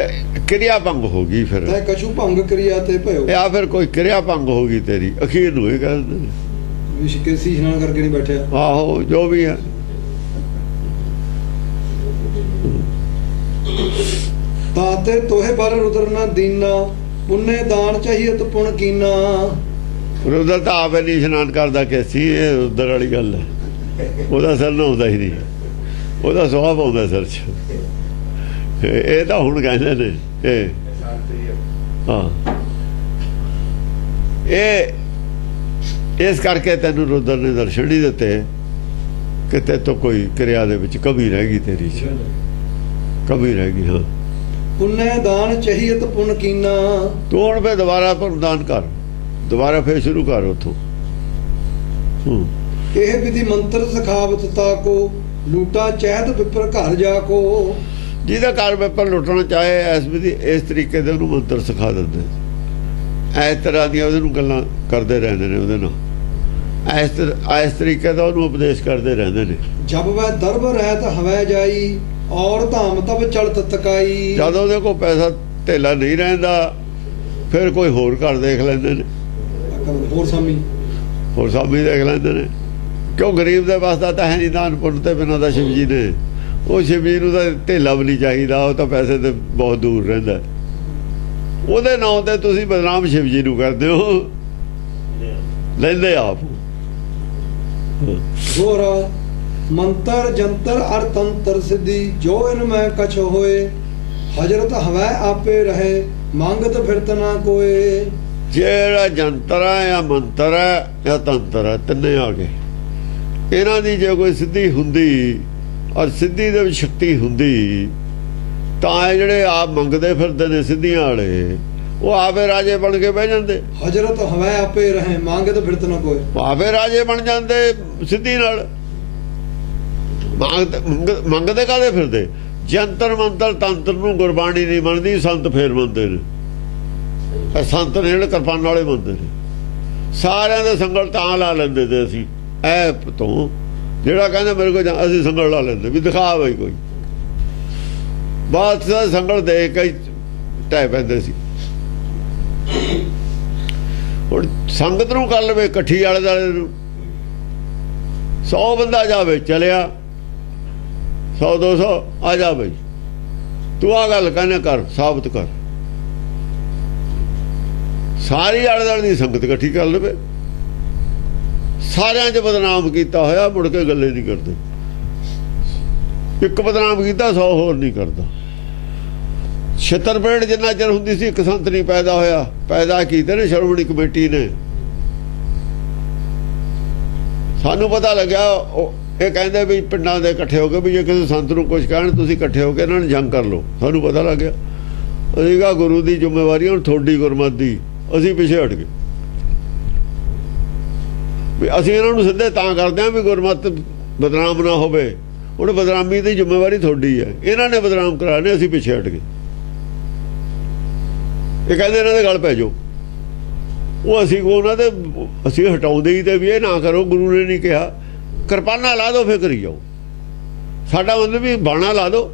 ਕਿਰਿਆ ਭੰਗ ਹੋ ਗਈ। ਫਿਰ ਤੈ ਕਛੂ ਭੰਗ ਕਰਿਆ ਤੇ ਭਇਓ, ਜਾਂ ਫਿਰ ਕੋਈ ਕਿਰਿਆ ਭੰਗ ਹੋ ਗਈ ਤੇਰੀ। ਅਖੀਰ ਨੂੰ ਇਹ ਕਹਿ ਦਿੰਦੇ ਨੇ, ਵਿਸ਼ਕੇਸੀ ਇਸ਼ਨਾਨ ਕਰਕੇ ਨਹੀਂ ਬੈਠਿਆ। ਆਹੋ, ਜੋ ਵੀ ਹੈ। ਤਾਤੇ ਤੋਹੇ ਬਰ ਰੁਦਰ ਨਾ ਦੀਨਾ, ਪੁੰਨੇ ਦਾਨ ਚਾਹੀਏ ਪੁਣ ਕੀਨਾ। ਰੁਦਰ ਤਾਂ ਆਪੇ ਨਹੀਂ ਇਸ਼ਨਾਨ ਕਰਦਾ ਕੈਸੀ, ਇਹ ਰੁਦਰ ਵਾਲੀ ਗੱਲ ਹੈ। ਉਹਦਾ ਸਿਰ ਨਹਾਉਂਦਾ ਹੀ ਨਹੀਂ, ਉਹਦਾ ਸੁਆਹ ਪਾਉਂਦਾ ਸਿਰ 'ਚ। ਇਹ ਤਾਂ ਹੁਣ ਕਹਿੰਦੇ ਨੇ ਇਹ, ਹਾਂ, ਇਹ ਇਸ ਕਰਕੇ ਤੈਨੂੰ ਰੁਦਰ ਨੇ ਦਰਸ਼ਨ ਨਹੀਂ ਦਿੱਤੇ ਕਿ ਤੇ ਤੋਂ ਕੋਈ ਕਿਰਿਆ ਦੇ ਵਿੱਚ ਕਮੀ ਰਹਿ ਗਈ, ਤੇਰੀ 'ਚ ਕਮੀ ਰਹਿ ਗਈ। ਹਾਂ, ਪੁੰਨੇ ਦਾਨ ਚਾਹੀਏ ਪੁਣ ਕੀਨਾ। ਤੂੰ ਹੁਣ ਫੇਰ ਦੁਬਾਰਾ ਦਾਨ ਕਰ, ਦੁਬਾਰਾ ਫੇਰ ਸ਼ੁਰੂ ਕਰ ਉੱਥੋਂ। ਇਹ ਵਿਧੀ ਮੰਤਰ ਸਖਾਵਤ ਤਾ ਕੋ, ਲੂਟਾ ਚਹਿਤ ਵਿਪਰ ਘਰ ਜਾ ਕੋ। ਜਿਹਦਾ ਘਰ ਵਿਪਰ ਲੁੱਟਣਾ ਚਾਹੇ ਇਸ ਵਿਧੀ ਇਸ ਤਰੀਕੇ ਦੇ ਉਹਨੂੰ ਮੰਤਰ ਸਿਖਾ ਦਿੰਦੇ। ਇਸ ਤਰ੍ਹਾਂ ਦੀਆਂ ਉਹਦੇ ਨੂੰ ਗੱਲਾਂ ਕਰਦੇ ਰਹਿੰਦੇ ਨੇ ਉਹਦੇ ਨਾਲ। ਇਸ ਤਰੀਕੇ ਦਾ ਉਹਨੂੰ ਉਪਦੇਸ਼ ਕਰਦੇ ਰਹਿੰਦੇ ਨੇ। ਜਬ ਵੈ ਦਰਬ ਰਹਿਤ ਹਵੈ ਜਾਈ ਔਰ ਧਾਮ ਤਬ ਚਲਤ ਤਕਾਈ। ਜਦੋਂ ਉਹਦੇ ਕੋਲ ਪੈਸਾ ਧੇਲਾ ਨਹੀਂ ਰਹਿੰਦਾ ਫਿਰ ਕੋਈ ਹੋਰ ਘਰ ਦੇਖ ਲੈਂਦੇ ਨੇ, ਹੋਰ ਸਾਮੀ ਦੇਖ ਲੈਂਦੇ ਨੇ। ਕਿਉਂ ਗਰੀਬ ਦੇ ਵਾਸਤਾ ਤਾਂ ਹੈ ਨਹੀਂ ਦਾਨ ਪੁੰਨ ਤੇ ਬਿਨਾਂ ਦਾ ਸ਼ਿਵ ਜੀ ਨੇ। ਉਹ ਸ਼ਿਵ ਜੀ ਨੂੰ ਤਾਂ ਧੇਲਾ ਵੀ ਨਹੀਂ ਚਾਹੀਦਾ, ਉਹ ਤਾਂ ਪੈਸੇ ਤੇ ਬਹੁਤ ਦੂਰ ਰਹਿੰਦਾ। ਉਹਦੇ ਨਾਂ ਤੇ ਤੁਸੀਂ ਬਦਨਾਮ ਸ਼ਿਵ ਜੀ ਨੂੰ ਕਰਦੇ ਹੋ, ਲੈਂਦੇ ਆਪ। ਗੋਰਾ ਮੰਤਰ ਜੰਤਰ ਅਰ ਤੰਤਰ ਸਿੱਧੀ ਜੋ ਇਨ ਮੈਂ ਕਛ ਹੋਏ ਹਜ਼ਰਤ ਹਵੈ ਆਪੇ ਰਹੇ ਮੰਗਤ ਫਿਰਤ ਨਾ ਕੋਏ। ਜਿਹੜਾ ਜੰਤਰ ਹੈ ਜਾਂ ਮੰਤਰ ਹੈ ਜਾਂ ਤੰਤਰ ਹੈ, ਤਿੰਨੇ ਆ ਗਏ। ਇਹਨਾਂ ਦੀ ਜੇ ਕੋਈ ਸਿੱਧੀ ਹੁੰਦੀ ਔਰ ਸਿੱਧੀ ਦੇ ਵਿੱਚ ਸ਼ਕਤੀ ਹੁੰਦੀ ਤਾਂ ਇਹ ਜਿਹੜੇ ਆਪ ਮੰਗਦੇ ਫਿਰਦੇ ਨੇ ਸਿੱਧੀਆਂ ਵਾਲੇ, ਉਹ ਆਪੇ ਰਾਜੇ ਬਣ ਕੇ ਬਹਿ ਜਾਂਦੇ। ਹਜ਼ਰਤ ਹਵੈ ਆਪੇ ਰਹੇ ਮੰਗਤ ਫਿਰਤ ਨਾ ਕੋਏ। ਆਪੇ ਰਾਜੇ ਬਣ ਜਾਂਦੇ ਸਿੱਧੀ ਨਾਲ। ਮੰਗਦੇ ਕਾਹਦੇ ਫਿਰਦੇ? ਜੰਤਰ ਮੰਤਰ ਤੰਤਰ ਨੂੰ ਗੁਰਬਾਣੀ ਨਹੀਂ ਮੰਨਦੀ, ਸੰਤ ਫੇਰ ਮੰਨਦੇ ਨੇ। ਸੰਤ ਨੇ ਜਿਹੜੇ ਕਿਰਪਾਨ ਵਾਲੇ ਮੰਨਦੇ ਨੇ। ਸਾਰਿਆਂ ਦੇ ਸੰਗਲ ਤਾਂ ਲਾ ਲੈਂਦੇ ਤੇ ਅਸੀਂ ਐ ਤੋਂ ਜਿਹੜਾ ਕਹਿੰਦਾ ਮੇਰੇ ਕੋਲ ਅਸੀਂ ਸੰਗਲ ਲਾ ਲੈਂਦੇ ਵੀ ਦਿਖਾ ਬਈ ਕੋਈ। ਬਾਤ ਦਾ ਸੰਗਲ ਦੇਖ ਕੇ ਟਹਿ ਪੈਂਦੇ ਸੀ। ਹੁਣ ਸੰਗਤ ਨੂੰ ਕਰ ਲਵੇ ਇਕੱਠੀ ਵਾਲੇ ਦੁਆਲੇ ਨੂੰ 100 ਬੰਦਾ ਜਾਵੇ ਚਲਿਆ 100 200 ਆ ਜਾ ਬਈ ਤੂੰ ਆ ਗੱਲ ਕਹਿੰਦੇ ਕਰ ਸਾਬਤ ਕਰ। ਸਾਰੀ ਆਲੇ ਦੁਆਲੇ ਦੀ ਸੰਗਤ ਇਕੱਠੀ ਕਰ ਲਵੇ। ਸਾਰਿਆਂ 'ਚ ਬਦਨਾਮ ਕੀਤਾ ਹੋਇਆ ਮੁੜ ਕੇ ਗੱਲੇ ਨਹੀਂ ਕਰਦੇ। ਇੱਕ ਬਦਨਾਮ ਕੀਤਾ 100 ਹੋਰ ਨਹੀਂ ਕਰਦਾ। ਛਿੱਤਰਪੇੜ ਜਿੰਨਾ ਚਿਰ ਹੁੰਦੀ ਸੀ ਇੱਕ ਸੰਤ ਨਹੀਂ ਪੈਦਾ ਹੋਇਆ। ਪੈਦਾ ਕੀਤੇ ਨੇ ਸ਼੍ਰੋਮਣੀ ਕਮੇਟੀ ਨੇ। ਸਾਨੂੰ ਪਤਾ ਲੱਗਿਆ ਇਹ ਕਹਿੰਦੇ ਵੀ ਪਿੰਡਾਂ ਦੇ ਇਕੱਠੇ ਹੋ ਕੇ ਵੀ ਜੇ ਕਿਸੇ ਸੰਤ ਨੂੰ ਕੁਝ ਕਹਿਣ ਤੁਸੀਂ ਇਕੱਠੇ ਹੋ ਕੇ ਇਹਨਾਂ ਨੂੰ ਜੰਗ ਕਰ ਲਓ। ਸਾਨੂੰ ਪਤਾ ਲੱਗ ਗਿਆ। ਅਸੀਂ ਕਿਹਾ ਗੁਰੂ ਦੀ ਜ਼ਿੰਮੇਵਾਰੀ ਹੁਣ ਤੁਹਾਡੀ ਗੁਰਮਤਿ ਦੀ, ਅਸੀਂ ਪਿੱਛੇ ਹਟ ਗਏ। ਵੀ ਅਸੀਂ ਇਹਨਾਂ ਨੂੰ ਸਿੱਧੇ ਤਾਂ ਕਰਦੇ ਹਾਂ ਵੀ ਗੁਰਮਤਿ ਬਦਨਾਮ ਨਾ ਹੋਵੇ। ਹੁਣ ਬਦਨਾਮੀ ਦੀ ਜ਼ਿੰਮੇਵਾਰੀ ਤੁਹਾਡੀ ਹੈ। ਇਹਨਾਂ ਨੇ ਬਦਨਾਮ ਕਰਾਣੇ, ਅਸੀਂ ਪਿੱਛੇ ਹਟ ਗਏ। ਇਹ ਕਹਿੰਦੇ ਇਹਨਾਂ ਦੇ ਗੱਲ ਪੈ ਜਾਓ। ਉਹ ਅਸੀਂ ਉਹਨਾਂ ਦੇ ਅਸੀਂ ਹਟਾਉਂਦੇ ਹੀ ਤੇ ਵੀ ਇਹ ਨਾ ਕਰੋ। ਗੁਰੂ ਨੇ ਨਹੀਂ ਕਿਹਾ ਕਿਰਪਾਨਾਂ ਲਾ ਦਿਓ ਫਿਰ ਕਰੀ ਜਾਓ। ਸਾਡਾ ਮਤਲਬ ਵੀ ਬਾਣਾ ਲਾ ਦਿਓ।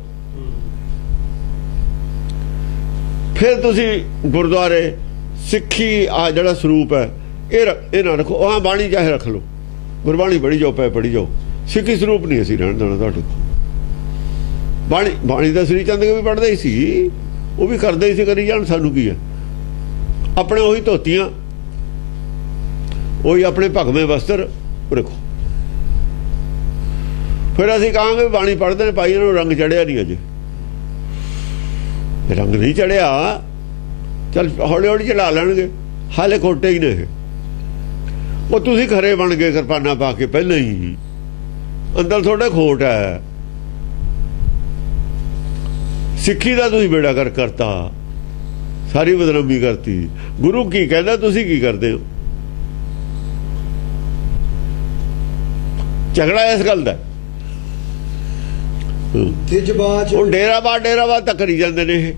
ਫਿਰ ਤੁਸੀਂ ਗੁਰਦੁਆਰੇ ਸਿੱਖੀ ਆ ਜਿਹੜਾ ਸਰੂਪ ਹੈ ਇਹ ਨਾ ਰੱਖੋ। ਹਾਂ ਬਾਣੀ ਚਾਹੇ ਰੱਖ ਲਓ, ਗੁਰਬਾਣੀ ਪੜ੍ਹੀ ਜਾਓ, ਪੈ ਪੜ੍ਹੀ ਜਾਓ। ਸਿੱਖੀ ਸਰੂਪ ਨਹੀਂ ਅਸੀਂ ਰਹਿਣ ਦੇਣਾ ਤੁਹਾਡੇ ਕੋਲ। ਬਾਣੀ ਦਾ ਸ੍ਰੀ ਚੰਦ ਵੀ ਪੜ੍ਹਦੇ ਹੀ ਸੀ, ਉਹ ਵੀ ਕਰਦੇ ਹੀ ਸੀ, ਕਰੀ ਜਾਣ। ਸਾਨੂੰ ਕੀ ਹੈ? ਆਪਣੇ ਉਹੀ ਧੋਤੀਆਂ, ਉਹੀ ਆਪਣੇ ਭਗਵੇਂ ਵਸਤਰ ਰੱਖੋ। ਫਿਰ ਅਸੀਂ ਕਹਾਂਗੇ ਬਾਣੀ ਪੜ੍ਹਦੇ ਨੇ ਭਾਈ ਇਹਨਾਂ ਨੂੰ ਰੰਗ ਚੜਿਆ ਨਹੀਂ। ਅਜੇ ਰੰਗ ਨਹੀਂ ਚੜਿਆ, ਚੱਲ ਹੌਲੀ ਹੌਲੀ ਚੜਾ ਲੈਣਗੇ। ਹਾਲੇ ਖੋਟੇ ਹੀ ਨੇ। ਉਹ ਤੁਸੀਂ ਖਰੇ ਬਣ ਗਏ ਕਿਰਪਾਨਾਂ ਪਾ ਕੇ ਪਹਿਲਾਂ ਹੀ। ਅੰਦਰ ਤੁਹਾਡੇ ਖੋਟ ਹੈ। ਸਿੱਖੀ ਦਾ ਤੁਸੀਂ ਬੇੜਾ ਕਰ ਕਰਤਾ, ਸਾਰੀ ਬਦਨਾਮੀ ਕਰਤੀ। ਗੁਰੂ ਕੀ ਕਹਿੰਦਾ, ਤੁਸੀਂ ਕੀ ਕਰਦੇ ਹੋ? ਝਗੜਾ ਇਸ ਗੱਲ ਦਾ। ਹੁਣ ਡੇਰਾਬਾਦ ਤਾਂ ਕਰੀ ਜਾਂਦੇ ਨੇ।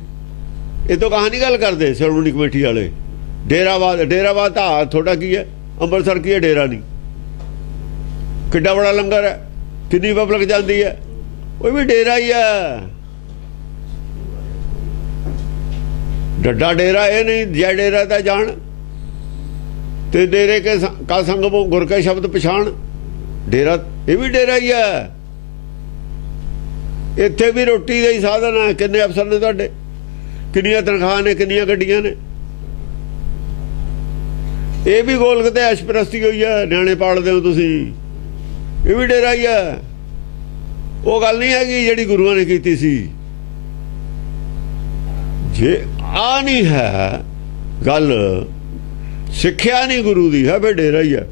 ਇਹ ਤੋਂ ਕਹਾਣੀ ਗੱਲ ਕਰਦੇ ਸ਼੍ਰੋਮਣੀ ਕਮੇਟੀ ਵਾਲੇ। ਡੇਰਾਬਾਦ ਤਾਂ ਥੋੜਾ ਕੀ ਹੈ? ਅੰਮ੍ਰਿਤਸਰ ਕੀ ਹੈ? ਡੇਰਾ ਨਹੀਂ। ਕਿੱਡਾ ਬੜਾ ਲੰਗਰ ਹੈ, ਕਿੰਨੀ ਪਬਲਿਕ ਜਾਂਦੀ ਹੈ, ਉਹ ਵੀ ਡੇਰਾ ਹੀ ਹੈ। ਡੱਡਾ ਡੇਰਾ ਇਹ ਨਹੀਂ। ਜੈ ਡੇਰਾ ਤਾਂ ਜਾਣ ਤੇ ਡੇਰੇ ਕੇ ਕਾ ਸੰਗਮੋ ਗੁਰ ਕੇ ਸ਼ਬਦ ਪਛਾਣ। ਡੇਰਾ ਇਹ ਵੀ ਡੇਰਾ ਹੀ ਹੈ। ਇੱਥੇ ਵੀ ਰੋਟੀ ਦਾ ਹੀ ਸਾਧਨ ਹੈ। ਕਿੰਨੇ ਅਫਸਰ ਨੇ ਤੁਹਾਡੇ, ਕਿੰਨੀਆਂ ਤਨਖਾਹਾਂ ਨੇ, ਕਿੰਨੀਆਂ ਗੱਡੀਆਂ ਨੇ। ਇਹ ਵੀ ਗੋਲਕ ਤੇ ਐਸ਼ਪ੍ਰਸਤੀ ਹੋਈ ਹੈ। ਨਿਆਣੇ ਪਾਲਦੇ ਹੋ ਤੁਸੀਂ, ਇਹ ਵੀ ਡੇਰਾ ਹੀ ਹੈ। ਉਹ ਗੱਲ ਨਹੀਂ ਹੈਗੀ ਜਿਹੜੀ ਗੁਰੂਆਂ ਨੇ ਕੀਤੀ ਸੀ। ਜੇ ਆ ਨਹੀਂ ਹੈ ਗੱਲ, ਸਿੱਖਿਆ ਨਹੀਂ ਗੁਰੂ ਦੀ ਹੈ, ਫਿਰ ਡੇਰਾ ਹੀ ਹੈ।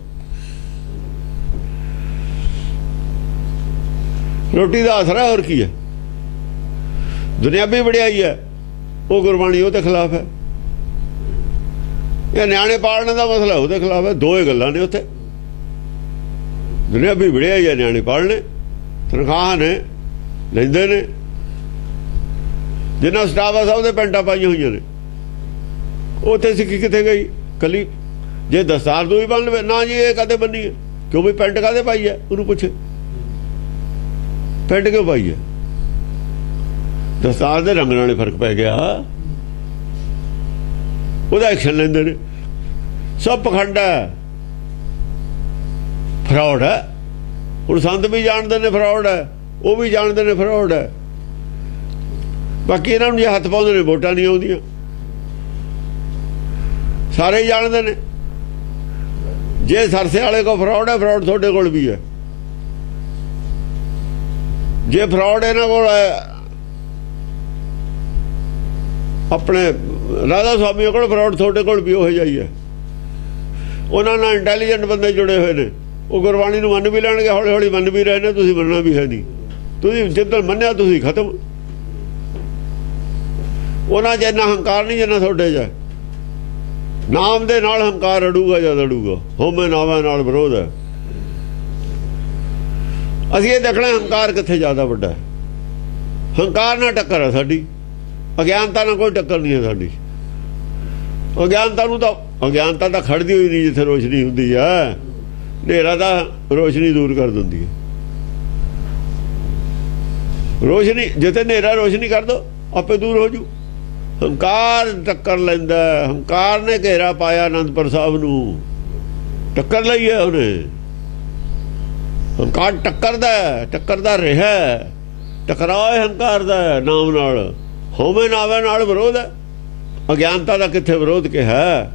ਰੋਟੀ ਦਾ ਆਸਰਾ ਹੋਰ ਕੀ ਹੈ? ਦੁਨਿਆਵੀ ਵਡਿਆਈ ਹੈ, ਉਹ ਗੁਰਬਾਣੀ ਉਹਦੇ ਖਿਲਾਫ ਹੈ। ਇਹ ਨਿਆਣੇ ਪਾਲਣ ਦਾ ਮਸਲਾ ਉਹਦੇ ਖਿਲਾਫ ਹੈ। ਦੋ ਹੀ ਗੱਲਾਂ ਨੇ ਉੱਥੇ। ਦੁਨਿਆਵੀ ਵਡਿਆਈ ਹੈ, ਨਿਆਣੇ ਪਾਲਣੇ, ਤਨਖਾਹਾਂ ਨੇ, ਲੈਂਦੇ ਨੇ। ਜਿੰਨਾ ਸਟਾਫ ਆ ਸਭ ਦੇ ਪੈਂਟਾਂ ਪਾਈਆਂ ਹੋਈਆਂ ਨੇ। ਉੱਥੇ ਸਿੱਖੀ ਕਿੱਥੇ ਗਈ? ਕੱਲੀ ਜੇ ਦਸਤਾਰ ਤੋਂ ਹੀ ਬੰਨ ਲਵੇ ਨਾ ਜੀ, ਇਹ ਕਦੇ ਬੰਨੀ ਹੈ। ਕਿਉਂ ਵੀ ਪੈਂਟ ਕਾਹਦੇ ਪਾਈ ਹੈ, ਉਹਨੂੰ ਪੁੱਛੇ ਪੈਂਟ ਕਿਉਂ ਪਾਈ ਹੈ? ਦਸਤਾਰ ਦੇ ਰੰਗ ਨਾਲ ਹੀ ਫਰਕ ਪੈ ਗਿਆ, ਉਹਦਾ ਐਕਸ਼ਨ ਲੈਂਦੇ ਨੇ। ਸਭ ਪਖੰਡ ਹੈ, ਫਰਾਡ ਹੈ। ਹੁਣ ਸੰਤ ਵੀ ਜਾਣਦੇ ਨੇ ਫਰਾਡ ਹੈ, ਉਹ ਵੀ ਜਾਣਦੇ ਨੇ ਫਰਾਡ ਹੈ। ਬਾਕੀ ਇਹਨਾਂ ਨੂੰ ਜੇ ਹੱਥ ਪਾਉਂਦੇ ਨੇ ਵੋਟਾਂ ਨਹੀਂ ਆਉਂਦੀਆਂ, ਸਾਰੇ ਹੀ ਜਾਣਦੇ ਨੇ। ਜੇ ਸਰਸੇ ਵਾਲੇ ਕੋ ਫਰਾਡ ਹੈ, ਫਰਾਡ ਤੁਹਾਡੇ ਕੋਲ ਵੀ ਹੈ। ਜੇ ਫਰਾਡ ਇਹਨਾਂ ਕੋਲ ਹੈ, ਆਪਣੇ ਰਾਧਾ ਸੁਆਮੀ ਕੋਲ ਫਰਾਡ ਤੁਹਾਡੇ ਕੋਲ ਵੀ ਉਹ ਜਿਹਾ ਹੀ ਹੈ। ਉਹਨਾਂ ਨਾਲ ਇੰਟੈਲੀਜੈਂਟ ਬੰਦੇ ਜੁੜੇ ਹੋਏ ਨੇ, ਉਹ ਗੁਰਬਾਣੀ ਨੂੰ ਮੰਨ ਵੀ ਲੈਣਗੇ, ਹੌਲੀ ਹੌਲੀ ਮੰਨ ਵੀ ਰਹੇ ਨੇ। ਤੁਸੀਂ ਮੰਨਣਾ ਵੀ ਹੈ ਨਹੀਂ, ਤੁਸੀਂ ਜਿੱਦਣ ਮੰਨਿਆ ਤੁਸੀਂ ਖਤਮ। ਉਹਨਾਂ 'ਚ ਇੰਨਾ ਹੰਕਾਰ ਨਹੀਂ ਜਿੰਨਾ ਤੁਹਾਡੇ 'ਚ ਹੈ। ਨਾਮ ਦੇ ਨਾਲ ਹੰਕਾਰ ਅੜੂਗਾ ਜਦ ਅੜੂਗਾ, ਹੋਮੇ ਨਾਵਾਂ ਨਾਲ ਵਿਰੋਧ ਹੈ। ਅਸੀਂ ਇਹ ਦੇਖਣਾ ਹੰਕਾਰ ਕਿੱਥੇ ਜ਼ਿਆਦਾ ਵੱਡਾ ਹੈ। ਹੰਕਾਰ ਨਾਲ ਟੱਕਰ ਹੈ ਸਾਡੀ, ਅਗਿਆਨਤਾ ਨਾਲ ਕੋਈ ਟੱਕਰ ਨਹੀਂ ਹੈ ਸਾਡੀ। ਅਗਿਆਨਤਾ ਤਾਂ ਖੜਦੀ ਹੋਈ ਨਹੀਂ ਜਿੱਥੇ ਰੋਸ਼ਨੀ ਹੁੰਦੀ ਹੈ। ਹਨੇਰਾ ਤਾਂ ਰੋਸ਼ਨੀ ਦੂਰ ਕਰ ਦਿੰਦੀ ਹੈ। ਰੋਸ਼ਨੀ ਜਿੱਥੇ ਹਨੇਰਾ ਰੋਸ਼ਨੀ ਕਰ ਦੋ ਆਪੇ ਦੂਰ ਹੋ ਜੂ। ਹੰਕਾਰ ਟੱਕਰ ਲੈਂਦਾ, ਹੰਕਾਰ ਨੇ ਘੇਰਾ ਪਾਇਆ ਅਨੰਦਪੁਰ ਸਾਹਿਬ ਨੂੰ, ਟੱਕਰ ਲਈ ਹੈ ਉਹਨੇ। ਹੰਕਾਰ ਟੱਕਰਦਾ ਰਿਹਾ, ਟਕਰਾਏ ਹੰਕਾਰ ਦਾ ਨਾਮ ਨਾਲ। ਹੋਵੇ ਨਾਵੇਂ ਨਾਲ ਵਿਰੋਧ ਹੈ। ਅਗਿਆਨਤਾ ਦਾ ਕਿੱਥੇ ਵਿਰੋਧ ਕਿਹਾ,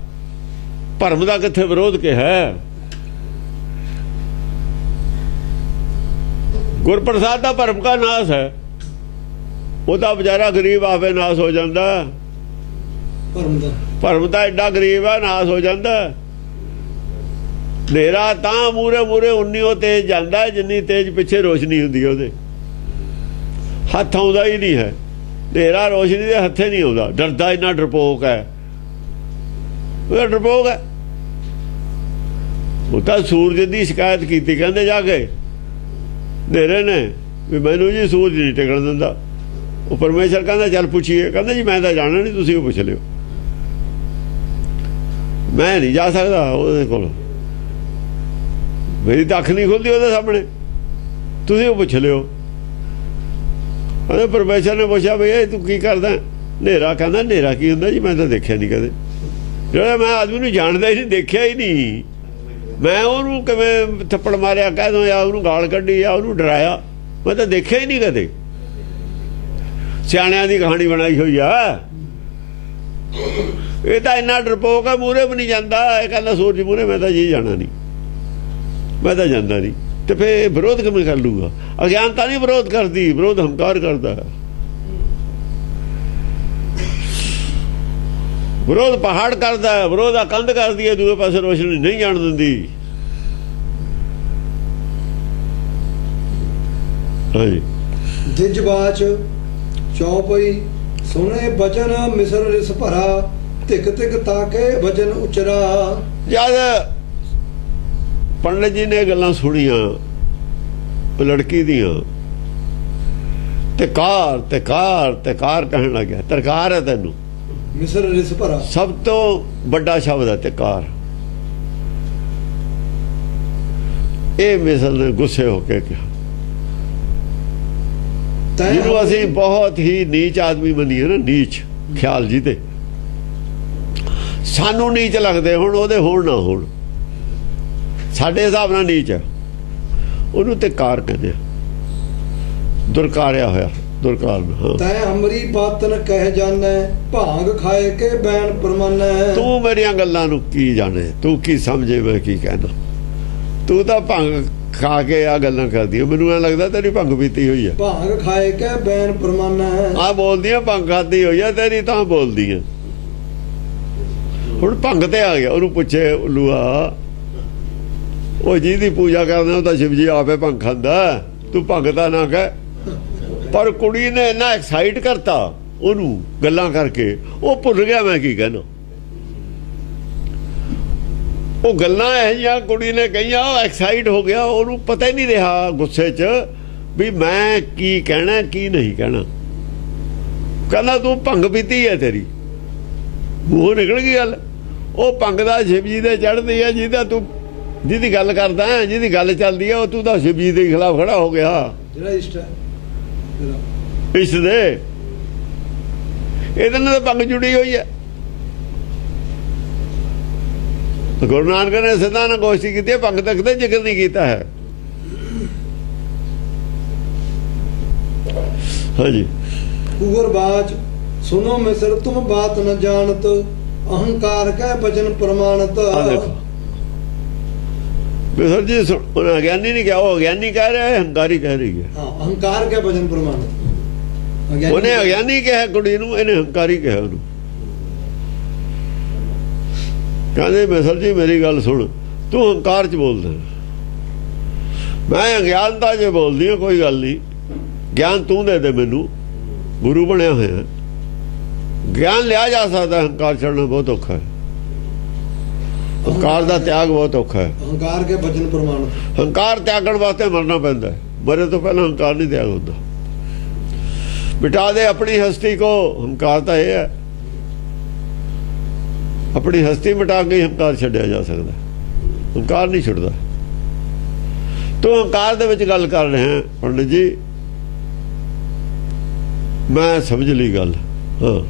ਭਰਮ ਦਾ ਕਿੱਥੇ ਵਿਰੋਧ ਕਿਹਾ। ਗੁਰਪ੍ਰਸਾਦ ਦਾ ਭਰਮ ਦਾ ਨਾਸ ਹੈ, ਉਹਦਾ ਵਿਚਾਰਾ ਗਰੀਬ ਆਪੇ ਨਾਸ ਹੋ ਜਾਂਦਾ। ਭਰਮ ਦਾ ਐਡਾ ਗਰੀਬ ਹੈ, ਨਾਸ ਹੋ ਜਾਂਦਾ। ਹਨੇਰਾ ਤਾਂ ਮੂਰੇ ਉਨੀ ਉਹ ਤੇਜ਼ ਜਾਂਦਾ ਜਿੰਨੀ ਤੇਜ਼ ਪਿੱਛੇ ਰੋਸ਼ਨੀ ਹੁੰਦੀ ਹੈ। ਉਹਦੇ ਹੱਥ ਆਉਂਦਾ ਹੀ ਨਹੀਂ ਹੈ ਹਨੇਰਾ, ਰੋਸ਼ਨੀ ਦੇ ਹੱਥੇ ਨਹੀਂ ਆਉਂਦਾ। ਡਰਦਾ ਇੰਨਾ ਡਰਪੋਕ ਹੈ, ਉਹਦਾ ਡਰਪੋਕ ਹੈ। ਉਹ ਤਾਂ ਸੂਰਜ ਦੀ ਸ਼ਿਕਾਇਤ ਕੀਤੀ, ਕਹਿੰਦੇ ਜਾ ਕੇ ਹਨੇਰੇ ਨੇ ਵੀ ਮੈਨੂੰ ਜੀ ਸੂਰਜ ਨਹੀਂ ਟਿਕਣ ਦਿੰਦਾ। ਉਹ ਪਰਮੇਸ਼ਰ ਕਹਿੰਦਾ ਚੱਲ ਪੁੱਛੀਏ, ਕਹਿੰਦਾ ਜੀ ਮੈਂ ਤਾਂ ਜਾਣਦਾ ਨਹੀਂ, ਤੁਸੀਂ ਉਹ ਪੁੱਛ ਲਿਓ, ਮੈਂ ਨਹੀਂ ਜਾ ਸਕਦਾ ਉਹਦੇ ਕੋਲ, ਮੇਰੀ ਤਾਂ ਅੱਖ ਨਹੀਂ ਖੁੱਲਦੀ ਉਹਦੇ ਸਾਹਮਣੇ, ਤੁਸੀਂ ਉਹ ਪੁੱਛ ਲਿਓ। ਪਰਮੇਸ਼ਰ ਨੇ ਪੁੱਛਿਆ ਬਈ ਇਹ ਤੂੰ ਕੀ ਕਰਦਾ? ਹਨੇਰਾ ਕਹਿੰਦਾ ਹਨੇਰਾ ਕੀ ਹੁੰਦਾ ਜੀ, ਮੈਂ ਤਾਂ ਦੇਖਿਆ ਨਹੀਂ ਕਦੇ। ਜਿਹੜਾ ਮੈਂ ਆਦਮੀ ਨੂੰ ਜਾਣਦਾ ਹੀ ਨਹੀਂ, ਦੇਖਿਆ ਹੀ ਨਹੀਂ, ਮੈਂ ਉਹਨੂੰ ਕਿਵੇਂ ਥੱਪੜ ਮਾਰਿਆ ਕਹਿ ਦੋ, ਜਾਂ ਉਹਨੂੰ ਗਾਲ ਕੱਢੀ, ਜਾਂ ਉਹਨੂੰ ਡਰਾਇਆ, ਮੈਂ ਤਾਂ ਦੇਖਿਆ ਹੀ ਨਹੀਂ ਕਦੇ। ਸਿਆਣਿਆਂ ਦੀ ਕਹਾਣੀ ਬਣਾਈ ਹੋਈ ਆ। ਇਹ ਤਾਂ ਇੰਨਾ ਡਰਪੋਕ ਆ, ਮੂਹਰੇ ਵੀ ਨਹੀਂ ਜਾਂਦਾ। ਇਹ ਕਹਿੰਦਾ ਸੂਰਜ ਮੂਹਰੇ ਮੈਂ ਤਾਂ ਜੀ ਜਾਣਾ ਨਹੀਂ, ਮੈਂ ਤਾਂ ਜਾਂਦਾ ਨਹੀਂ। ਤੇ ਫਿਰ ਵਿਰੋਧ ਕਿਵੇਂ ਕਰ ਲੂਗਾ? ਅਗਿਆਨਤਾ ਨਹੀਂ ਵਿਰੋਧ ਕਰਦੀ, ਵਿਰੋਧ ਹੰਕਾਰ ਕਰਦਾ। ਵਿਰੋਧ ਪਹਾੜ ਕਰਦਾ, ਵਿਰੋਧ ਕੰਧ ਕਰਦੀ ਹੈ, ਦੂਏ ਪਾਸੇ ਰੋਸ਼ਨੀ ਨਹੀਂ ਜਾਣ ਦਿੰਦੀ। ਹਾਂਜੀ। ਦਿਜਬਾਚ ਚੌਪਈ ਸੁਣੇ ਬਚਨ ਮਿਸਰ ਰਿਸ ਭਰਾ, ਧਿਕ ਧਿਕ ਤਾਕੇ ਵਚਨ ਉਚਰਾ। ਜਦ ਪੰਡਤ ਜੀ ਨੇ ਗੱਲਾਂ ਸੁਣੀਆਂ ਲੜਕੀ ਦੀਆਂ, ਤੇ ਕਾਰ ਕਹਿਣ ਲੱਗਿਆ, ਤਰਕਾਰ ਹੈ ਤੈਨੂੰ। ਮਿਸਰ ਰਿਸ ਭਰਾ ਸਭ ਤੋਂ ਵੱਡਾ ਸ਼ਬਦ ਹੈ ਤੇ ਕਾਰ। ਇਹ ਮਿਸਰ ਨੇ ਗੁੱਸੇ ਹੋ ਕੇ ਕਿਹਾ, ਜਿਹਨੂੰ ਅਸੀਂ ਬਹੁਤ ਹੀ ਨੀਚ ਆਦਮੀ ਮੰਨੀਏ ਨਾ, ਨੀਚ ਖਿਆਲ ਜੀ ਤੇ ਸਾਨੂੰ ਨੀਚ ਲੱਗਦੇ, ਹੁਣ ਉਹਦੇ ਹੋਣ ਨਾ ਹੋਣ, ਸਾਡੇ ਹਿਸਾਬ ਨਾਲ ਨੀਚ ਹੈ। ਉਹਨੂੰ ਤੇ ਕਾਰ ਕਹਿੰਦੇ, ਦੁਰਕਾਰਿਆ ਹੋਇਆ, ਦੁਰਕਾਰ। ਤੈ ਹਮਰੀ ਬਾਤਨ ਕਹਿ ਜਾਣੈ, ਭਾਂਗ ਖਾਏ ਕੇ ਬੈਣ ਪਰਮਾਨੈ। ਤੂੰ ਮੇਰੀਆਂ ਗੱਲਾਂ ਨੂੰ ਕੀ ਜਾਣੇ, ਤੂੰ ਕੀ ਸਮਝੇ ਮੈਂ ਕੀ ਕਹਿਣਾ? ਤੂੰ ਤਾਂ ਭੰਗ ਖਾ ਕੇ ਆ ਗੱਲਾਂ ਕਰਦੀ, ਮੈਨੂੰ ਐ ਲੱਗਦਾ ਤੇਰੀ ਭੰਗ ਪੀਤੀ ਹੋਈ ਹੈ। ਭਾਂਗ ਖਾਏ ਕੇ ਬੈਣ ਪਰਮਾਨੈ, ਆ ਬੋਲਦੀ ਆ ਭੰਗ ਖਾਦੀ ਹੋਈ ਆ ਤੇਰੀ, ਤਾਂ ਬੋਲਦੀ ਆ। ਹੁਣ ਭੰਗ ਤੇ ਆ ਗਿਆ, ਉਹਨੂੰ ਪੁੱਛੇ ਉੱਲੂਆ, ਉਹ ਜਿਹਦੀ ਪੂਜਾ ਕਰਦੇ ਉਹ ਤਾਂ ਸ਼ਿਵ ਜੀ ਆਪੇ ਭੰਗ ਖਾਂਦਾ, ਤੂੰ ਭੰਗ ਤਾਂ ਨਾ ਕਹਿ। ਪਰ ਕੁੜੀ ਨੇ ਇੰਨਾ ਐਕਸਾਈਟ ਕਰਤਾ ਉਹਨੂੰ ਗੱਲਾਂ ਕਰਕੇ, ਉਹ ਭੁੱਲ ਗਿਆ ਮੈਂ ਕੀ ਕਹਿਣਾ। ਉਹ ਗੱਲਾਂ ਇਹੋ ਜਿਹੀਆਂ ਕੁੜੀ ਨੇ ਕਹੀਆਂ, ਉਹ ਐਕਸਾਈਟ ਹੋ ਗਿਆ, ਉਹਨੂੰ ਪਤਾ ਹੀ ਨਹੀਂ ਰਿਹਾ ਗੁੱਸੇ 'ਚ ਵੀ ਮੈਂ ਕੀ ਕਹਿਣਾ ਕੀ ਨਹੀਂ ਕਹਿਣਾ। ਕਹਿੰਦਾ ਤੂੰ ਭੰਗ ਪੀਤੀ ਹੈ ਤੇਰੀ, ਮੂੰਹੋਂ ਨਿਕਲ ਗਈ ਗੱਲ। ਉਹ ਭੰਗ ਦਾ ਸ਼ਿਵ ਜੀ ਦੇ ਚੜ੍ਹਦੀ ਹੈ ਜਿਹਦਾ ਤੂੰ ਜਿਹਦੀ ਗੱਲ ਕਰਦਾ ਜਿਹਦੀ ਗੱਲ ਚੱਲਦੀ ਹੈ ਉਹ ਤੂੰ ਤਾਂ ਸ਼ਿਵ ਜੀ ਦੇ ਖਿਲਾਫ ਖੜਾ ਹੋ ਗਿਆ। ਜਿਹੜਾ ਇਸ਼ਟ ਹੈ ਤੇਰਾ, ਇਸ ਦੇ ਇਹਦੇ ਨਾਲ ਤਾਂ ਪੰਗ ਜੁੜੀ ਹੋਈ ਹੈ। ਗੁਰੂ ਨਾਨਕ ਨੇ ਸਿੱਧਾ ਨਾ ਗੋਸ਼ਟੀ ਕੀਤੀ, ਪੰਗ ਤੱਕ ਤੇ ਜ਼ਿਕਰ ਨਹੀਂ ਕੀਤਾ ਹੈ। ਹਾਂਜੀ। ਕੁਵਰ ਬਾਜ ਸੁਨੋ ਮਿਸਰ ਤੁਮ ਬਾਤ ਨ ਜਾਣਤ, ਅਹੰਕਾਰ ਕੈ ਬਚਨ ਪ੍ਰਮਾਣਤ। ਆ ਦੇਖੋ ਮਿਸਰ ਜੀ ਉਹਨਾਂ ਅਗਿਆਨੀ ਨਹੀਂ ਕਿਹਾ, ਉਹ ਅਗਿਆਨੀ ਕਹਿ ਰਿਹਾ ਹੈ, ਹੰਕਾਰੀ ਕਹਿ ਰਹੀ ਹੈ। ਹਾਂ, ਅਹੰਕਾਰ ਕੈ ਬਚਨ ਪ੍ਰਮਾਣਤ। ਉਹਨੇ ਅਗਿਆਨੀ ਕਿਹਾ ਕੁੜੀ ਨੂੰ, ਇਹਨੇ ਹੰਕਾਰੀ ਕਿਹਾ ਉਹਨੂੰ। ਕਹਿੰਦੇ ਮਿਸਰ ਜੀ ਮੇਰੀ ਗੱਲ ਸੁਣ, ਤੂੰ ਹੰਕਾਰ ਚ ਬੋਲਦਾ, ਮੈਂ ਅਗਿਆਨਤਾ ਜੇ ਬੋਲਦੀ ਹਾਂ, ਕੋਈ ਗੱਲ ਨਹੀਂ, ਗਿਆਨ ਤੂੰ ਦੇ ਦੇ ਮੈਨੂੰ, ਗੁਰੂ ਬਣਿਆ ਹੋਇਆ। ਗਿਆਨ ਲਿਆ ਜਾ ਸਕਦਾ, ਹੰਕਾਰ ਛੱਡਣਾ ਬਹੁਤ ਔਖਾ ਹੈ। ਹੰਕਾਰ ਦਾ ਤਿਆਗ ਬਹੁਤ ਔਖਾ ਹੈ। ਅਹੰਕਾਰ ਕੇ ਬਚਨ ਪ੍ਰਮਾਣਤ। ਹੰਕਾਰ ਤਿਆਗਣ ਵਾਸਤੇ ਮਰਨਾ ਪੈਂਦਾ, ਮਰੇ ਤੋਂ ਪਹਿਲਾਂ ਹੰਕਾਰ ਨਹੀਂ ਤਿਆਗ ਹੁੰਦਾ। ਮਿਟਾ ਦੇ ਆਪਣੀ ਹਸਤੀ ਕੋ, ਹੰਕਾਰ ਤਾਂ ਇਹ ਹੈ, ਆਪਣੀ ਹਸਤੀ ਮਿਟਾ ਕੇ ਹੰਕਾਰ ਛੱਡਿਆ ਜਾ ਸਕਦਾ, ਹੰਕਾਰ ਨਹੀਂ ਛੁੱਟਦਾ। ਤੂੰ ਹੰਕਾਰ ਦੇ ਵਿੱਚ ਗੱਲ ਕਰ ਰਿਹਾ ਪੰਡਿਤ ਜੀ, ਮੈਂ ਸਮਝ ਲਈ ਗੱਲ। ਹਾਂ,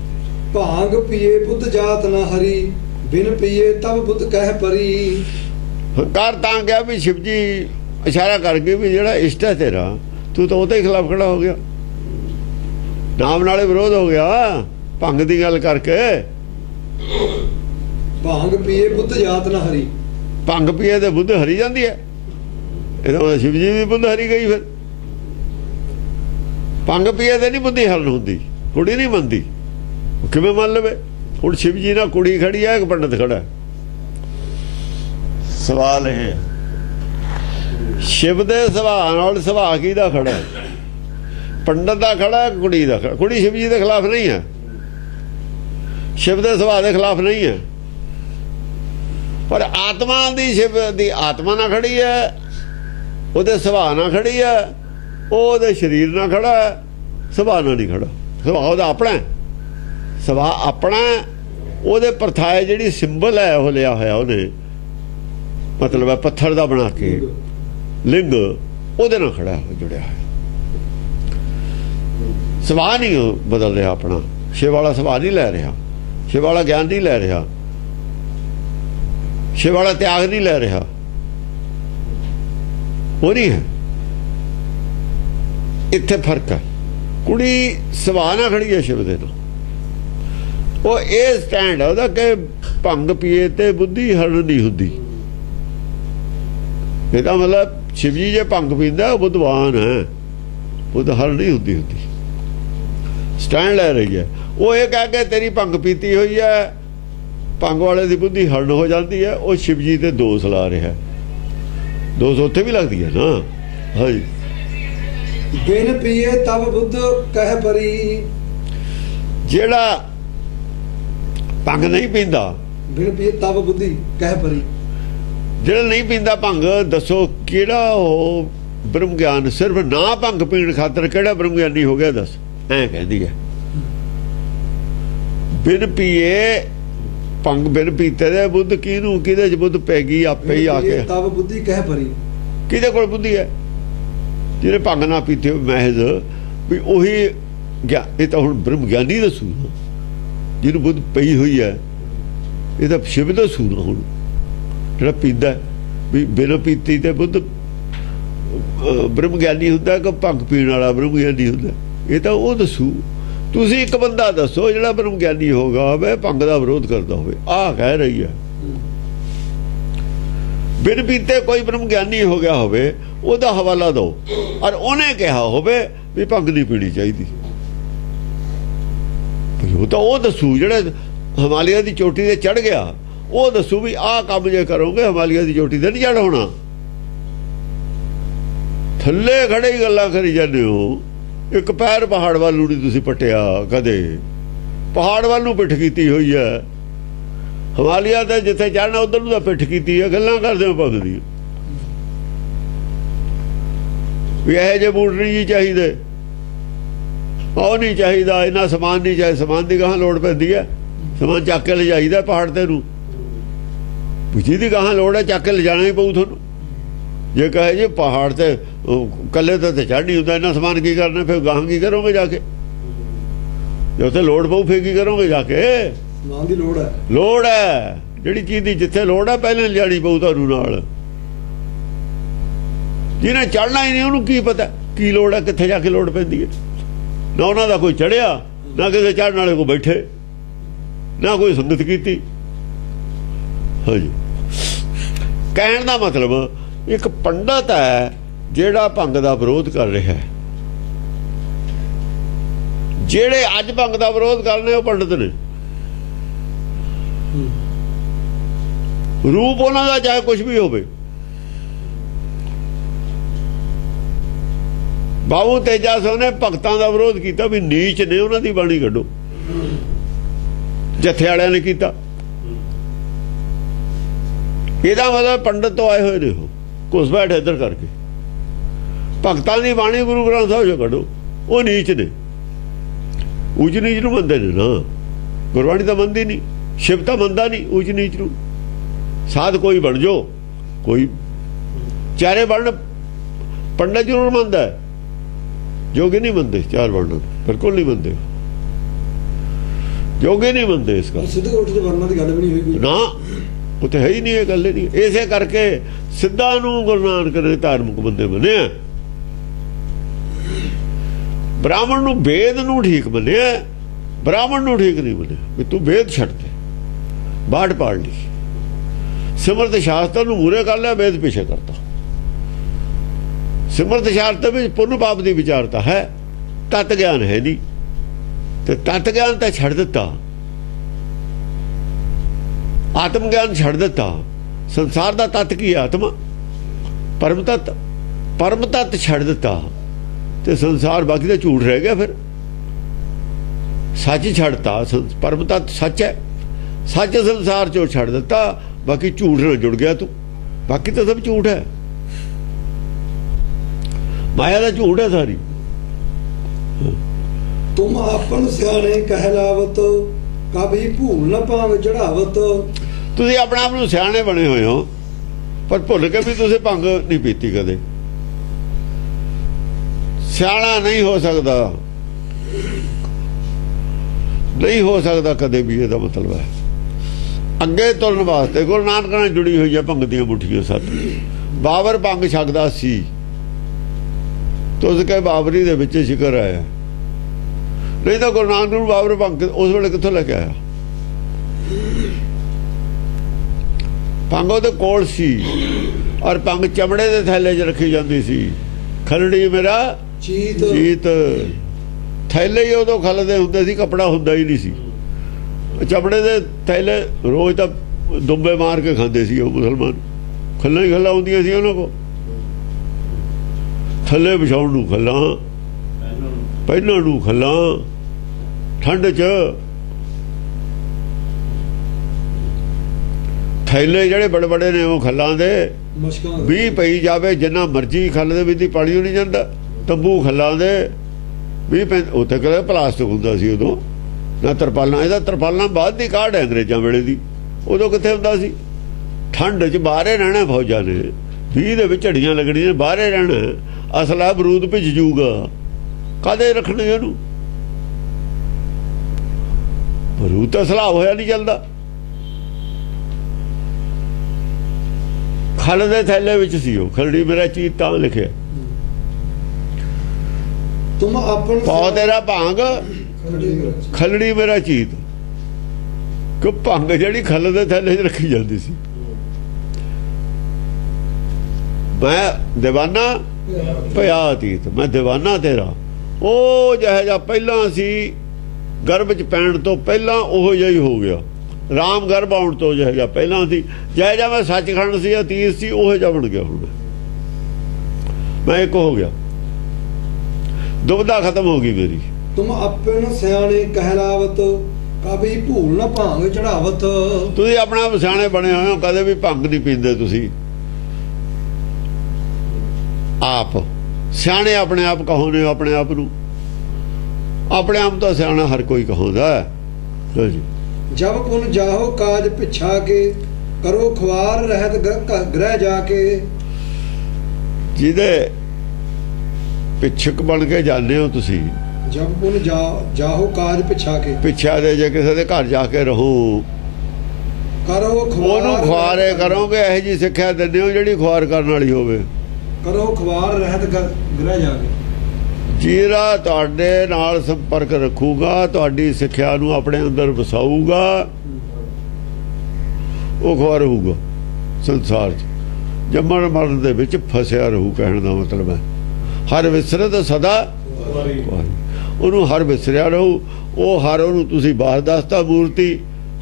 ਭਾਂਗ ਪੀਏ ਬੁੱਧ ਜਾਤ ਨਾ ਹਰੀ, ਬਿਨ ਪੀਏ ਤਬ ਬੁੱਧ ਕਹਿ ਪਰੀ। ਹੰਕਾਰ ਤਾਂ ਗਿਆ ਵੀ ਸ਼ਿਵ ਜੀ ਇਸ਼ਾਰਾ ਕਰਕੇ ਵੀ ਜਿਹੜਾ ਇਸ਼ਟ ਹੈ ਤੇਰਾ, ਤੂੰ ਤਾਂ ਉਹਦੇ ਖਿਲਾਫ ਖੜਾ ਹੋ ਗਿਆ, ਨਾਮ ਨਾਲੇ ਵਿਰੋਧ ਹੋ ਗਿਆ ਭੰਗ ਦੀ ਗੱਲ ਕਰਕੇ। ਭਾਂਗ ਪੀਏ ਬੁੱਧ ਜਾਤ ਨਾ ਹਰੀ, ਭੰਗ ਪੀਏ ਤੇ ਬੁੱਧ ਹਰੀ ਜਾਂਦੀ ਹੈ, ਇਹਦਾ ਮਤਲਬ ਸ਼ਿਵ ਜੀ ਦੀ ਬੁੱਧ ਹਰੀ ਗਈ। ਫਿਰ ਭੰਗ ਪੀਏ ਤੇ ਨਹੀਂ ਬੁੱਧੀ ਹਰਨ ਹੁੰਦੀ, ਕੁੜੀ ਨਹੀਂ ਮੰਨਦੀ, ਕਿਵੇਂ ਮੰਨ ਲਵੇ? ਹੁਣ ਸ਼ਿਵ ਜੀ ਨਾਲ ਕੁੜੀ ਖੜੀ ਹੈ, ਇੱਕ ਪੰਡਤ ਖੜਾ। ਸਵਾਲ ਇਹ, ਸ਼ਿਵ ਦੇ ਸੁਭਾਅ ਨਾਲ ਸੁਭਾਅ ਕਿਹਦਾ ਖੜਾ? ਪੰਡਤ ਦਾ ਖੜਾ, ਕੁੜੀ ਦਾ ਖੜਾ। ਕੁੜੀ ਸ਼ਿਵ ਜੀ ਦੇ ਖਿਲਾਫ ਨਹੀਂ ਹੈ, ਸ਼ਿਵ ਦੇ ਸੁਭਾਅ ਦੇ ਖਿਲਾਫ ਨਹੀਂ ਹੈ, ਪਰ ਆਤਮਾ ਦੀ ਸ਼ਿਵ ਦੀ ਆਤਮਾ ਨਾਲ ਖੜੀ ਹੈ, ਉਹਦੇ ਸੁਭਾਅ ਨਾਲ ਖੜੀ ਹੈ, ਉਹਦੇ ਸਰੀਰ ਨਾਲ ਖੜਾ, ਸੁਭਾਅ ਨਾਲ ਨਹੀਂ ਖੜਾ। ਸੁਭਾਅ ਉਹਦਾ ਆਪਣਾ, ਸੁਭਾਅ ਆਪਣਾ, ਉਹਦੇ ਪ੍ਰਥਾਏ ਜਿਹੜੀ ਸਿੰਬਲ ਹੈ ਉਹ ਲਿਆ ਹੋਇਆ ਉਹਨੇ, ਮਤਲਬ ਹੈ ਪੱਥਰ ਦਾ ਬਣਾ ਕੇ ਲਿੰਗ, ਉਹਦੇ ਨਾਲ ਖੜਾ ਜੁੜਿਆ ਹੋਇਆ। ਸੁਭਾਅ ਨਹੀਂ ਬਦਲ ਰਿਹਾ ਆਪਣਾ, ਸ਼ਿਵ ਵਾਲਾ ਸੁਭਾਅ ਨਹੀਂ ਲੈ ਰਿਹਾ, ਸ਼ਿਵ ਵਾਲਾ ਗਿਆਨ ਨਹੀਂ ਲੈ ਰਿਹਾ, ਸ਼ਿਵ ਵਾਲਾ ਤਿਆਗ ਨਹੀਂ ਲੈ ਰਿਹਾ, ਉਹ ਨਹੀਂ ਹੈ। ਇੱਥੇ ਫਰਕ ਹੈ। ਕੁੜੀ ਸੁਭਾਅ ਨਾਲ ਖੜੀ ਹੈ ਸ਼ਿਵ ਦੇ ਨਾਲ, ਉਹ ਇਹ ਸਟੈਂਡ ਹੈ ਉਹਦਾ ਕਿ ਭੰਗ ਪੀਏ ਤੇ ਬੁੱਧੀ ਹਰਨ ਨਹੀਂ ਹੁੰਦੀ। ਇਹਦਾ ਮਤਲਬ ਸ਼ਿਵ ਜੀ ਜੇ ਭੰਗ ਪੀਂਦਾ ਉਹ ਬੁੱਧਵਾਨ ਹੈ, ਬੁੱਧ ਹਰਨ ਨਹੀਂ ਹੁੰਦੀ। ਸਟੈਂਡ ਲੈ ਰਹੀ ਹੈ ਉਹ, ਇਹ ਕਹਿ ਕੇ ਤੇਰੀ ਭੰਗ ਪੀਤੀ ਹੋਈ ਹੈ, ਭੰਗ ਵਾਲੇ ਦੀ ਬੁੱਧੀ ਹਰਨ ਹੋ ਜਾਂਦੀ ਹੈ। ਉਹ ਸ਼ਿਵ ਜੀ ਤੇ ਦੋਸ਼ ਲਾ ਰਿਹਾ, ਦੋਸ਼ ਉੱਥੇ ਵੀ ਲੱਗਦੀ ਹੈ ਨਾ। ਹਾਂਜੀ। ਬਿਨ ਪੀਏ ਤਬ ਬੁੱਧ ਕਹਿ ਪਰੀ, ਜਿਹੜਾ ਭੰਗ ਨਹੀਂ ਪੀਂਦਾ, ਬਿਨ ਪੀਏ ਤਬ ਬੁੱਧੀ ਕਹਿ ਪਰੀ, ਜਿਹੜਾ ਨਹੀਂ ਪੀਂਦਾ ਭੰਗ, ਦੱਸੋ ਕਿਹੜਾ ਉਹ ਬ੍ਰਹਮ ਗਿਆਨ, ਸਿਰਫ ਨਾ ਭੰਗ ਪੀਣ ਖਾਤਰ ਕਿਹੜਾ ਬ੍ਰਹਮ ਗਿਆਨੀ ਹੋ ਗਿਆ? ਦੱਸ, ਐਂ ਕਹਿੰਦੀ ਹੈ। ਬਿਨ ਪੀਏ ਭੰਗ, ਬਿਨ ਪੀਤੇ ਦੇ ਬੁੱਧ ਕਿਹਨੂੰ, ਕਿਹਦੇ ਚ ਬੁੱਧ ਪੈ ਗਈ? ਆਪੇ ਹੀ ਆ ਕੇ। ਤਬ ਬੁੱਧੀ ਕਹਿ ਪਰੀ, ਕਿਹਦੇ ਕੋਲ ਬੁੱਧੀ ਹੈ? ਜਿਹਨੇ ਭੰਗ ਨਾ ਪੀਤੇ ਮਹਿਜ਼ ਵੀ ਉਹੀ ਇਹ ਤਾਂ ਹੁਣ ਬ੍ਰਹਮ ਗਿਆਨੀ ਦੱਸੂ, ਜਿਹਨੂੰ ਬੁੱਧ ਪਈ ਹੋਈ ਹੈ, ਇਹ ਤਾਂ ਸ਼ਿਵ ਦੱਸੂ ਨਾ। ਹੁਣ ਜਿਹੜਾ ਪੀਂਦਾ ਵੀ ਬਿਨਾਂ ਪੀਤੀ ਤੇ ਬੁੱਧ ਬ੍ਰਹਮ ਗਿਆਨੀ ਹੁੰਦਾ ਕਿ ਭੰਗ ਪੀਣ ਵਾਲਾ ਬ੍ਰਹਮ ਗਿਆਨੀ ਹੁੰਦਾ? ਇਹ ਤਾਂ ਉਹ ਦੱਸੂ। ਤੁਸੀਂ ਇੱਕ ਬੰਦਾ ਦੱਸੋ ਜਿਹੜਾ ਬ੍ਰਹਮ ਗਿਆਨੀ ਹੋਗਾ ਹੋਵੇ, ਭੰਗ ਦਾ ਵਿਰੋਧ ਕਰਦਾ ਹੋਵੇ। ਆਹ ਕਹਿ ਰਹੀ ਹੈ ਬਿਨ ਪੀਤੇ ਕੋਈ ਬ੍ਰਹਮ ਗਿਆਨੀ ਹੋ ਗਿਆ ਹੋਵੇ, ਉਹਦਾ ਹਵਾਲਾ ਦਿਓ, ਔਰ ਉਹਨੇ ਕਿਹਾ ਹੋਵੇ ਵੀ ਭੰਗ ਨਹੀਂ ਪੀਣੀ ਚਾਹੀਦੀ। ਉਹ ਤਾਂ ਉਹ ਦੱਸੂ ਜਿਹੜਾ ਹਿਮਾਲਿਆ ਦੀ ਚੋਟੀ ਤੇ ਚੜ ਗਿਆ, ਉਹ ਦੱਸੂ ਵੀ ਆਹ ਕੰਮ ਜੇ ਕਰੋਗੇ ਹਿਮਾਲਿਆ ਦੀ ਚੋਟੀ ਤੇ ਨਹੀਂ ਚੜ ਹੋਣਾ। ਥੱਲੇ ਖੜੇ ਹੀ ਗੱਲਾਂ ਕਰੀ ਜਾਂਦੇ ਹੋ। ਇੱਕ ਪੈਰ ਪਹਾੜ ਵੱਲ ਨੂੰ ਨਹੀਂ ਤੁਸੀਂ ਪੱਟਿਆ ਕਦੇ, ਪਹਾੜ ਵੱਲ ਨੂੰ ਪਿੱਠ ਕੀਤੀ ਹੋਈ ਹੈ। ਹਿਮਾਲਿਆ ਤੇ ਜਿੱਥੇ ਚੜਨਾ ਉਧਰ ਨੂੰ ਤਾਂ ਪਿੱਠ ਕੀਤੀ ਹੈ। ਗੱਲਾਂ ਕਰਦੇ ਹੋ ਭੰਗ ਦੀ ਵੀ ਇਹੋ ਜਿਹੇ ਬੂਟ ਨਹੀਂ ਜੀ ਚਾਹੀਦੇ, ਉਹ ਨਹੀਂ ਚਾਹੀਦਾ, ਇੰਨਾ ਸਮਾਨ ਨਹੀਂ ਚਾਹੀਦਾ। ਸਮਾਨ ਦੀ ਗਾਹਾਂ ਲੋੜ ਪੈਂਦੀ ਹੈ, ਸਮਾਨ ਚੱਕ ਕੇ ਲਿਜਾਈਦਾ ਪਹਾੜ ਤੇ ਨੂੰ। ਜਿਹਦੀ ਗਾਹਾਂ ਲੋੜ ਹੈ ਚੱਕ ਕੇ ਲਿਜਾਣਾ ਹੀ ਪਊ ਤੁਹਾਨੂੰ। ਜੇ ਕਹੇ ਜੀ ਪਹਾੜ ਤੇ ਕੱਲੇ ਤੇ ਚੜ੍ਹ ਨਹੀਂ ਹੁੰਦਾ, ਇੰਨਾ ਸਮਾਨ ਕੀ ਕਰਨਾ, ਫਿਰ ਗਾਹਾਂ ਕੀ ਕਰੋਗੇ ਜਾ ਕੇ? ਜੇ ਉੱਥੇ ਲੋੜ ਪਊ ਫਿਰ ਕੀ ਕਰੋਗੇ ਜਾ ਕੇ? ਸਮਾਨ ਦੀ ਲੋੜ ਹੈ, ਲੋੜ ਹੈ ਜਿਹੜੀ ਚੀਜ਼ ਦੀ ਜਿੱਥੇ ਲੋੜ ਹੈ ਪਹਿਲਾਂ ਲਿਜਾਣੀ ਪਊ ਤੁਹਾਨੂੰ ਨਾਲ। ਜਿਹਨੇ ਚੜ੍ਹਨਾ ਹੀ ਨਹੀਂ ਉਹਨੂੰ ਕੀ ਪਤਾ ਕੀ ਲੋੜ ਹੈ, ਕਿੱਥੇ ਜਾ ਕੇ ਲੋੜ ਪੈਂਦੀ ਹੈ। ਨਾ ਉਹਨਾਂ ਦਾ ਕੋਈ ਚੜ੍ਹਿਆ, ਨਾ ਕਿਸੇ ਚੜ੍ਹਨ ਵਾਲੇ ਕੋ ਬੈਠੇ, ਨਾ ਕੋਈ ਸੰਗਤ ਕੀਤੀ। ਹਾਂਜੀ, ਕਹਿਣ ਦਾ ਮਤਲਬ ਇੱਕ ਪੰਡਤ ਹੈ ਜਿਹੜਾ ਭੰਗ ਦਾ ਵਿਰੋਧ ਕਰ ਰਿਹਾ ਹੈ। ਜਿਹੜੇ ਅੱਜ ਭੰਗ ਦਾ ਵਿਰੋਧ ਕਰਨੇ ਉਹ ਪੰਡਤ ਨੇ। ਰੂਪ ਉਹਨਾਂ ਦਾ ਚਾਹੇ ਕੁਝ ਵੀ ਹੋਵੇ। ਬਾਬੂ ਤੇਜਾ ਸਿੰਘ ਨੇ ਭਗਤਾਂ ਦਾ ਵਿਰੋਧ ਕੀਤਾ ਵੀ ਨੀਚ ਨੇ, ਉਹਨਾਂ ਦੀ ਬਾਣੀ ਕੱਢੋ। ਜੱਥੇ ਵਾਲਿਆਂ ਨੇ ਕੀਤਾ। ਇਹਦਾ ਮਤਲਬ ਪੰਡਤ ਤੋਂ ਆਏ ਹੋਏ ਨੇ, ਉਹ ਘੁਸਪੈਠ ਇੱਧਰ ਕਰਕੇ ਭਗਤਾਂ ਦੀ ਬਾਣੀ ਗੁਰੂ ਗ੍ਰੰਥ ਸਾਹਿਬ ਜੋ ਕੱਢੋ, ਉਹ ਨੀਚ ਨੇ। ਉੱਚ ਨੀਚ ਨੂੰ ਮੰਨਦੇ ਨੇ ਨਾ, ਗੁਰਬਾਣੀ ਤਾਂ ਮੰਨਦੀ ਨਹੀਂ, ਸ਼ਿਵ ਤਾਂ ਮੰਨਦਾ ਨਹੀਂ ਉੱਚ ਨੀਚ ਨੂੰ। ਸਾਧ ਕੋਈ ਬਣ ਜੋ, ਕੋਈ ਚਾਰੇ ਬਣ, ਪੰਡਤ ਜ਼ਰੂਰ ਮੰਨਦਾ, ਜੋਗੀ ਨਹੀਂ ਮੰਨਦੇ। ਚਾਰ ਵਰਨਾਂ ਬਿਲਕੁਲ ਨਹੀਂ ਮੰਨਦੇ, ਜੋਗੀ ਨਹੀਂ ਮੰਨਦੇ। ਇਸ ਗੱਲ ਸਿੱਧੇ ਉੱਠ ਦੇ ਵਰਨਾਂ ਦੀ ਗੱਲ ਵੀ ਨਹੀਂ ਹੋਈ ਨਾ, ਉੱਥੇ ਹੈ ਹੀ ਨਹੀਂ, ਇਹ ਗੱਲ ਹੀ ਨਹੀਂ। ਇਸੇ ਕਰਕੇ ਸਿੱਧਾ ਨੂੰ ਗੁਰੂ ਨਾਨਕ ਨੇ ਧਾਰਮਿਕ ਬੰਦੇ ਮੰਨਿਆ, ਬ੍ਰਾਹਮਣ ਨੂੰ ਵੇਦ ਨੂੰ ਠੀਕ ਮੰਨਿਆ, ਬ੍ਰਾਹਮਣ ਨੂੰ ਠੀਕ ਨਹੀਂ ਮੰਨਿਆ ਵੀ ਤੂੰ ਵੇਦ ਛੱਡ ਦੇ, ਬਾੜ ਪਾੜ ਲਈ। ਸਿਮਰਤ ਸ਼ਾਸਤਰ ਨੂੰ ਮੂਰੇ ਕਰ ਲਿਆ, ਵੇਦ ਪਿੱਛੇ ਕਰਤਾ। ਸਿਮਰਤ ਸ਼ਾਸਤਰ ਵਿੱਚ ਪੁੰਨ ਪਾਪ ਦੀ ਵਿਚਾਰਤਾ ਹੈ, ਤਤ ਗਿਆਨ ਹੈ ਨਹੀਂ, ਤੇ ਤਤ ਗਿਆਨ ਤਾਂ ਛੱਡ ਦਿੱਤਾ, ਆਤਮ ਗਿਆਨ ਛੱਡ ਦਿੱਤਾ। ਸੰਸਾਰ ਦਾ ਤਤ ਕੀ ਹੈ? ਆਤਮਾ, ਪਰਮ ਤਤ। ਪਰਮ ਤਤ ਛੱਡ ਦਿੱਤਾ ਤੇ ਸੰਸਾਰ ਬਾਕੀ ਦਾ ਝੂਠ ਰਹਿ ਗਿਆ। ਫਿਰ ਸੱਚ ਛੱਡਤਾ, ਪਰਮ ਤਤ ਸੱਚ ਹੈ, ਸੱਚ ਸੰਸਾਰ ਚੋਂ ਛੱਡ ਦਿੱਤਾ, ਬਾਕੀ ਝੂਠ ਨਾਲ ਜੁੜ ਗਿਆ ਤੂੰ, ਬਾਕੀ ਤਾਂ ਸਭ ਝੂਠ ਹੈ, ਮਾਇਆ ਦਾ ਝੂਠ ਹੈ ਸਾਰੀ। ਤੁਮ ਆਪਨ ਸਿਆਣੇ ਕਹਿਲਾਵਤ, ਕਭੀ ਭੂਲ ਨਾ ਭਾਵੇਂ ਚੜਾਵਤ। ਤੁਸੀਂ ਆਪਣੇ ਆਪ ਨੂੰ ਸਿਆਣੇ ਬਣੇ ਹੋਏ ਹੋ, ਪਰ ਭੁੱਲ ਕੇ ਵੀ ਤੁਸੀਂ ਭੰਗ ਨਹੀਂ ਪੀਤੀ ਕਦੇ। ਸਿਆਣਾ ਨਹੀਂ ਹੋ ਸਕਦਾ, ਨਹੀਂ ਹੋ ਸਕਦਾ ਕਦੇ ਵੀ। ਇਹਦਾ ਮਤਲਬ ਹੈ ਅੱਗੇ ਤੁਰਨ ਵਾਸਤੇ ਗੁਰੂ ਨਾਨਕ ਨਾਲ ਜੁੜੀ ਹੋਈ ਹੈ ਭੰਗ ਦੀਆਂ ਮੁੱਠੀਆਂ ਸੱਤ। ਬਾਬਰ ਭੰਗ ਛਕਦਾ ਸੀ, ਤੁਸ ਕੇ ਬਾਬਰੀ ਦੇ ਵਿੱਚ ਜ਼ਿਕਰ ਆਇਆ, ਨਹੀਂ ਤਾਂ ਗੁਰੂ ਨਾਨਕ ਨੂੰ ਬਾਬਰ ਭੰਗ ਉਸ ਵੇਲੇ ਕਿੱਥੋਂ ਲੈ ਕੇ ਆਇਆ? ਭੰਗ ਉਹਦੇ ਕੋਲ ਸੀ, ਔਰ ਭੰਗ ਚਮੜੇ ਦੇ ਥੈਲੇ 'ਚ ਰੱਖੀ ਜਾਂਦੀ ਸੀ। ਖਲੜੀ ਮੇਰਾ ਚੀਤ, ਥੈਲੇ ਹੀ ਉਦੋਂ ਖਲਦੇ ਹੁੰਦੇ ਸੀ, ਕੱਪੜਾ ਹੁੰਦਾ ਹੀ ਨਹੀਂ ਸੀ। ਚਮੜੇ ਦੇ ਥੈਲੇ ਰੋਜ਼ ਤਾਂ ਦੁੰਬੇ ਮਾਰ ਕੇ ਖਾਂਦੇ ਸੀ ਉਹ ਮੁਸਲਮਾਨ। ਖੱਲਾਂ ਹੀ ਖੱਲਾਂ ਹੁੰਦੀਆਂ ਸੀ ਉਹਨਾਂ ਕੋਲ, ਥੱਲੇ ਵਿਛਾਉਣ ਨੂੰ ਖੱਲਾਂ, ਪਹਿਨਣ ਨੂੰ ਖੱਲਾਂ, ਠੰਡ 'ਚ ਥੈਲੇ ਜਿਹੜੇ ਬੜੇ ਬੜੇ ਨੇ ਉਹ ਖੱਲਾਂ ਦੇ 20 ਪਈ ਜਾਵੇ, ਜਿੰਨਾ ਮਰਜੀ ਖੱਲ ਦੇ ਵਿੱਚ ਪਾਣੀ ਨਹੀਂ ਜਾਂਦਾ। ਤੰਬੂ ਖੱਲਾਂ ਦੇ 20 ਉੱਥੇ ਕਦੇ ਪਲਾਸਟਿਕ ਹੁੰਦਾ ਸੀ ਉਦੋਂ, ਨਾ ਤਰਪਾਲਾਂ। ਇਹਦਾ ਤਰਪਾਲਾਂ ਬਾਅਦ ਦੀ ਕਾਢ ਹੈ ਅੰਗਰੇਜ਼ਾਂ ਵੇਲੇ ਦੀ, ਉਦੋਂ ਕਿੱਥੇ ਹੁੰਦਾ ਸੀ? ਠੰਡ 'ਚ ਬਾਹਰੇ ਰਹਿਣਾ ਫੌਜਾਂ ਨੇ, 20 ਦੇ ਵਿੱਚ ਝੜੀਆਂ ਲੱਗਣੀਆਂ, ਬਾਹਰੇ ਰਹਿਣਾ। ਅਸਲਾ ਬਰੂਦ ਭਿੱਜ ਜੂਗਾ, ਕਾਹਦੇ ਰੱਖਣੇ ਇਹਨੂੰ? ਬਰੂਦ ਤਾਂ ਅਸਲਾ ਹੋਇਆ ਨਹੀਂ ਚੱਲਦਾ। ਖਲ ਦੇ ਥੈਲੇ ਵਿੱਚ ਸੀ ਉਹ, ਖਲੜੀ ਮੇਰਾ ਚੀਤ ਤਾਂ ਲਿਖਿਆ। ਤੁਮ ਆਪਨ ਪਾਉ ਤੇਰਾ ਭੰਗ, ਖਲੜੀ ਮੇਰਾ ਚੀਤ। ਕਿ ਭੰਗ ਜਿਹੜੀ ਖਲ ਦੇ ਥੈਲੇ 'ਚ ਰੱਖੀ ਜਾਂਦੀ ਸੀ। ਮੈਂ ਦੀਵਾਨਾ ਪਿਆ ਅਤੀਤ, ਮੈਂ ਦੀਵਾਨਾ ਤੇਰਾ। ਉਹ ਜਿਹੋ ਜਿਹਾ ਪਹਿਲਾਂ ਸੀ, ਗਰਭ 'ਚ ਪੈਣ ਤੋਂ ਪਹਿਲਾਂ ਉਹੋ ਜਿਹਾ ਹੀ ਹੋ ਗਿਆ। ਰਾਮ ਗਰਭ ਆਉਣ ਤੋਂ ਜਿਹੋ ਜਿਹਾ ਪਹਿਲਾਂ ਸੀ, ਜਿਹੋ ਜਿਹਾ ਮੈਂ ਸੱਚਖੰਡ ਸੀ, ਅਤੀਤ ਸੀ, ਉਹੋ ਜਿਹਾ ਬਣ ਗਿਆ। ਹੁਣ ਮੈਂ ਇੱਕ ਹੋ ਗਿਆ, ਦੁਬਦਾ ਖਤਮ ਹੋ ਗਈ ਮੇਰੀ। ਤੁਮ ਆਪਨ ਸਿਆਣੇ ਕਹਿਲਾਵਤ, ਕਭੀ ਭੂਲ ਨਾ ਭਾਵੇਂ ਚੜਾਵਤ। ਤੁਸੀਂ ਆਪਣਾ ਆਪ ਸਿਆਣੇ ਬਣੇ ਹੋਏ ਹੋ, ਕਦੇ ਵੀ ਭੰਗ ਨਹੀਂ ਪੀਂਦੇ ਤੁਸੀਂ। ਆਪ ਸਿਆਣੇ ਆਪਣੇ ਆਪ ਕਹੋਨੇ, ਆਪਣੇ ਆਪ ਨੂੰ। ਆਪਣੇ ਆਪ ਤਾਂ ਸਿਆਣਾ ਹਰ ਕੋਈ ਕਹਾਉਂਦਾ ਹੈ। ਜਬ ਪੁਨ ਜਾਹੋ ਕਾਜ ਪਿਛਾ ਕੇ, ਕਰੋ ਖਵਾਰ ਰਹਿਤ ਗ੍ਰਹਿ ਜਾ ਕੇ। ਜਿਹਦੇ ਪਿੱਛਕ ਬਣ ਕੇ ਜਾਂਦੇ ਹੋ ਤੁਸੀਂ, ਜਬ ਪੁਨ ਜਾਹੋ ਕਾਜ ਪਿਛਾ ਕੇ। ਪਿੱਛਾ ਦੇ ਜੇ ਕਿਸੇ ਦੇ ਘਰ ਜਾ ਕੇ ਰਹੋ, ਕਰੋ ਖਵਾਰ ਉਹਨੂੰ ਖੁਆਰੇ ਕਰੋਗੇ। ਇਹੋ ਜੀ ਸਿੱਖਿਆ ਦਿੰਦੇ ਹੋ ਜਿਹੜੀ ਖੁਆਰ ਕਰਨ ਵਾਲੀ ਹੋਵੇ। ਕਰੋ ਖਵਾਰ ਰਹਿਤ ਗ੍ਰਹਿ ਜਾ ਕੇ। ਜਿਹੜਾ ਤੁਹਾਡੇ ਨਾਲ ਸੰਪਰਕ ਰੱਖੂਗਾ, ਤੁਹਾਡੀ ਸਿੱਖਿਆ ਨੂੰ ਆਪਣੇ ਅੰਦਰ ਵਸਾਊਗਾ, ਉਹ ਖੁਆਰ ਹੋਊਗਾ ਸੰਸਾਰ 'ਚ। ਜੰਮਣ ਮਰਨ ਦੇ ਵਿੱਚ ਫਸਿਆ ਰਹੂ, ਕਹਿਣ ਦਾ ਮਤਲਬ ਹੈ ਹਰ ਵਿਸਰਤ ਸਦਾ ਉਹਨੂੰ ਹਰ ਵਿਸਰਿਆ ਰਹੂ। ਉਹ ਹਰ ਉਹਨੂੰ ਤੁਸੀਂ ਬਾਹਰ ਦੱਸਤਾ ਮੂਰਤੀ,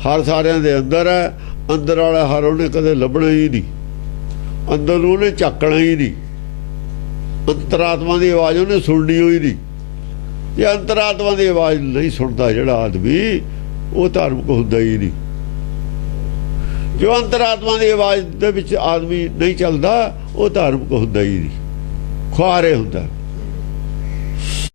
ਹਰ ਸਾਰਿਆਂ ਦੇ ਅੰਦਰ ਹੈ। ਅੰਦਰ ਵਾਲਾ ਹਰ ਉਹਨੇ ਕਦੇ ਲੱਭਣਾ ਹੀ ਨਹੀਂ, ਅੰਦਰ ਨੂੰ ਉਹਨੇ ਝਾਕਣਾ ਹੀ ਨਹੀਂ। ਅੰਤਰਾਤਮਾ ਦੀ ਆਵਾਜ਼ ਉਹਨੇ ਸੁਣਨੀ ਹੋਈ ਨਹੀਂ। ਜੇ ਅੰਤਰਾਤਮਾ ਦੀ ਆਵਾਜ਼ ਨਹੀਂ ਸੁਣਦਾ ਜਿਹੜਾ ਆਦਮੀ, ਉਹ ਧਾਰਮਿਕ ਹੁੰਦਾ ਹੀ ਨਹੀਂ। ਜੋ ਅੰਤਰਾਤਮਾ ਦੀ ਆਵਾਜ਼ ਦੇ ਵਿੱਚ ਆਦਮੀ ਨਹੀਂ ਚੱਲਦਾ, ਉਹ ਧਾਰਮਿਕ ਹੁੰਦਾ ਹੀ ਨਹੀਂ, ਖੁਆਰੇ ਹੁੰਦਾ।